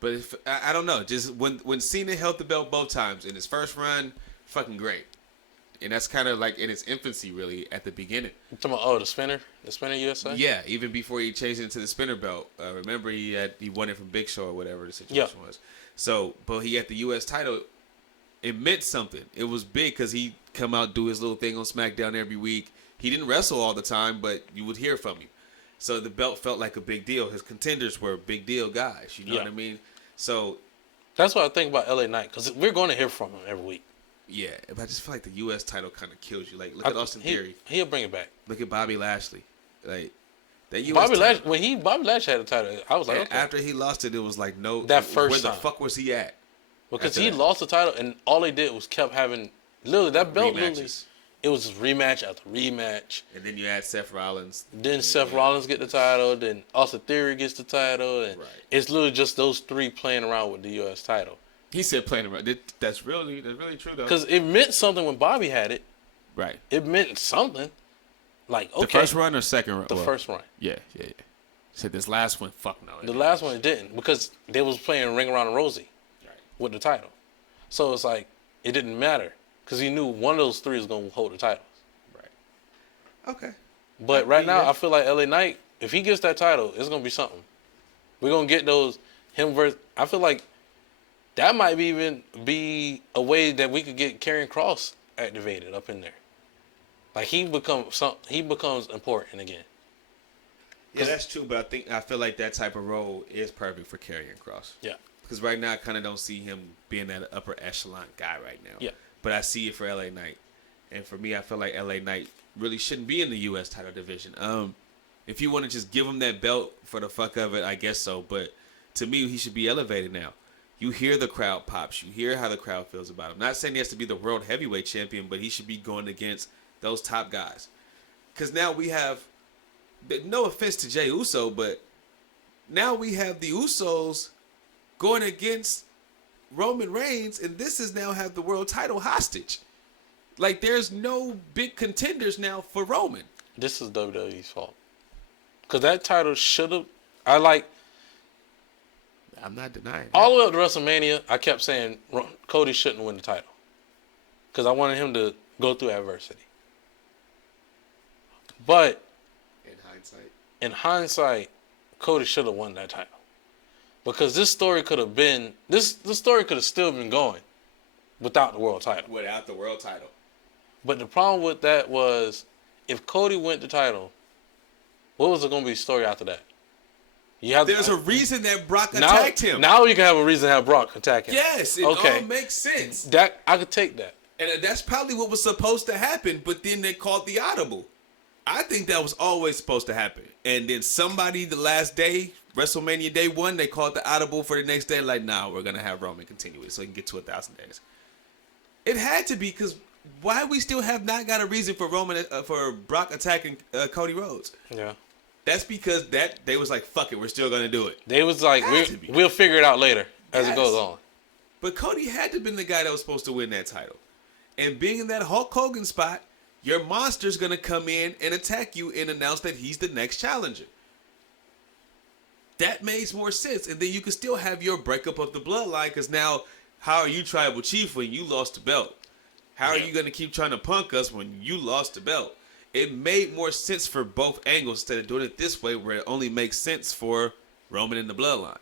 But I don't know. Just when Cena held the belt both times in his first run, fucking great. And that's kind of like in its infancy, really, at the beginning. You talking about, the spinner USA? Yeah, even before he changed it into the spinner belt. Remember, he won it from Big Show or whatever the situation was. So, but he had the U.S. title. It meant something. It was big because he come out, do his little thing on SmackDown every week. He didn't wrestle all the time, but you would hear from him. So the belt felt like a big deal. His contenders were big deal guys. You know what I mean? So that's what I think about LA Knight, because we're going to hear from him every week. Yeah, but I just feel like the U.S. title kind of kills you. Like, look at Austin Theory. He'll bring it back. Look at Bobby Lashley. Like, that U.S. Bobby title. Lashley, Bobby Lashley had a title, I was like, okay. After he lost it, it was like, no. That first where the time. fuck was he at? Because he lost the title, and all they did was kept having, literally, that belt, literally, it was just rematch after rematch. And then you had Seth Rollins. Then Seth Rollins get the title. Then Austin Theory gets the title. And it's literally just those three playing around with the U.S. title. He said playing around. That's really true, though. Because it meant something when Bobby had it. Right. It meant something. Like, okay. The first run or second run? The first run. Yeah. Said this last one, fuck no. The last one, it didn't. Because they was playing Ring Around Rosie with the title. So it's like, it didn't matter. Because he knew one of those three was going to hold the titles. Right. Okay. But right now, I feel like LA Knight, if he gets that title, it's going to be something. We're going to get those, him versus, I feel like that might even be a way that we could get Karrion Kross activated up in there. Like, he becomes important again. Yeah, that's true, but I feel like that type of role is perfect for Karrion Kross. Yeah. Because right now I kind of don't see him being that upper echelon guy right now. Yeah. But I see it for LA Knight. And for me, I feel like LA Knight really shouldn't be in the U.S. title division. If you want to just give him that belt for the fuck of it, I guess so. But to me, he should be elevated now. You hear the crowd pops. You hear how the crowd feels about him. Not saying he has to be the world heavyweight champion, but he should be going against those top guys. Because now we have, no offense to Jey Uso, but now we have the Usos going against Roman Reigns, and this is now have the world title hostage. Like, there's no big contenders now for Roman. This is WWE's fault. Because that title should have, I'm not denying that. All the way up to WrestleMania, I kept saying Cody shouldn't win the title. Because I wanted him to go through adversity. But in hindsight, Cody should have won that title. Because this story could have been, this story could have still been going without the world title. Without the world title. But the problem with that was, if Cody went the title, what was it going to be the story after that? There's a reason that Brock attacked him. Now you can have a reason to have Brock attack him. Yes, it all makes sense. That I could take that. And that's probably what was supposed to happen, but then they called the audible. I think that was always supposed to happen. And then somebody the last day, WrestleMania Day 1, they called the audible for the next day. Like, nah, we're going to have Roman continue it so he can get to 1,000 days. It had to be, because why we still have not got a reason for for Brock attacking Cody Rhodes? Yeah. That's because they was like, fuck it, we're still going to do it. They was like, we'll figure it out later as it goes on. But Cody had to have been the guy that was supposed to win that title. And being in that Hulk Hogan spot, your monster's going to come in and attack you and announce that he's the next challenger. That makes more sense. And then you can still have your breakup of the bloodline, because now, how are you tribal chief when you lost the belt? How are you going to keep trying to punk us when you lost the belt? It made more sense for both angles instead of doing it this way, where it only makes sense for Roman and the bloodline.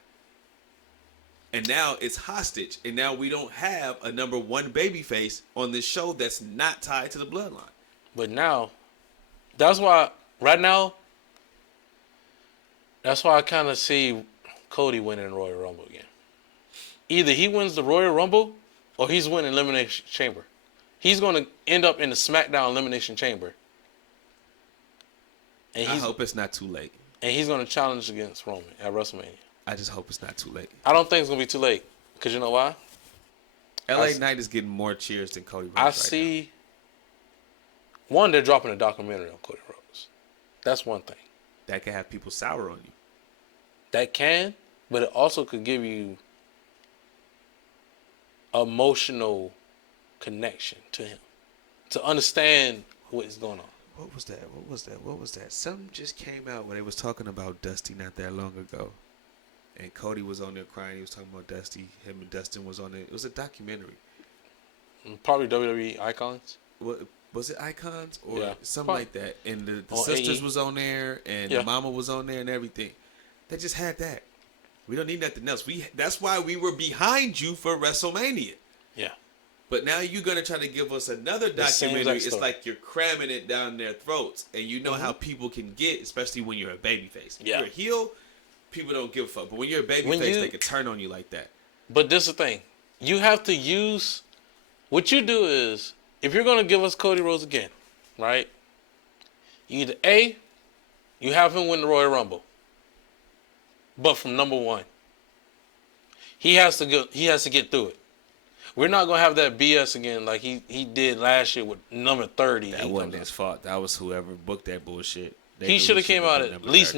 And now it's hostage. And now we don't have a number one babyface on this show that's not tied to the bloodline. But now, that's why, right now, that's why I kind of see Cody winning Royal Rumble again. Either he wins the Royal Rumble or he's winning Elimination Chamber. He's going to end up in the SmackDown Elimination Chamber. And I hope it's not too late. And he's going to challenge against Roman at WrestleMania. I just hope it's not too late. I don't think it's going to be too late. Because you know why? LA Knight is getting more cheers than Cody Rhodes. I see. One, they're dropping a documentary on Cody Rhodes. That's one thing. That can have people sour on you. That can, but it also could give you emotional connection to him, to understand what is going on. What was that? Something just came out when they was talking about Dusty not that long ago. And Cody was on there crying. He was talking about Dusty. Him and Dustin was on it. It was a documentary. Probably WWE Icons. What was it? Icons or something probably. Like that. And the sisters was on there, and the mama was on there, and everything. They just had that. We don't need nothing else. That's why we were behind you for WrestleMania. Yeah. But now you're gonna try to give us another documentary. It's like you're cramming it down their throats, and you know how people can get, especially when you're a babyface. If you're a heel, people don't give a fuck. But when you're a babyface, they can turn on you like that. But this is the thing: you have to use. What you do is, if you're gonna give us Cody Rhodes again, right? Either A, you have him win the Royal Rumble, but from number one. He has to get through it. We're not gonna have that BS again like he did last year with number 30. That wasn't his fault. That was whoever booked that bullshit. He should have came out at least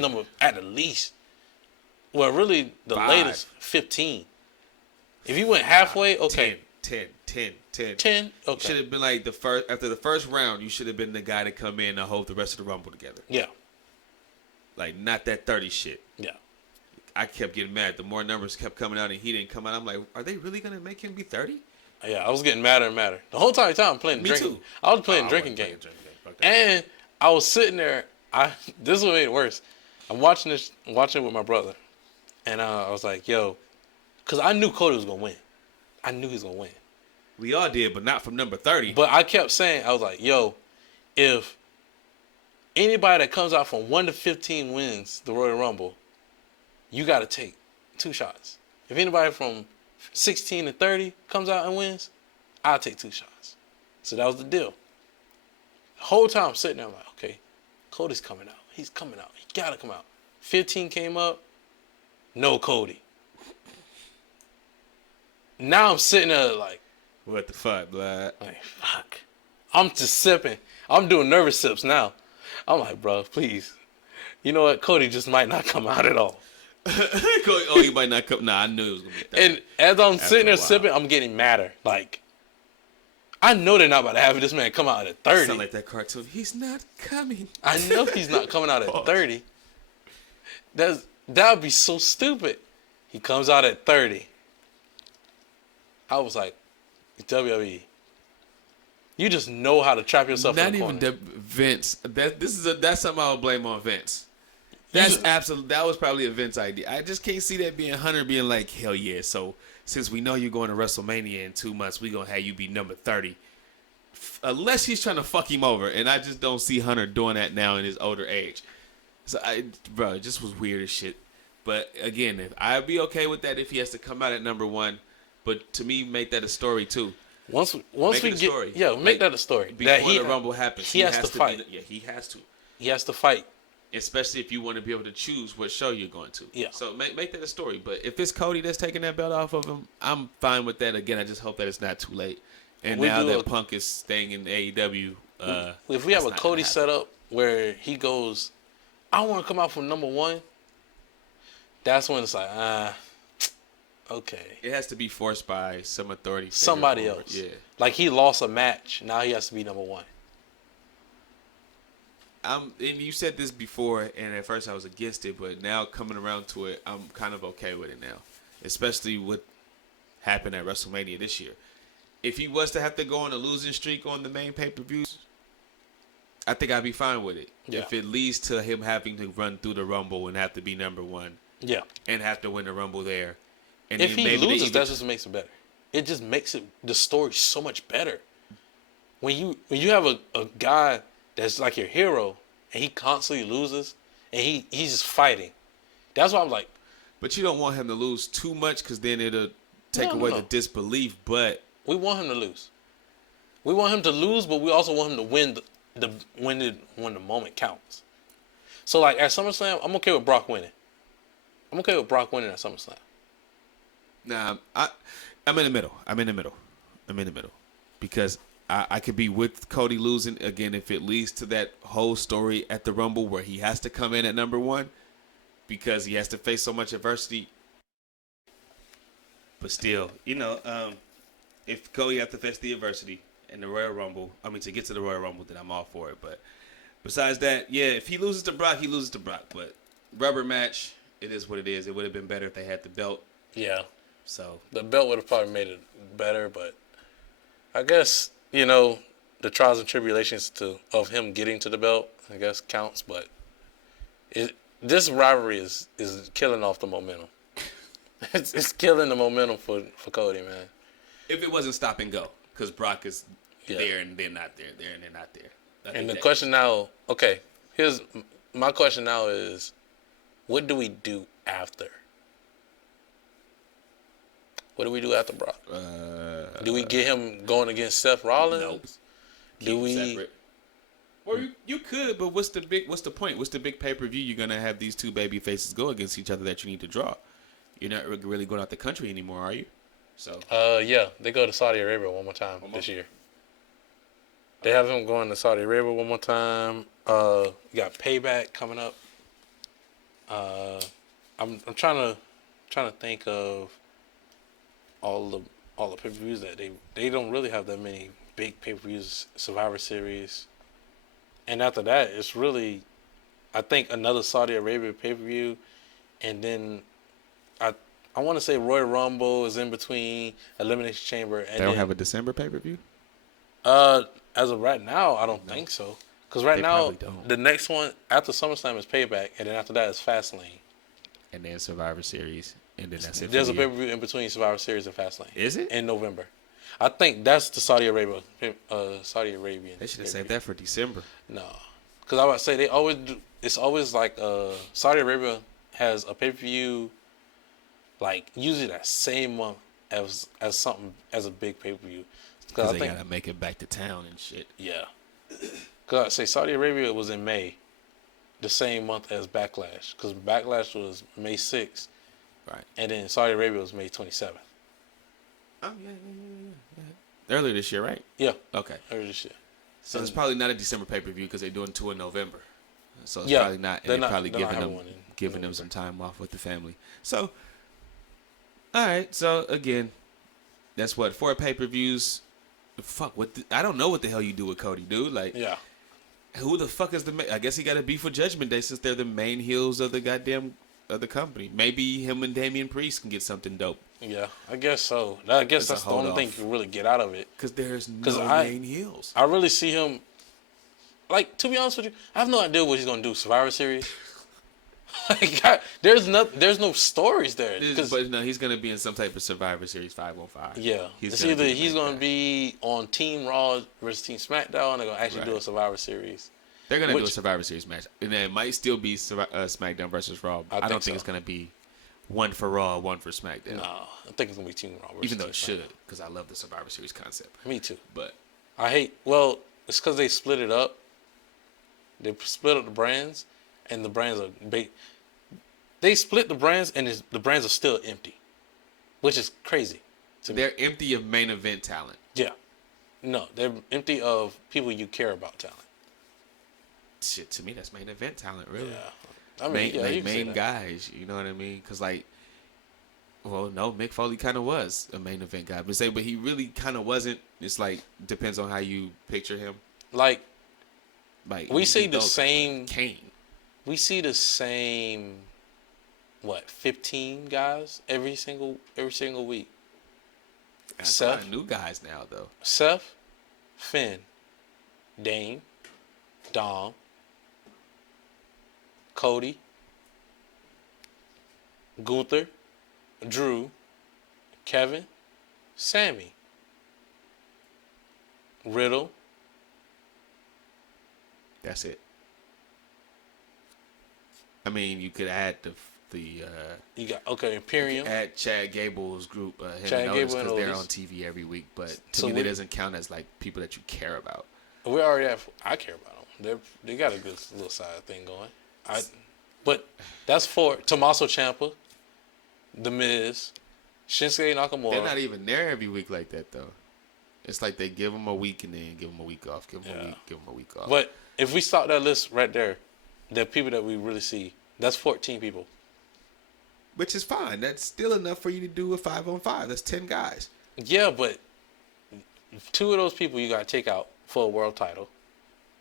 well, really the 5. latest 15. If he went halfway, okay. 10. 10, okay. Should have been like after the first round. You should have been the guy to come in and hold the rest of the Rumble together. Yeah. Like not that 30 shit. Yeah. I kept getting mad. The more numbers kept coming out and he didn't come out, I'm like, are they really gonna make him be 30? Yeah, I was getting madder and madder. The whole time I'm playing drinking. Too. I was playing drinking game. And I was sitting there. This is what made it worse. I'm watching it with my brother. And I was like, yo, because I knew Cody was gonna win. I knew he was gonna win. We all did, but not from number 30. But I kept saying, I was like, yo, if anybody that comes out from 1 to 15 wins the Royal Rumble, you got to take 2 shots. If anybody from 16 to 30 comes out and wins, I'll take 2 shots. So that was the deal. The whole time I'm sitting there, I'm like, okay, Cody's coming out. He's coming out. He got to come out. 15 came up, no Cody. Now I'm sitting there like, what the fuck, blood? Like, fuck. I'm just sipping. I'm doing nervous sips now. I'm like, bro, please. You know what? Cody just might not come out at all. He might not come. Nah, I knew it was going to be 30. And as I'm sitting there sipping, I'm getting madder. Like, I know they're not about to have this man come out at 30. Sound like that cartoon. He's not coming. I know he's not coming out at 30. That would be so stupid. He comes out at 30. I was like, WWE, you just know how to trap yourself in the corner. Not even Vince. That's something I'll blame on Vince. That was probably a Vince idea. I just can't see that being Hunter being like, hell yeah. So since we know you're going to WrestleMania in 2 months, we're gonna have you be number 30. Unless he's trying to fuck him over, and I just don't see Hunter doing that now in his older age. So it just was weird as shit. But again, I'd be okay with that if he has to come out at number 1. But to me, make that a story too. Once we get, make that a story. Before the Rumble happens, he has to fight. He has to. He has to fight. Especially if you want to be able to choose what show you're going to. Yeah. So make that a story. But if it's Cody that's taking that belt off of him, I'm fine with that. Again, I just hope that it's not too late. And now that Punk is staying in AEW, if we have a Cody setup where he goes, I want to come out from number 1. That's when it's like, okay. It has to be forced by some authority. Somebody else. Yeah. Like he lost a match. Now he has to be number 1. and you said this before, and at first I was against it, but now coming around to it, I'm kind of okay with it now, especially what happened at WrestleMania this year. If he was to have to go on a losing streak on the main pay-per-views, I think I'd be fine with it. Yeah. If it leads to him having to run through the Rumble and have to be number one, and have to win the Rumble there, and if he loses, that just makes it better. It just makes the story so much better. When you have a guy that's like your hero and he constantly loses and he's just fighting, that's why I'm like. But you don't want him to lose too much because then it'll take away the disbelief. But we want him to lose. We want him to lose, but we also want him to win when the moment counts. So like at SummerSlam, I'm okay with Brock winning. I'm okay with Brock winning at SummerSlam. Nah, I'm in the middle. Because I could be with Cody losing again if it leads to that whole story at the Rumble where he has to come in at number one because he has to face so much adversity. But still, if Cody has to face the adversity in the Royal Rumble, to get to the Royal Rumble, then I'm all for it. But besides that, yeah, if he loses to Brock, he loses to Brock. But rubber match, it is what it is. It would have been better if they had the belt. Yeah. So the belt would have probably made it better, but I guess, the trials and tribulations of him getting to the belt, I guess, counts. But this rivalry is killing off the momentum. It's killing the momentum for Cody, man. If it wasn't stop and go, because Brock is there and they're not there, there and they're not there. And the question now, okay, here's my question now is, what do we do after? What do we do after Brock? Do we get him going against Seth Rollins? Nope. Do we? Separate. Or you could, but what's the point? What's the big pay-per-view you're gonna have these two baby faces go against each other that you need to draw? You're not really going out the country anymore, are you? So. Yeah, they go to Saudi Arabia one more time this year. They have him going to Saudi Arabia one more time. You got Payback coming up. I'm trying to think of all the pay-per-views that they don't really have that many big pay-per-views. Survivor Series, and after that it's really, I think, another Saudi Arabia pay-per-view, and then I want to say Royal Rumble is in between, Elimination Chamber, and they don't have a December pay-per-view. As of right now, I don't think so. Because right now the next one after SummerSlam is Payback, and then after that is Fastlane, and then Survivor Series. And then that's it. There's a pay-per-view in between Survivor Series and Fastlane. Is it? In November. I think that's the Saudi Arabian. They should have saved that for December. No. Because I would say they always do. It's always like Saudi Arabia has a pay-per-view, like usually that same month as a big pay-per-view. Because they gotta make it back to town and shit. Yeah. Because I say Saudi Arabia was in May, the same month as Backlash. Because Backlash was May 6th. Right. And then Saudi Arabia was May 27th. Oh, yeah. Earlier this year, right? Yeah. Okay. Earlier this year. So it's probably not a December pay-per-view because they're doing two in November. So it's probably not. And they're probably giving them some time off with the family. So, all right. So, again, that's what? 4 pay-per-views. Fuck. I don't know what the hell you do with Cody, dude. Like, yeah. Who the fuck is I guess he got to beef with Judgment Day since they're the main heels of the goddamn of the company. Maybe him and Damian Priest can get something dope. Yeah, I guess so. I guess that's the only thing you can really get out of it. Because there's no main heels. I really see him, like, to be honest with you, I have no idea what he's going to do. Survivor Series? There's no stories there. But no, he's going to be in some type of Survivor Series 5-on-5. Yeah. It's either he's going to be on Team Raw versus Team SmackDown, or they're going to actually do a Survivor Series. They're going to do a Survivor Series match. And then it might still be SmackDown versus Raw. I don't think it's going to be one for Raw, one for SmackDown. No, I think it's going to be Team Raw versus Even though it SmackDown. should, because I love the Survivor Series concept. Me too. But it's because they split it up. They split up the brands, and the brands are big. They split the brands, and the brands are still empty, which is crazy. They're empty of main event talent. Yeah. No, they're empty of people you care about talent. Shit, to me, that's main event talent, really. Yeah. I mean, main guys, you know what I mean? Because, Mick Foley kind of was a main event guy. But he really kind of wasn't. It's like, depends on how you picture him. Like, Like we see the same Kane. We see the same 15 guys every single week. That's Seth, a lot of new guys now though. Seth, Finn, Dane, Dom, Cody, Gunther, Drew, Kevin, Sammy, Riddle. That's it. I mean, you could add the you got Imperium. Add Chad Gable's group, Chad Gable, because they're on TV every week. But to me, that doesn't count as like people that you care about. We already have. I care about them. They got a good little side thing going. But that's for Tommaso Ciampa, The Miz, Shinsuke Nakamura. They're not even there every week like that though. It's like they give them a week and then give them a week off. Give them a week. Give them a week off. But if we start that list right there, the people that we really see, that's 14 people. Which is fine. That's still enough for you to do a 5-on-5. That's 10 guys. Yeah, but 2 of those people you got to take out for a world title.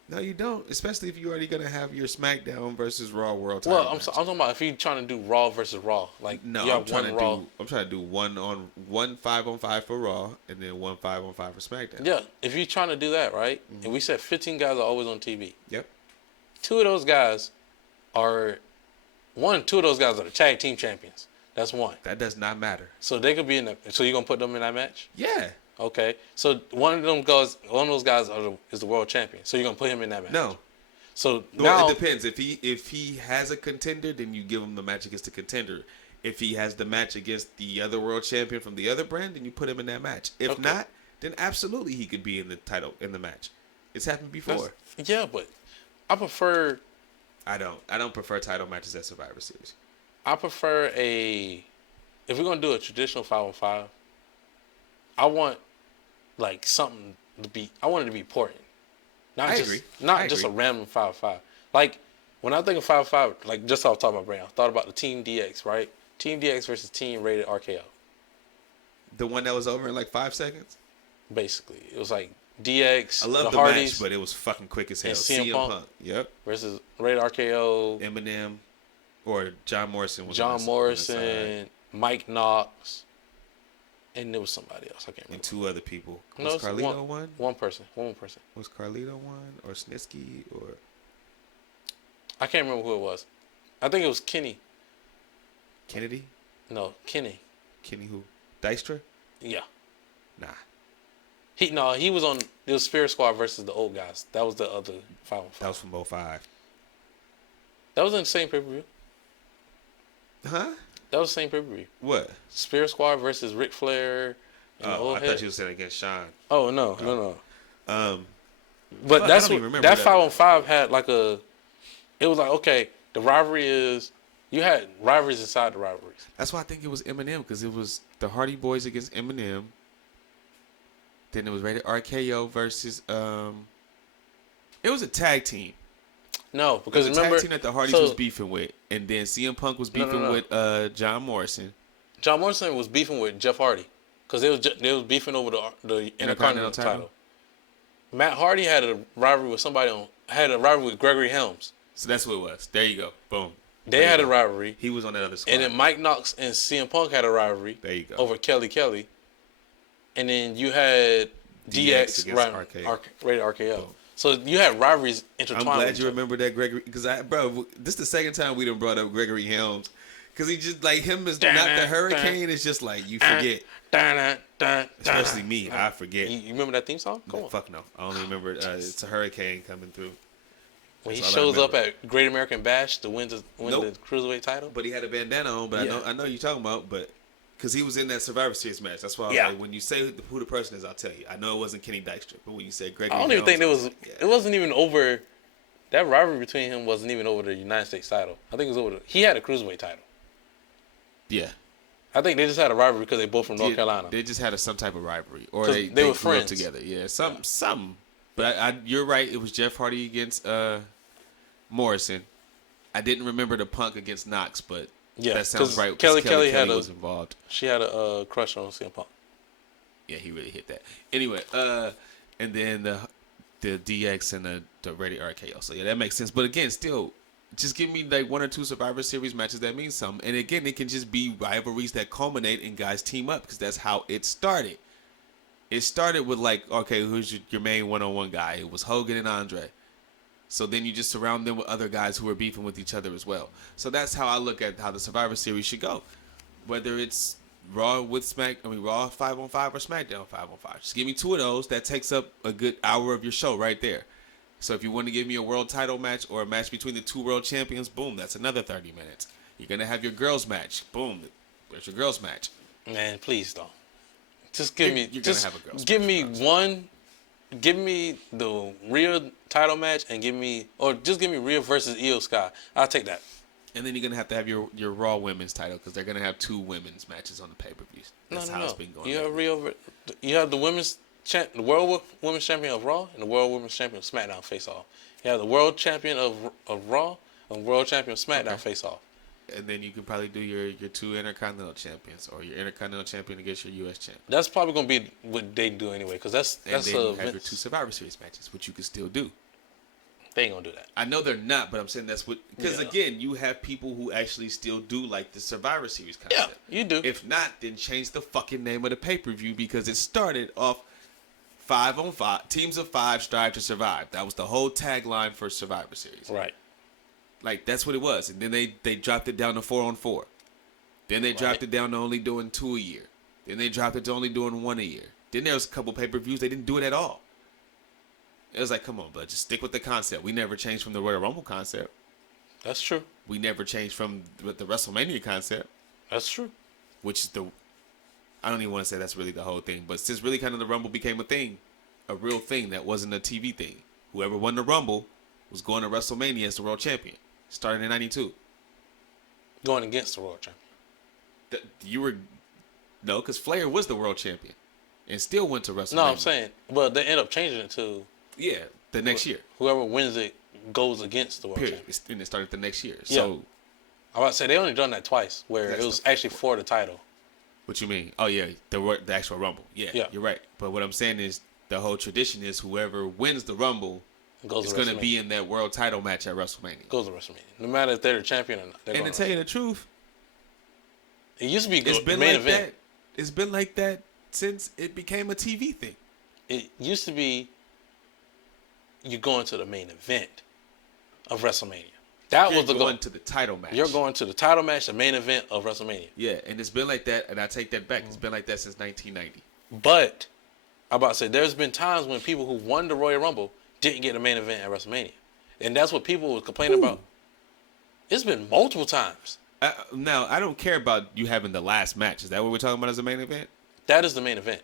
No, you don't. Especially if you're already going to have your SmackDown versus Raw world title. Well, I'm talking about if you're trying to do Raw versus Raw. Like, no, you I'm have trying to do one 5-on-5 for Raw and then one 5-on-5 for SmackDown. Yeah, if you're trying to do that, right? Mm-hmm. And we said 15 guys are always on TV. Yep. 2 of those guys are... 2 of those guys are the tag team champions. That's one. That does not matter. So they could be in the. So you're gonna put them in that match? Yeah. Okay. So one of those guys is the world champion. So you're gonna put him in that match? No. So now it depends. If he has a contender, then you give him the match against the contender. If he has the match against the other world champion from the other brand, then you put him in that match. If not, then absolutely he could be in the match. It's happened before. Yeah, but I prefer. I don't prefer title matches at Survivor Series. I prefer if we're gonna do a traditional 5-on-5, I want like something to be. I want it to be important. I agree. Not just a random 5-5. Like when I think of 5-5, like just off the top of my brain, I thought about the Team DX, right? Team DX versus Team Rated RKO. The one that was over in like 5 seconds. Basically, it was like DX. I love the Hardys, match, but it was fucking quick as hell. CM Punk. Yep. Versus Rated RKO. Eminem. Or John Morrison. Mike Knox. And there was somebody else. I can't remember. And 2 other people. Was Carlito one? One person. Was Carlito one? Or Snitsky? Or... I can't remember who it was. I think it was Kenny. Kennedy? No, Kenny. Kenny who? Dystra? Yeah. Nah. He was on. It was Spirit Squad versus the old guys. That was the other 5-on-5. That was from 05. That was in the same pay-per-view. Huh? That was the same pay-per-view. What? Spirit Squad versus Ric Flair. I thought you were saying against Sean. Oh no. But that 5-on-5 had like a. It was like, okay, the rivalry is. You had rivalries inside the rivalries. That's why I think it was Eminem, because it was the Hardy Boys against Eminem. Then it was Rated RKO versus. It was a tag team. No, because the remember tag team that the Hardys was beefing with, and then CM Punk was beefing with John Morrison. John Morrison was beefing with Jeff Hardy because they was beefing over the Intercontinental title. Matt Hardy had a rivalry with with Gregory Helms. So that's what it was. There you go. Boom. They had a rivalry. He was on that other squad. And then Mike Knox and CM Punk had a rivalry. There you go. Over Kelly. And then you had DX Rated RKO. Boom. So you had rivalries intertwined. I'm glad you remember that, Gregory, because this is the second time we done brought up Gregory Helms, because he just like him is not the Hurricane. It's just like you forget. Especially me, I forget. You remember that theme song? Come on. Fuck no, I only remember it's a hurricane coming through. When he shows up at Great American Bash to win the Cruiserweight title. But he had a bandana on. But I know you're talking about, but. Because he was in that Survivor Series match. That's why I was like, when you say who the person is, I'll tell you. I know it wasn't Kenny Dykstra, but when you said Gregory I don't even think it wasn't even over. That rivalry between him wasn't even over the United States title. I think it was over he had a Cruiserweight title. Yeah. I think they just had a rivalry because they both from North Carolina. They just had some type of rivalry. Or they were friends together. Yeah, some. But you're right. It was Jeff Hardy against Morrison. I didn't remember the Punk against Knox, but yeah, that sounds right. Kelly was involved. She had a crush on CM Punk. Yeah, he really hit that. Anyway, and then the DX and the Ready RKO. So yeah, that makes sense. But again, still, just give me like 1 or 2 Survivor Series matches that mean something. And again, it can just be rivalries that culminate and guys team up because that's how it started. It started with like, okay, who's your main one-on-one guy? It was Hogan and Andre. So then you just surround them with other guys who are beefing with each other as well. So that's how I look at how the Survivor Series should go. Whether it's Raw 5-on-5 or SmackDown 5-on-5. Just give me 2 of those. That takes up a good hour of your show right there. So if you want to give me a world title match or a match between the 2 world champions, boom, that's another 30 minutes. You're going to have your girls match. Boom, there's your girls match. Man, please don't. Just give me. You're just gonna have a girls give match me first. one. Give me the real title match and give me Rhea versus Io Sky. I'll take that. And then you're gonna have your Raw Women's title because they're gonna have 2 women's matches on the pay-per-views. That's how it's been going. You have you have the the World Women's Champion of Raw and the World Women's Champion of SmackDown face off. You have the World Champion of Raw and World Champion of SmackDown face off. And then you could probably do your 2 Intercontinental Champions or your Intercontinental Champion against your U.S. champion. That's probably gonna be what they do anyway, because that's then you have your 2 Survivor Series matches, which you could still do. They ain't gonna do that. I know they're not, but I'm saying that's what because again, you have people who actually still do like the Survivor Series concept. Yeah, you do. If not, then change the fucking name of the pay-per-view because it started off 5-on-5 teams of 5 strive to survive. That was the whole tagline for Survivor Series. Right. Like that's what it was, and then they dropped it down to 4-on-4. Then they dropped it down to only doing 2 a year. Then they dropped it to only doing 1 a year. Then there was a couple pay-per-views they didn't do it at all. It was like, come on, bud, just stick with the concept. We never changed from the Royal Rumble concept. That's true. We never changed from the WrestleMania concept. That's true. Which is I don't even want to say that's really the whole thing, but since really kind of the Rumble became a thing, a real thing that wasn't a TV thing. Whoever won the Rumble was going to WrestleMania as the world champion. Starting in 92. Going against the world champion. No, because Flair was the world champion. And still went to WrestleMania. No, I'm saying, well, they end up changing it to... Yeah, the next year. Whoever wins it goes against the world champion. And it started the next year. Yeah. So, I'm about to say, they only done that twice, where it was actually for the title. What you mean? Oh, yeah, the actual Rumble. Yeah, you're right. But what I'm saying is, the whole tradition is whoever wins the Rumble... It's going to be in that world title match at WrestleMania. Goes to WrestleMania. No matter if they're the champion or not. And to tell you the truth, it used to be it's been main like event. that. It's been like that since it became a TV thing. It used to be you going to the main event of WrestleMania. You're going to the title match. You're going to the title match, the main event of WrestleMania. Yeah, and it's been like that, and I take that back. It's been like that since 1990. But I'm about to say, there's been times when people who won the Royal Rumble didn't get a main event at WrestleMania. And that's what people were complaining about. It's been multiple times. Now, I don't care about you having the last match. Is that what we're talking about as a main event? That is the main event.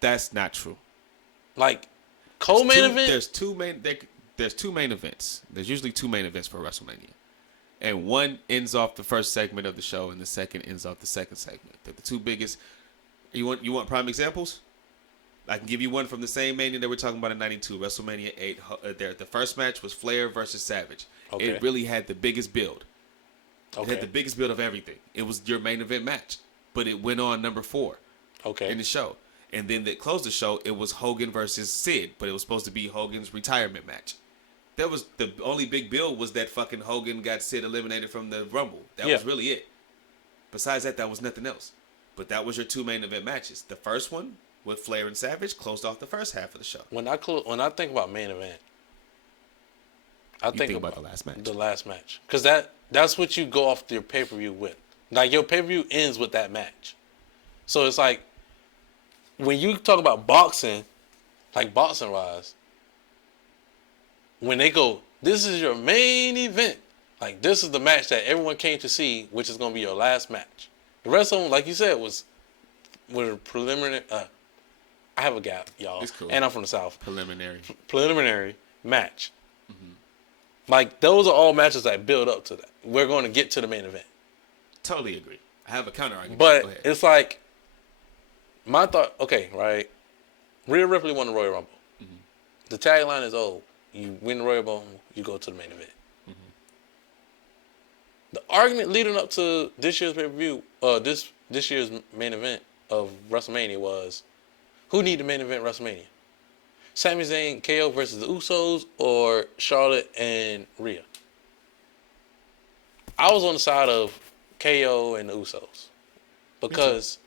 That's not true. Like, co-main event? There's two main events. There's usually 2 main events for WrestleMania. And one ends off the first segment of the show, and the second ends off the second segment. They're the 2 biggest. You want prime examples? I can give you one from the same Mania that we're talking about in 92, WrestleMania 8. The first match was Flair versus Savage. Okay. It really had the biggest build. Okay. It had the biggest build of everything. It was your main event match. But it went on number 4 in the show. And then that closed the show, it was Hogan versus Sid. But it was supposed to be Hogan's retirement match. That was the only big build was that fucking Hogan got Sid eliminated from the Rumble. That was really it. Besides that was nothing else. But that was your 2 main event matches. The first one with Flair and Savage closed off the first half of the show. When I think about main event, I think about the last match. The last match, because that's what you go off your pay-per-view with. Like your pay-per-view ends with that match. So it's like when you talk about boxing, like boxing wise, when they go, this is your main event. Like this is the match that everyone came to see, which is going to be your last match. The rest of them, like you said, was preliminary. I have a gap, y'all. It's cool. And I'm from the South. Preliminary match. Mm-hmm. Like, those are all matches that build up to that. We're going to get to the main event. Totally agree. I have a counter argument. But it's like, my thought, okay, right? Rhea Ripley won the Royal Rumble. Mm-hmm. The tagline is, you win the Royal Rumble, you go to the main event. Mm-hmm. The argument leading up to this year's pay-per-view, this year's main event of WrestleMania was, who need the main event WrestleMania? Sami Zayn, KO versus the Usos, or Charlotte and Rhea? I was on the side of KO and the Usos because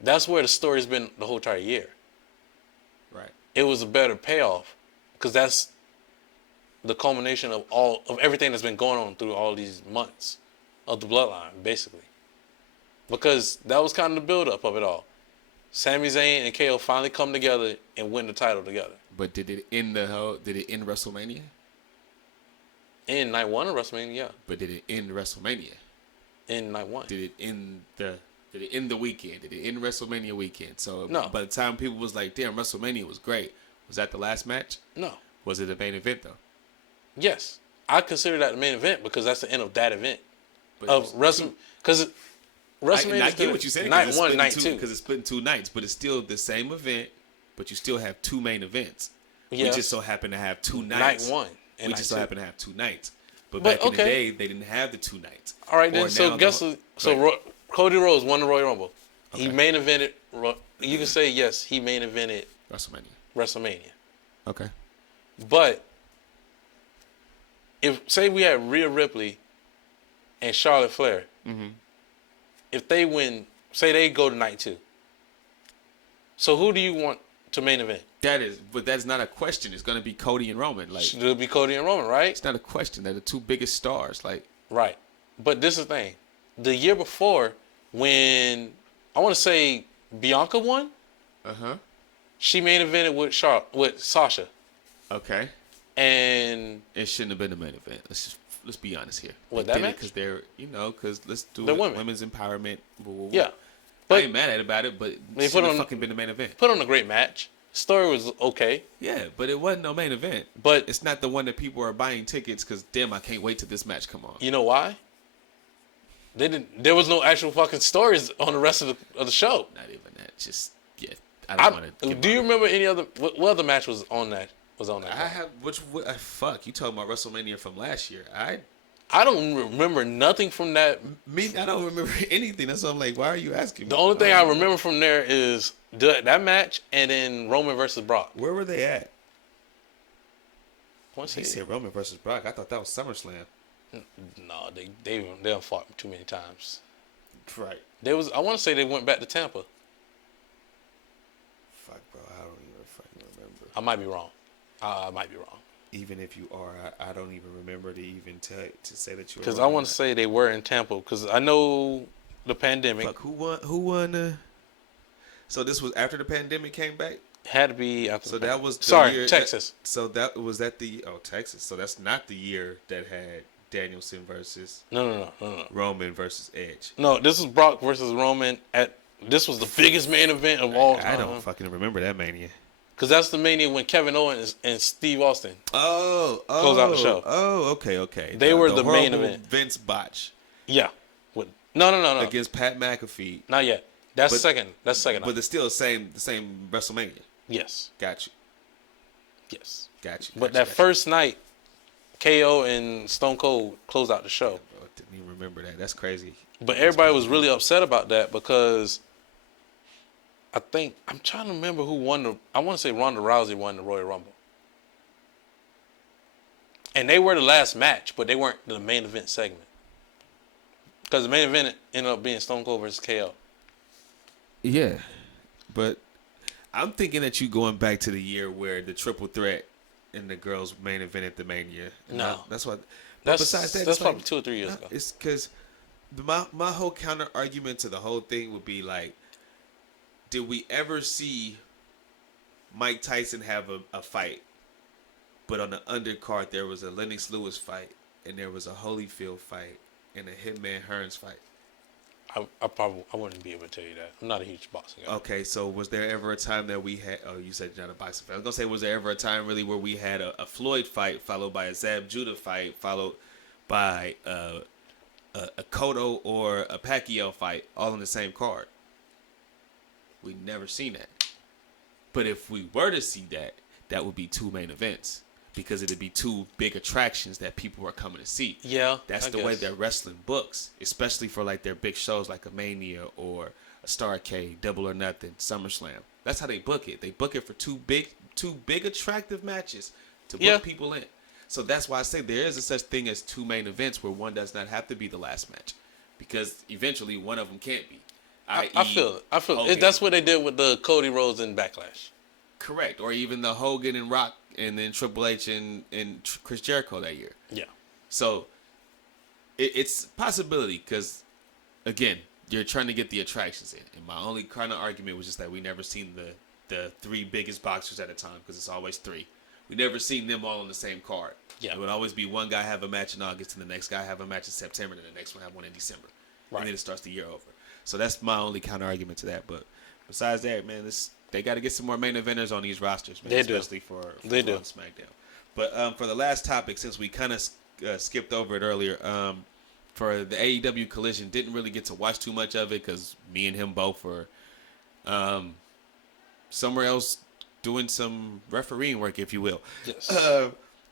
that's where the story's been the whole entire year. Right. It was a better payoff because that's the culmination of everything that's been going on through all these months of the bloodline, basically. Because that was kind of the build-up of it all. Sami Zayn and KO finally come together and win the title together. But did it end WrestleMania? In night 1 of WrestleMania, yeah. But did it end WrestleMania? In night 1. Did it end the weekend? Did it end WrestleMania weekend? So no. By the time people was like, damn, WrestleMania was great. Was that the last match? No. Was it the main event though? Yes. I consider that the main event because that's the end of that event. But of WrestleMania. Because WrestleMania I get what you said. Night 1, night 2. Because it's split in 2 nights, but it's still the same event, but you still have 2 main events. Yes. We just so happen to have 2 nights. Night 1. We just so happen to have 2 nights. But okay. back in the day, they didn't have the 2 nights. All right, then. So Cody Rhodes won the Royal Rumble. Okay. He main evented. You can say yes. He main evented WrestleMania. Okay. But if say we had Rhea Ripley and Charlotte Flair, if they win, say they go to night 2. So who do you want to main event? But that's not a question. It's going to be Cody and Roman. Like, it'll be Cody and Roman, right? It's not a question. They're the 2 biggest stars. Like, right. But this is the thing. The year before, when I want to say Bianca won, she main evented with Sasha. Okay. And it shouldn't have been the main event. Let's be honest here. What, that match? Because because let's do women's empowerment. Yeah. But I ain't mad about it, but it should have fucking been the main event. Put on a great match. Story was okay. Yeah, but it wasn't no main event. But it's not the one that people are buying tickets because, damn, I can't wait till this match come on. You know why? There was no actual fucking stories on the rest of the show. Not even that. Just, I don't want to. Do you remember any other? What other match was on that? I have fuck. You talking about WrestleMania from last year? I don't remember nothing from that. I don't remember anything. That's why I'm like, why are you asking me? The only thing I remember from there is that match and then Roman versus Brock. Where were they at? He said Roman versus Brock. I thought that was SummerSlam. No, they fought too many times. Right. I want to say they went back to Tampa. Fuck, bro. I don't even fucking remember. I might be wrong. I might be wrong. Even if you are, I don't even remember to even to say that you were. Because I want to say they were in Tampa. Because I know the pandemic. Fuck, who won? So this was after the pandemic came back? Had to be after. So that was year, Texas. Texas. So that's not the year that had Danielson versus no. Roman versus Edge. No, this was Brock versus Roman this was the biggest main event of all time. I don't fucking remember that Mania. Because that's the Mania when Kevin Owens and Steve Austin close out the show. Oh, okay. They were the main event. Vince botch. Yeah. No. Against Pat McAfee. Not yet. That's second. That's second. But it's still the same WrestleMania. Yes. Got you. Yes. Got you. But that first night, KO and Stone Cold closed out the show. I didn't even remember that. That's crazy. But everybody was really upset about that because I'm trying to remember who won I want to say Ronda Rousey won the Royal Rumble. And they were the last match, but they weren't the main event segment. Because the main event ended up being Stone Cold versus KO. Yeah. But I'm thinking that you going back to the year where the triple threat and the girls main event at the Mania. No. That's what. Besides that, that's probably 2 or 3 years ago. It's because my whole counter argument to the whole thing would be like, did we ever see Mike Tyson have a fight, but on the undercard there was a Lennox Lewis fight, and there was a Holyfield fight, and a Hitman Hearns fight? I wouldn't be able to tell you that. I'm not a huge boxing guy. Okay, so was there ever a time that we had? Oh, you said you're not a boxing fan. I was gonna say, was there ever a time really where we had a Floyd fight followed by a Zab Judah fight followed by a Cotto or a Pacquiao fight all on the same card? We never seen that. But if we were to see that, that would be 2 main events because it'd be 2 big attractions that people are coming to see. Yeah, that's the way that wrestling books, especially for like their big shows like a Mania or a Starrcade, Double or Nothing, SummerSlam. That's how they book it. They book it for two two big attractive matches to book people in. So that's why I say there is a such thing as two main events where one does not have to be the last match, because eventually one of them can't be. I feel it. That's what they did with the Cody Rhodes and Backlash. Correct. Or even the Hogan and Rock and then Triple H and Chris Jericho that year. Yeah. So it's a possibility because, again, you're trying to get the attractions in. And my only kind of argument was just that we never seen the three biggest boxers at a time, because it's always three. We never seen them all on the same card. Yeah. It would always be one guy have a match in August and the next guy have a match in September and the next one have one in December. Right. And then it starts the year over. So that's my only counter argument to that. But besides that, man, they got to get some more main eventers on these rosters, man. Especially for SmackDown. But for the last topic, since we kind of skipped over it earlier, for the AEW Collision, didn't really get to watch too much of it because me and him both were somewhere else doing some refereeing work, if you will. Yes.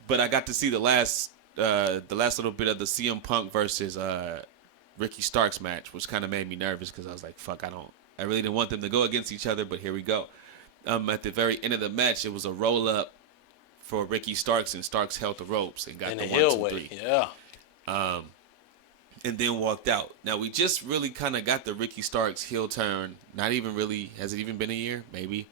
But I got to see the last little bit of the CM Punk versus Ricky Starks match, which kind of made me nervous because I was like, fuck, I really didn't want them to go against each other, but here we go. At the very end of the match, it was a roll up for Ricky Starks, and Starks held the ropes and got the 1, 2, 3. Yeah. And then walked out. Now we just really kind of got the Ricky Starks heel turn. Not even really. Has it even been a year? Maybe.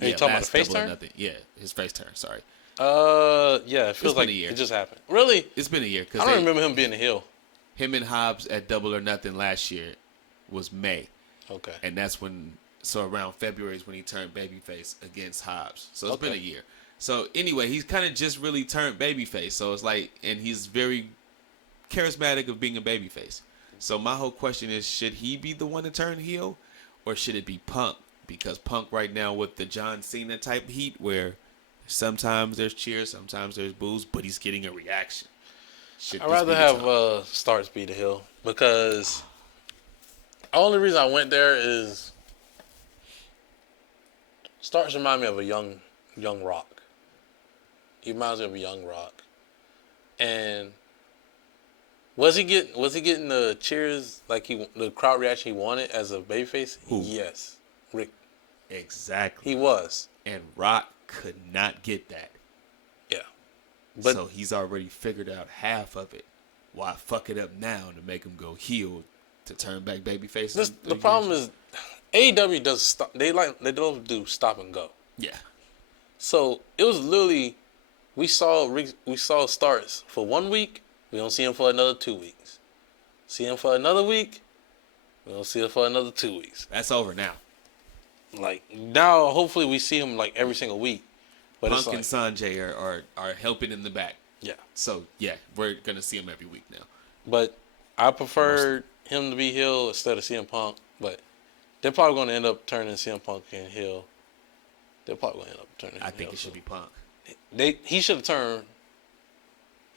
Are you talking about the face turn? Nothing. Yeah, his face turn. Sorry. Yeah, it feels like a year. It just happened. Really? It's been a year. I don't remember him being a heel. Him and Hobbs at Double or Nothing last year was May. Okay. And that's when, so around February is when he turned babyface against Hobbs. So it's been a year. So anyway, he's kind of just really turned babyface. So it's like, and he's very charismatic of being a babyface. So my whole question is, should he be the one to turn heel, or should it be Punk? Because Punk right now with the John Cena type heat, where sometimes there's cheers, sometimes there's boos, but he's getting a reaction. I'd rather have Starks be the heel, because the only reason I went there is Starks remind me of a young Rock. He reminds me of a young Rock. And was he getting the cheers, like the crowd reaction he wanted as a babyface? Yes. Rick. Exactly. He was. And Rock could not get that. Yeah. But so he's already figured out half of it. Why fuck it up now to make him go heel to turn back babyface? The problem is AEW does stop. They don't do stop and go. Yeah. So it was literally we saw Starks for 1 week. We don't see him for another 2 weeks. See him for another week. We don't see him for another 2 weeks. That's over now. Like now, hopefully we see him like every single week. But Punk and Sanjay are helping in the back. Yeah. So yeah, we're gonna see him every week now. But I prefer him to be heel instead of CM Punk. But they're probably gonna end up turning CM Punk in heel. They're probably gonna end up turning. I think it should be Punk. He should have turned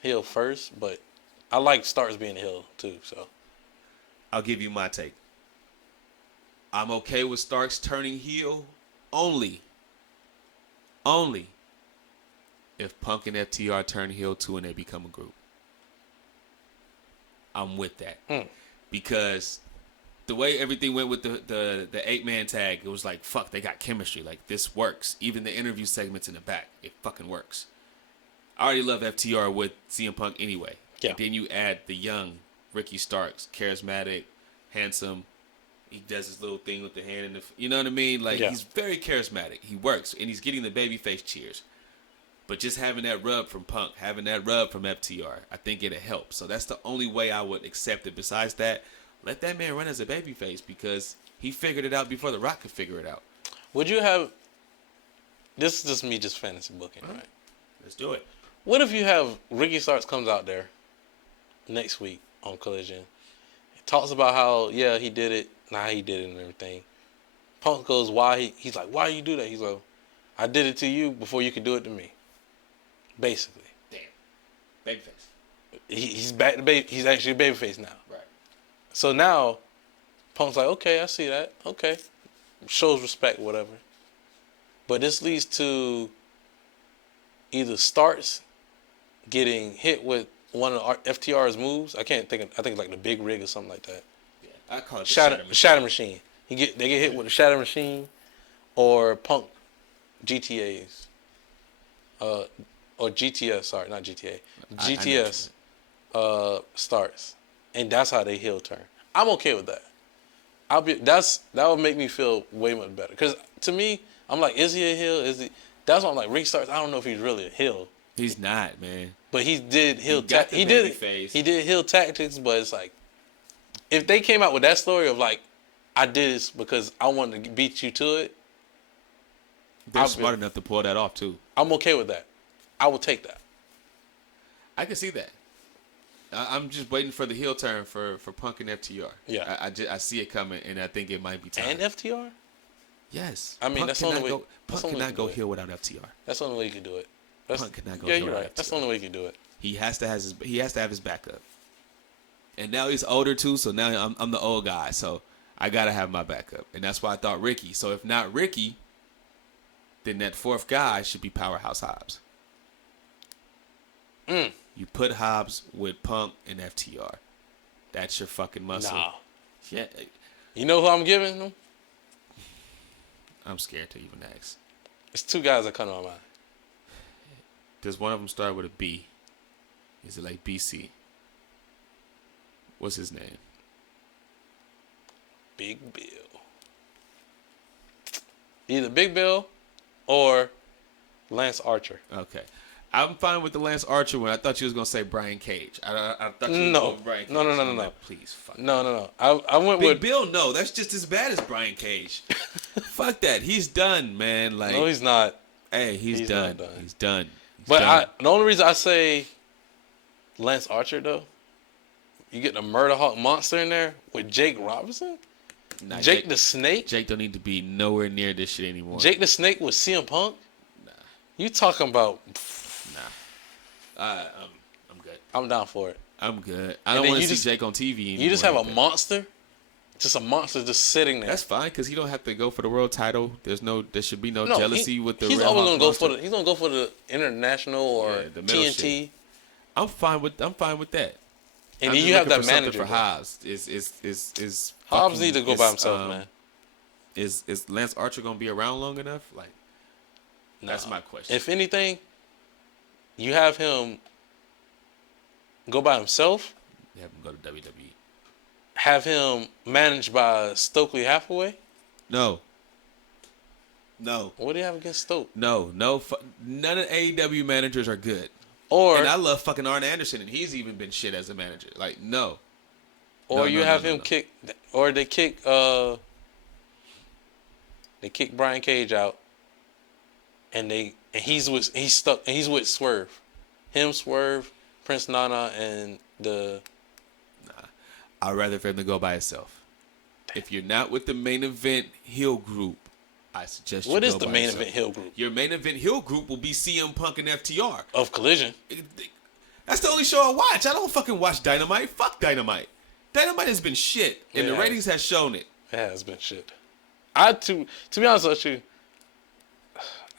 heel first, but I like Starks being heel too. So I'll give you my take. I'm okay with Starks turning heel only if Punk and FTR turn heel too and they become a group. I'm with that. Because the way everything went with the 8-man tag, it was like, fuck, they got chemistry. Like, this works. Even the interview segments in the back, it fucking works. I already love FTR with CM Punk anyway. Yeah. And then you add the young Ricky Starks, charismatic, handsome. He does his little thing with the hand and you know what I mean? Like, he's very charismatic. He works, and he's getting the babyface cheers. But just having that rub from Punk, having that rub from FTR, I think it'll help. So that's the only way I would accept it. Besides that, let that man run as a babyface because he figured it out before The Rock could figure it out. Would you have... This is just me just fantasy booking, right? Let's do it. What if you have Ricky Starks comes out there next week on Collision, he talks about how, yeah, he did it, he did it and everything. Punk goes, why? He's like, why you do that? He's like, I did it to you before you could do it to me. Basically. Damn. Babyface. He's back to he's actually a babyface now. Right. So now, Punk's like, okay, I see that. Okay. Shows respect, whatever. But this leads to either Starks getting hit with one of FTR's moves. I think like the big rig or something like that. Yeah, I call it the Shatter Machine. They get hit with the Shatter Machine, or Punk GTAs, or GTS. Sorry, not GTA. I GTS starts, and that's how they heel turn. I'm okay with that. That would make me feel way much better. Because to me, I'm like, is he a heel? Is he? That's why I'm like, Ricky Starks. I don't know if he's really a heel. He's not, man. But he did heel. He did heel tactics. But it's like, if they came out with that story of like, I did this because I wanted to beat you to it. They're smart enough to pull that off too. I'm okay with that. I will take that. I can see that. I'm just waiting for the heel turn for Punk and FTR. Yeah, I see it coming, and I think it might be time. And FTR? Yes. I mean, Punk that's the only way. Punk cannot go heel without FTR. That's the only way you can do it. Punk cannot go heel. heel Yeah, you're without right. FTR. That's the only way you can do it. He has to have his backup. And now he's older too, so now I'm the old guy, so I gotta have my backup, and that's why I thought Ricky. So if not Ricky, then that fourth guy should be Powerhouse Hobbs. You put Hobbs with Punk and FTR. That's your fucking muscle. Nah. Yeah. You know who I'm giving them? I'm scared to even ask. It's two guys that come to my mind. Does one of them start with a B? Is it like BC? What's his name? Big Bill. Either Big Bill or Lance Archer. Okay. I'm fine with the Lance Archer one. I thought you was going to say Brian Cage. I thought you No. was going Brian Cage. No. Like, please, fuck. No. I went Big with Bill, no. That's just as bad as Brian Cage. Fuck that. He's done, man. Like, No, he's not. hey, he's done. not done. He's done. But the only reason I say Lance Archer, though, you get the Murder Hawk Monster in there with Jake Robinson? Nah, Jake the Snake? Jake don't need to be nowhere near this shit anymore. Jake the Snake with CM Punk? Nah. You talking about... I'm good. I'm down for it. I'm good. I don't want to see Jake on TV anymore. You just have a monster? Just a monster just sitting there. That's fine, because he don't have to go for the world title. There should be no jealousy with the He's Red always Hawk gonna go Monster. for he's gonna go for the international or the middle TNT. shit. I'm fine with that. And I'm then just you have looking that for something manager for Hobbs. Is Hobbs fucking- need to go by himself, man. Is Lance Archer gonna be around long enough? Like, that's my question. If anything, you have him go by himself. They have him go to WWE. Have him managed by Stokely Hathaway. No. What do you have against Stoke? No. None of the AEW managers are good. Or And I love fucking Arn Anderson, and he's even been shit as a manager. Like, no. or you have him no. kick, or they kick Brian Cage out, and he's with Swerve, him, Swerve, Prince Nana, and the. I'd rather for him to go by himself. If you're not with the main event heel group, I suggest you What go is the by main yourself. event heel group Your main event heel group will be CM Punk and FTR. of Collision? That's the only show I watch. I don't fucking watch Dynamite. Fuck Dynamite. Dynamite has been shit, and the Yeah. ratings has shown it. It has been shit. To be honest with you,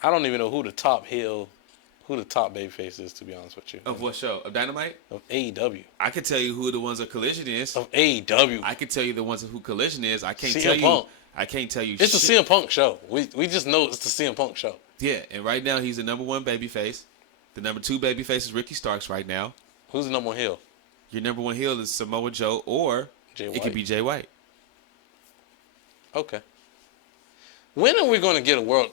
I don't even know who the top babyface is. To be honest with you, Of what show? Of Dynamite? of AEW, I can tell you who the ones of Collision is. of AEW. I can tell you the ones of who Collision is. I can't CM tell you. Punk. I can't tell you. It's the shit. CM Punk show. We just know it's the CM Punk show. Yeah, and right now he's the number one babyface. The number two babyface is Ricky Starks right now. Who's the number one heel? Your number one heel is Samoa Joe, or Jay it White. could be Jay White. Okay. When are we going to get a world?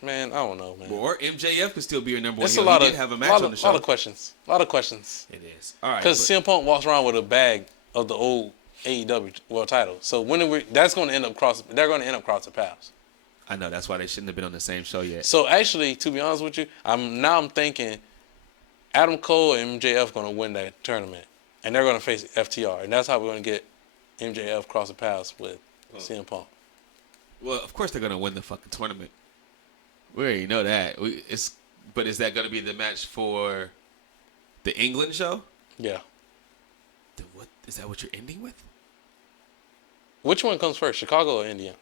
Man, I don't know, man. Or MJF could still be your number one It's heel. a lot He of did have a match on the show. lot of questions. A lot of questions. It is. All right. Because but- CM Punk walks around with a bag of the old AEW world title. So when are we? That's going to end up crossing. They're going to end up crossing paths. I know that's why they shouldn't have been on the same show yet. So actually, to be honest with you, I'm thinking Adam Cole and MJF going to win that tournament, and they're going to face FTR, and that's how we're going to get MJF crossing paths with CM Punk. Well, of course they're gonna win the fucking tournament. We already know that. But is that gonna be the match for the England show? Yeah. What is that? What you're ending with? Which one comes first, Chicago or India?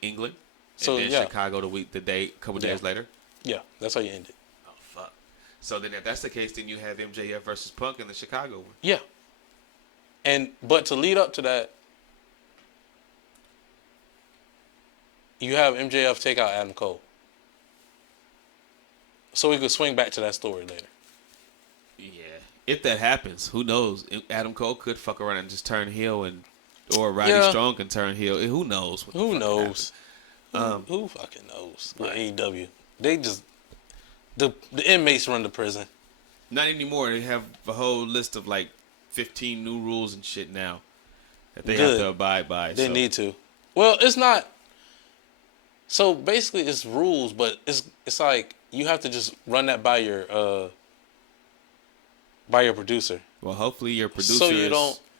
England. So, and then yeah. Chicago a couple days later. Yeah, that's how you end it. Oh fuck. So then, if that's the case, then you have MJF versus Punk in the Chicago one. Yeah. But to lead up to that, you have MJF take out Adam Cole. So we could swing back to that story later. Yeah. If that happens, who knows? Adam Cole could fuck around and just turn heel, or Roddy Strong can turn heel. Who knows? Who knows? Who fucking knows? Right. AEW. They just the inmates run the prison. Not anymore. They have a whole list of like 15 new rules and shit now that they have to abide by. They need to. Well, it's not. So basically, it's rules, but it's like you have to just run that by your producer. Well, hopefully your producer.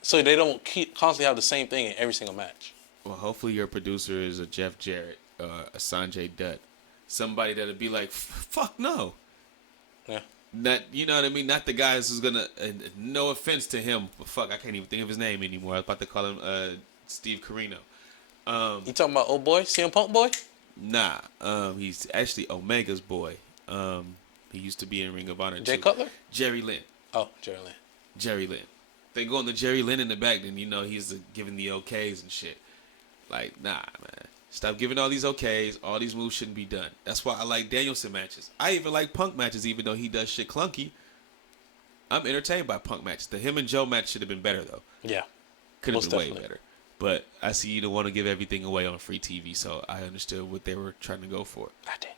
So they don't constantly have the same thing in every single match. Well, hopefully your producer is a Jeff Jarrett, a Sanjay Dutt, somebody that'll be like, fuck no. Yeah. Not, you know what I mean? Not the guys who's gonna. No offense to him, but fuck, I can't even think of his name anymore. I was about to call him Steve Corino. You talking about old boy, CM Punk boy? Nah, he's actually Omega's boy. He used to be in Ring of Honor. Jay Cutler? Jerry Lynn. Oh, Jerry Lynn. Jerry Lynn. They go on the Jerry Lynn in the back, then you know he's giving the okays and shit. Like, nah, man. Stop giving all these okays. All these moves shouldn't be done. That's why I like Danielson matches. I even like Punk matches, even though he does shit clunky. I'm entertained by Punk matches. The him and Joe match should have been better, though. Yeah. Could have been way better. But I see you don't want to give everything away on free TV, so I understood what they were trying to go for. I didn't.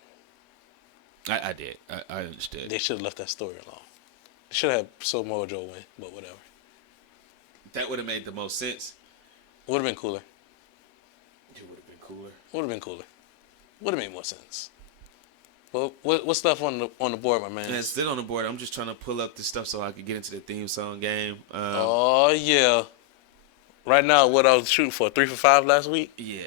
I did. I understood. They should have left that story alone. They should have had Samoa Joe win, but whatever. That would have made the most sense. Would have been cooler. It would have been cooler. Would have been cooler. Would have made more sense. Well, what's left on the board, my man? Yeah, it's still on the board. I'm just trying to pull up this stuff so I could get into the theme song game. Oh yeah. Right now, what I was shooting for 3 for 5 last week. Yeah,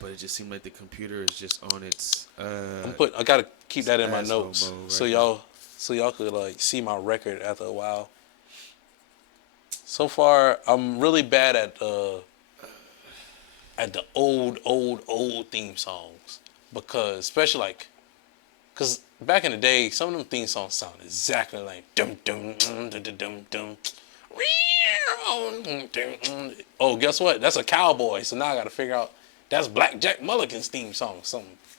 but it just seemed like the computer is just on its. I gotta keep that in my notes so y'all could like see my record after a while. So far, I'm really bad at the old theme songs because because back in the day, some of them theme songs sound exactly like dum dum dum dum dum dum. Oh, guess what? That's a cowboy. So now I gotta figure out that's Black Jack Mulligan's theme song.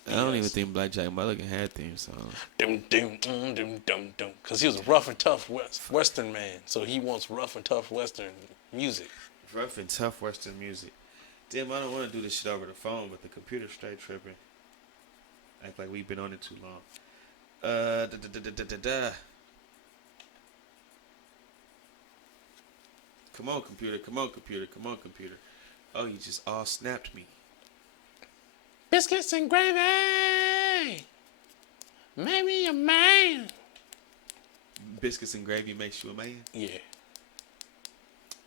I don't even think Black Jack Mulligan had theme songs. Because he was a rough and tough Western man. So he wants rough and tough Western music. Rough and tough Western music. Damn, I don't want to do this shit over the phone, but the computer's straight tripping. Act like we've been on it too long. Come on, computer. Come on, computer. Come on, computer. Oh, you just all snapped me. Biscuits and gravy. Make me a man. Biscuits and gravy makes you a man? Yeah.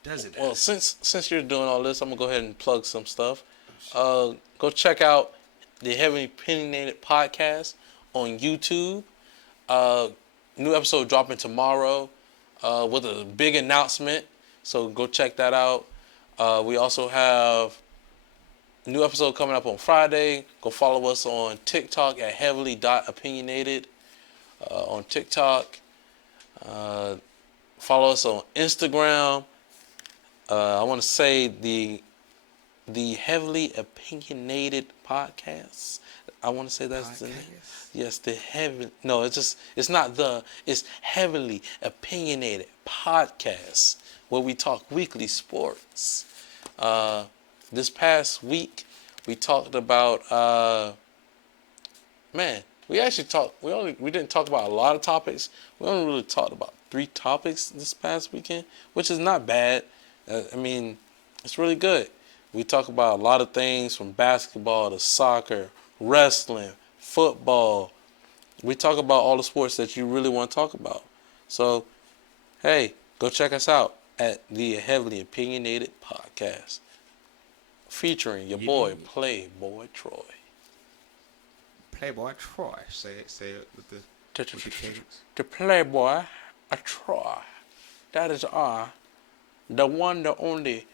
Does it? Well, since you're doing all this, I'm going to go ahead and plug some stuff. Go check out the Heavily Opinionated Podcast on YouTube. New episode dropping tomorrow with a big announcement. So go check that out. We also have a new episode coming up on Friday. Go follow us on TikTok at heavily.opinionated on TikTok. Follow us on Instagram. I want to say the Heavily Opinionated Podcast. I want to say that's the name. Yes, it's Heavily Opinionated Podcast, where we talk weekly sports. This past week, we talked about, we didn't talk about a lot of topics. We only really talked about 3 topics this past weekend, which is not bad. It's really good. We talk about a lot of things from basketball to soccer, wrestling, football. We talk about all the sports that you really want to talk about. So, hey, go check us out at the Heavily Opinionated Podcast, featuring your boy, Playboy Troy. Playboy Troy. Say it with the cadence. The Playboy Troy. That is the one, the only,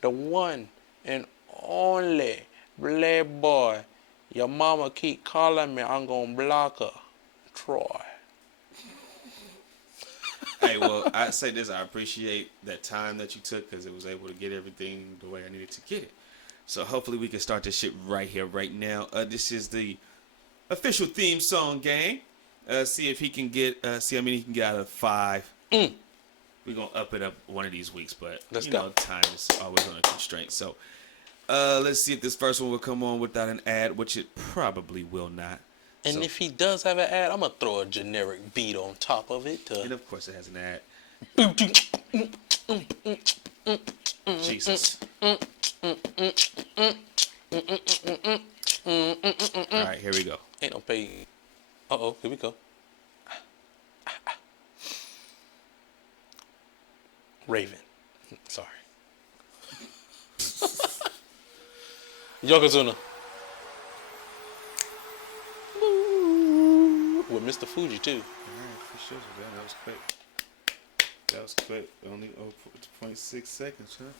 the one and only Playboy. Your mama keep calling me, I'm gonna block her. Troy. Hey, well, I say this. I appreciate that time that you took because it was able to get everything the way I needed to get it. So hopefully we can start this shit right here, right now. This is the official theme song, gang. See if he can get, see how many he can get out of 5. We're going to up it up one of these weeks, but Let's go. Time is always on a constraint. So let's see if this first one will come on without an ad, which it probably will not. And if he does have an ad, I'm going to throw a generic beat on top of it. And of course it has an ad. Jesus. Alright, here we go. Ain't no pay. Uh-oh, here we go. Raven. Sorry. Yokozuna. With Mr. Fuji, too. Alright, for sure. That was quick. That was quick. Only 0.6 seconds, huh?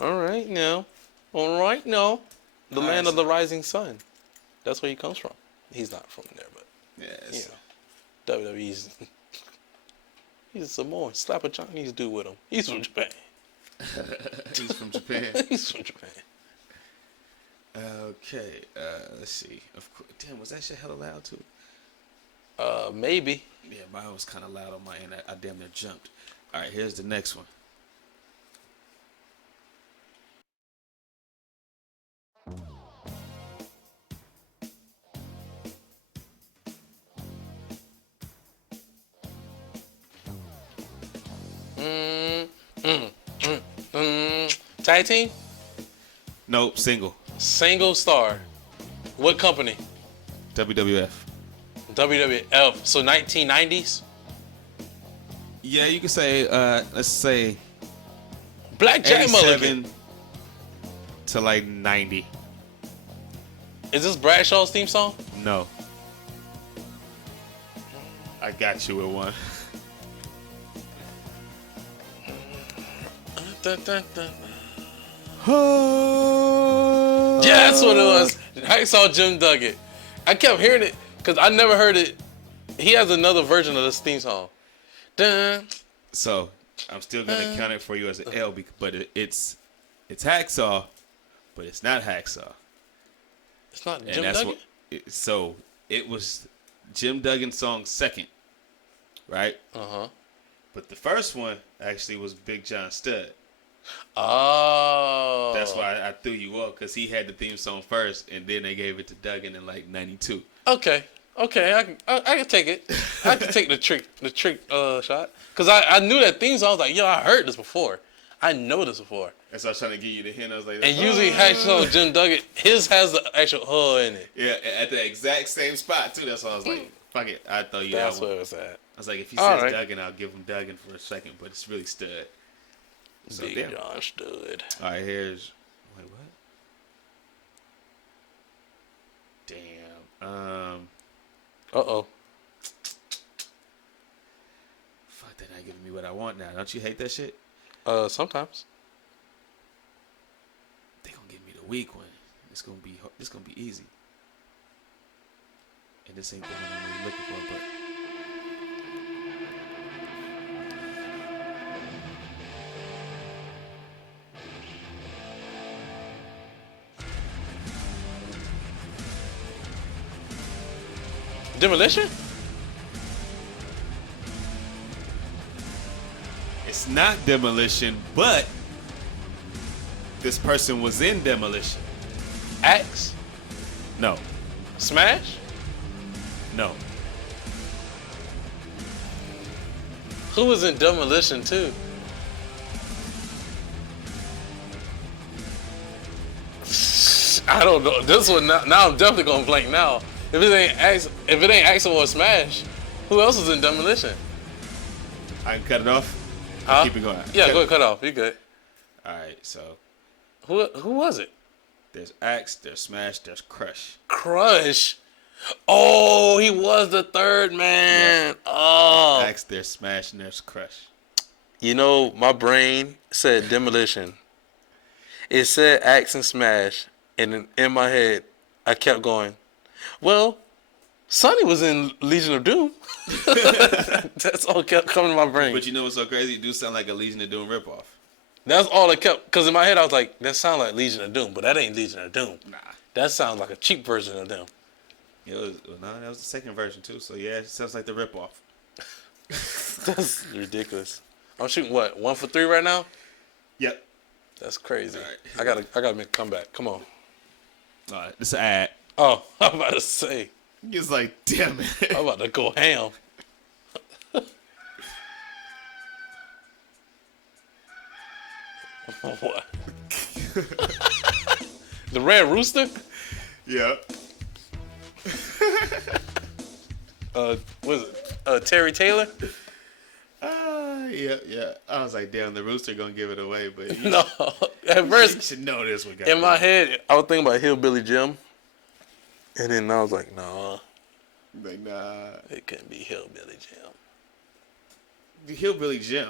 All right now. The land of the rising sun. That's where he comes from. He's not from there, but yes. WWE's. He's a Samoan. Slap a Chinese dude with him. He's from Japan. He's from Japan. He's from Japan. Okay. Let's see. Of course. Damn, was that shit hella loud too? Maybe. Yeah, mine was kind of loud on my end. I damn near jumped. All right, here's the next one. Tag team? Nope, single. Single star. What company? WWF. WWF. So 1990s? Yeah, you could say, let's say Black Jack 87 Mulligan. to like 90. Is this Bradshaw's theme song? No. I got you with one. Yeah, that's what it was. I saw Jim Duggan. I kept hearing it because I never heard it. He has another version of this theme song. Dun, So I'm still gonna count it for you as an L, but it's Hacksaw, but it's not Hacksaw. It's not And Jim that's Duggan? so it was Jim Duggan's song second, right? Uh-huh. But the first one actually was Big John Studd. Oh. That's why I threw you off, because he had the theme song first, and then they gave it to Duggan in like '92. Okay, I can take it. I can take the trick shot. Because I knew that theme song. I was like, yo, I heard this before. I know this before. And so I was trying to give you the hint. I was like, And usually Hacksaw Jim Duggan, his has the actual in it. Yeah, at the exact same spot too. That's why I was like, fuck it. I thought you. That's where it was at. I was like, if he says Duggan, I'll give him Duggan for a second, but it's really Stud. So, Big damn. John Stud. All right, here's. Wait, what? Damn. Uh-oh. Fuck, they're not giving me what I want now. Don't you hate that shit? Sometimes. They gonna give me the weak one. It's gonna be easy. And this ain't the one I'm really looking for, but. Demolition? It's not Demolition, but this person was in Demolition. Axe? No. Smash? No. Who was in Demolition too? I don't know. This one now I'm definitely gonna blank now. If it ain't Axel or Smash, who else is in Demolition? I can cut it off. Huh? Keep it going. Yeah, go ahead, cut off. You good? All right, so Who was it? there's Axe, there's Smash, there's Crush. Crush. Oh, he was the third man. Yeah. Oh. Axe, there's Smash, and there's Crush. You know, my brain said Demolition. It said Axe and Smash, and in my head, I kept going, well, Sonny was in Legion of Doom. That's all kept coming to my brain. But you know what's so crazy? You do sound like a Legion of Doom ripoff. That's all it kept. Because in my head, I was like, that sounds like Legion of Doom, but that ain't Legion of Doom. Nah. That sounds like a cheap version of them. No, that was the second version too. So yeah, it sounds like the ripoff. That's ridiculous. I'm shooting what, 1 for 3 right now? Yep. That's crazy. Right. I gotta make a comeback. Come on. All right, this is an ad. Oh, I'm about to say. He's like, damn it. I'm about to go ham. What? The Red Rooster? Yep. What is it? Terry Taylor? Yeah. I was like, damn, the Rooster gonna give it away, but No. At first, you should know this one. in my head, I was thinking about Hillbilly Jim. And then I was like, nah. Like, nah. It couldn't be Hillbilly Jim. The Hillbilly Jim.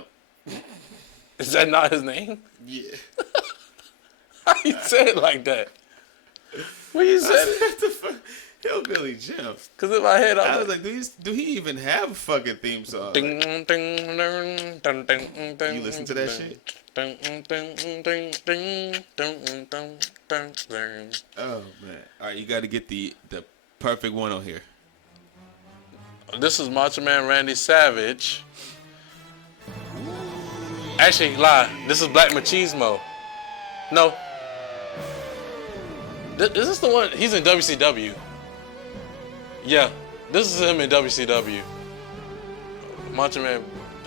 Is that not his name? Yeah. How you say it like that? What you said it? Hillbilly Jim. Because in my head, I was like, do he even have a fucking theme song? You listen to that shit? Oh, man. All right, you got to get the perfect one on here. This is Macho Man Randy Savage. Actually, lie. This is Black Machismo. No. Is this the one? He's in WCW. Yeah. This is him in WCW. Macho Man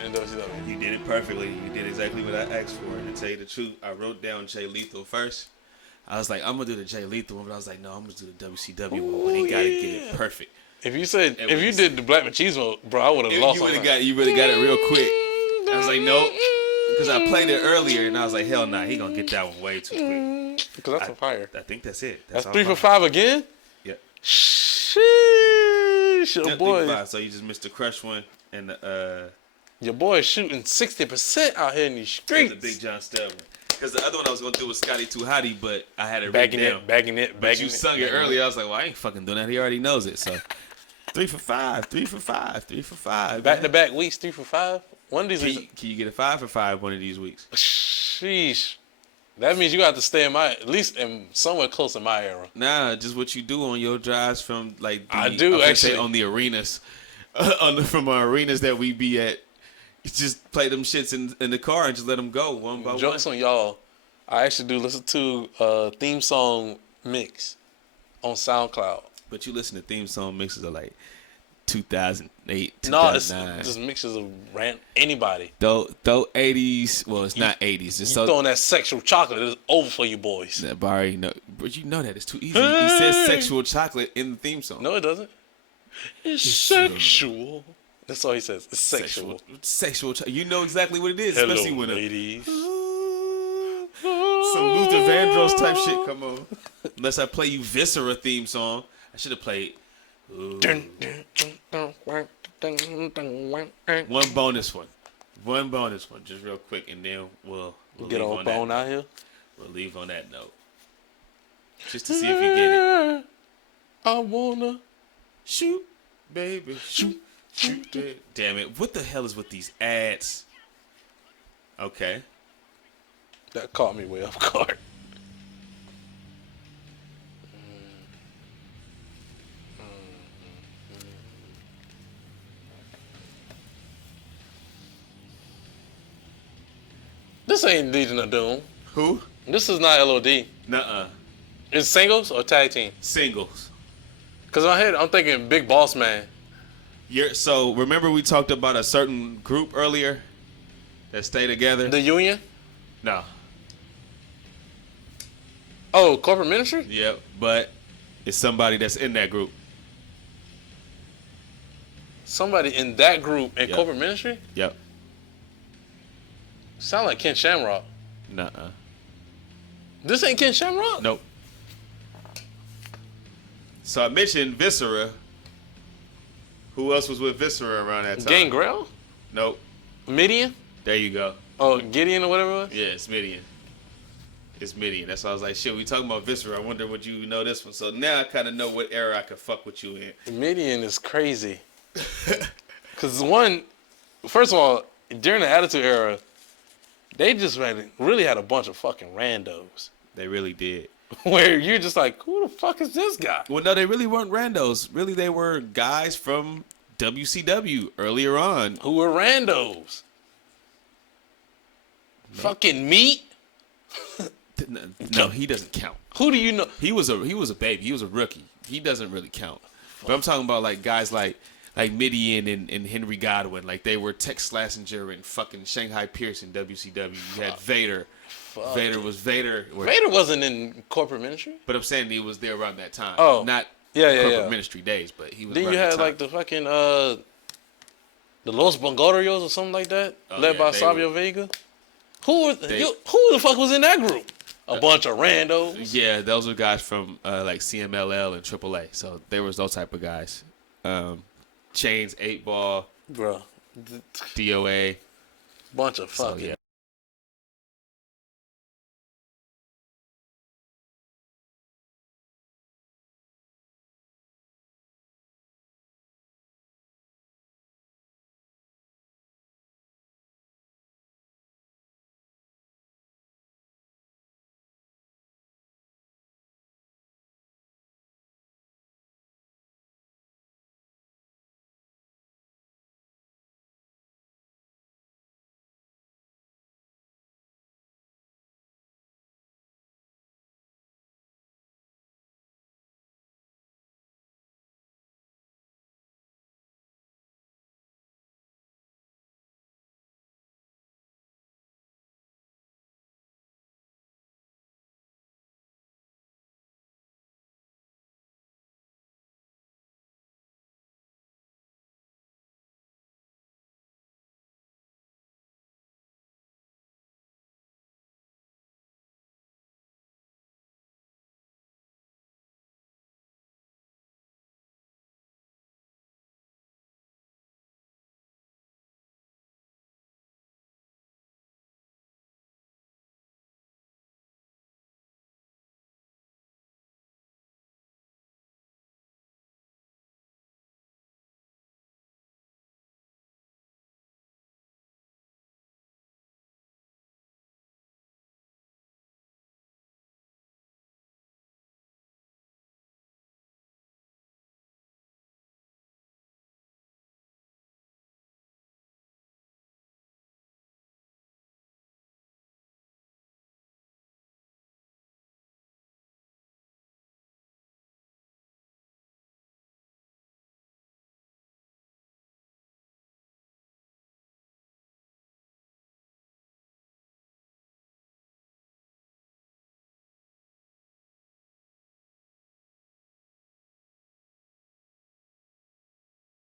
in WCW. You did it perfectly. You did exactly what I asked for. And to tell you the truth, I wrote down Jay Lethal first. I was like, I'm going to do the Jay Lethal one, but I was like, no, I'm going to do the WCW one. But he got to get it perfect. If you did the Black Machismo, bro, I would have lost. You really got it real quick. I was like, nope. Because I played it earlier, and I was like, hell nah, he going to get that one way too quick. Because that's a fire. I think that's it. That's 3 for 5 again? Yeah. Sheesh, your boy. So you just missed the crush one. And your boy is shooting 60% out here in these streets. the Big John Stubborn. Because the other one I was going to do was Scotty Too Hottie, but I had it bagging written down. Bagging it. But you sung it earlier. I was like, well, I ain't fucking doing that. He already knows it. So 3 for 5, 3 for 5, 3 for 5. Back-to-back weeks, 3 for 5? One of these weeks. Can you get a 5 for 5 one of these weeks? Sheesh. That means you got to stay at least somewhere close in my era. Nah, just what you do on your drives from I do actually on the arenas, from our arenas that we be at. You just play them shits in the car and just let them go one by one. Jokes on y'all. I actually do listen to theme song mix on SoundCloud. But you listen to theme song mixes of like 2008, 2009. No, it's just mixes of anybody. Though 80s, well, it's not 80s. It's throwing that sexual chocolate is over for you boys. Nah, Barry, no, but you know that it's too easy. He says sexual chocolate in the theme song. No, it doesn't. It's sexual. That's all he says. It's sexual. Sexual. You know exactly what it is, Hello, especially when ladies. Some Luther Vandross type shit come on. Unless I play you Viscera theme song, I should have played. One bonus one, just real quick, and then we'll get on phone out here. We'll leave on that note, just to see if you get it. I wanna shoot, baby, shoot. Damn it! What the hell is with these ads? Okay, that caught me way off guard. This ain't Legion of Doom. Who? This is not LOD. Nuh-uh. It's singles or tag team? Singles. Because in my head, I'm thinking Big Boss Man. So remember we talked about a certain group earlier that stay together? The Union? No. Oh, Corporate Ministry? Yep, but it's somebody that's in that group. Somebody in that group in Corporate Ministry? Yep. Sound like Ken Shamrock. Nuh-uh. This ain't Ken Shamrock? Nope. So I mentioned Viscera. Who else was with Viscera around that time? Gangrel? Nope. Midian? There you go. Oh, Gideon or whatever it was? Yeah, it's Midian. It's Midian. That's why I was like, shit, we talking about Viscera. I wonder would you know this one. So now I kind of know what era I could fuck with you in. Midian is crazy. Because first of all, during the Attitude Era, They just really had a bunch of fucking randos. They really did. Where you're just like, who the fuck is this guy? Well, no, they really weren't randos. Really, they were guys from WCW earlier on. Who were randos? No. Fucking Meat? No, he doesn't count. Who do you know? He was a baby. He was a rookie. He doesn't really count. But I'm talking about like guys like Midian and Henry Godwin. Like they were Tex Slazenger and fucking Shanghai Pierce in WCW. You had Vader. Vader wasn't in corporate ministry. But I'm saying he was there around that time. Oh, not corporate ministry days, but he was. Then you had like the fucking the Los Bongorios or something like that, led by Savio Vega. Who the fuck was in that group? A bunch of randos. Yeah, those were guys from like CMLL and AAA. So there was those type of guys. Chains, 8 Ball, bro, DOA. Bunch of fucking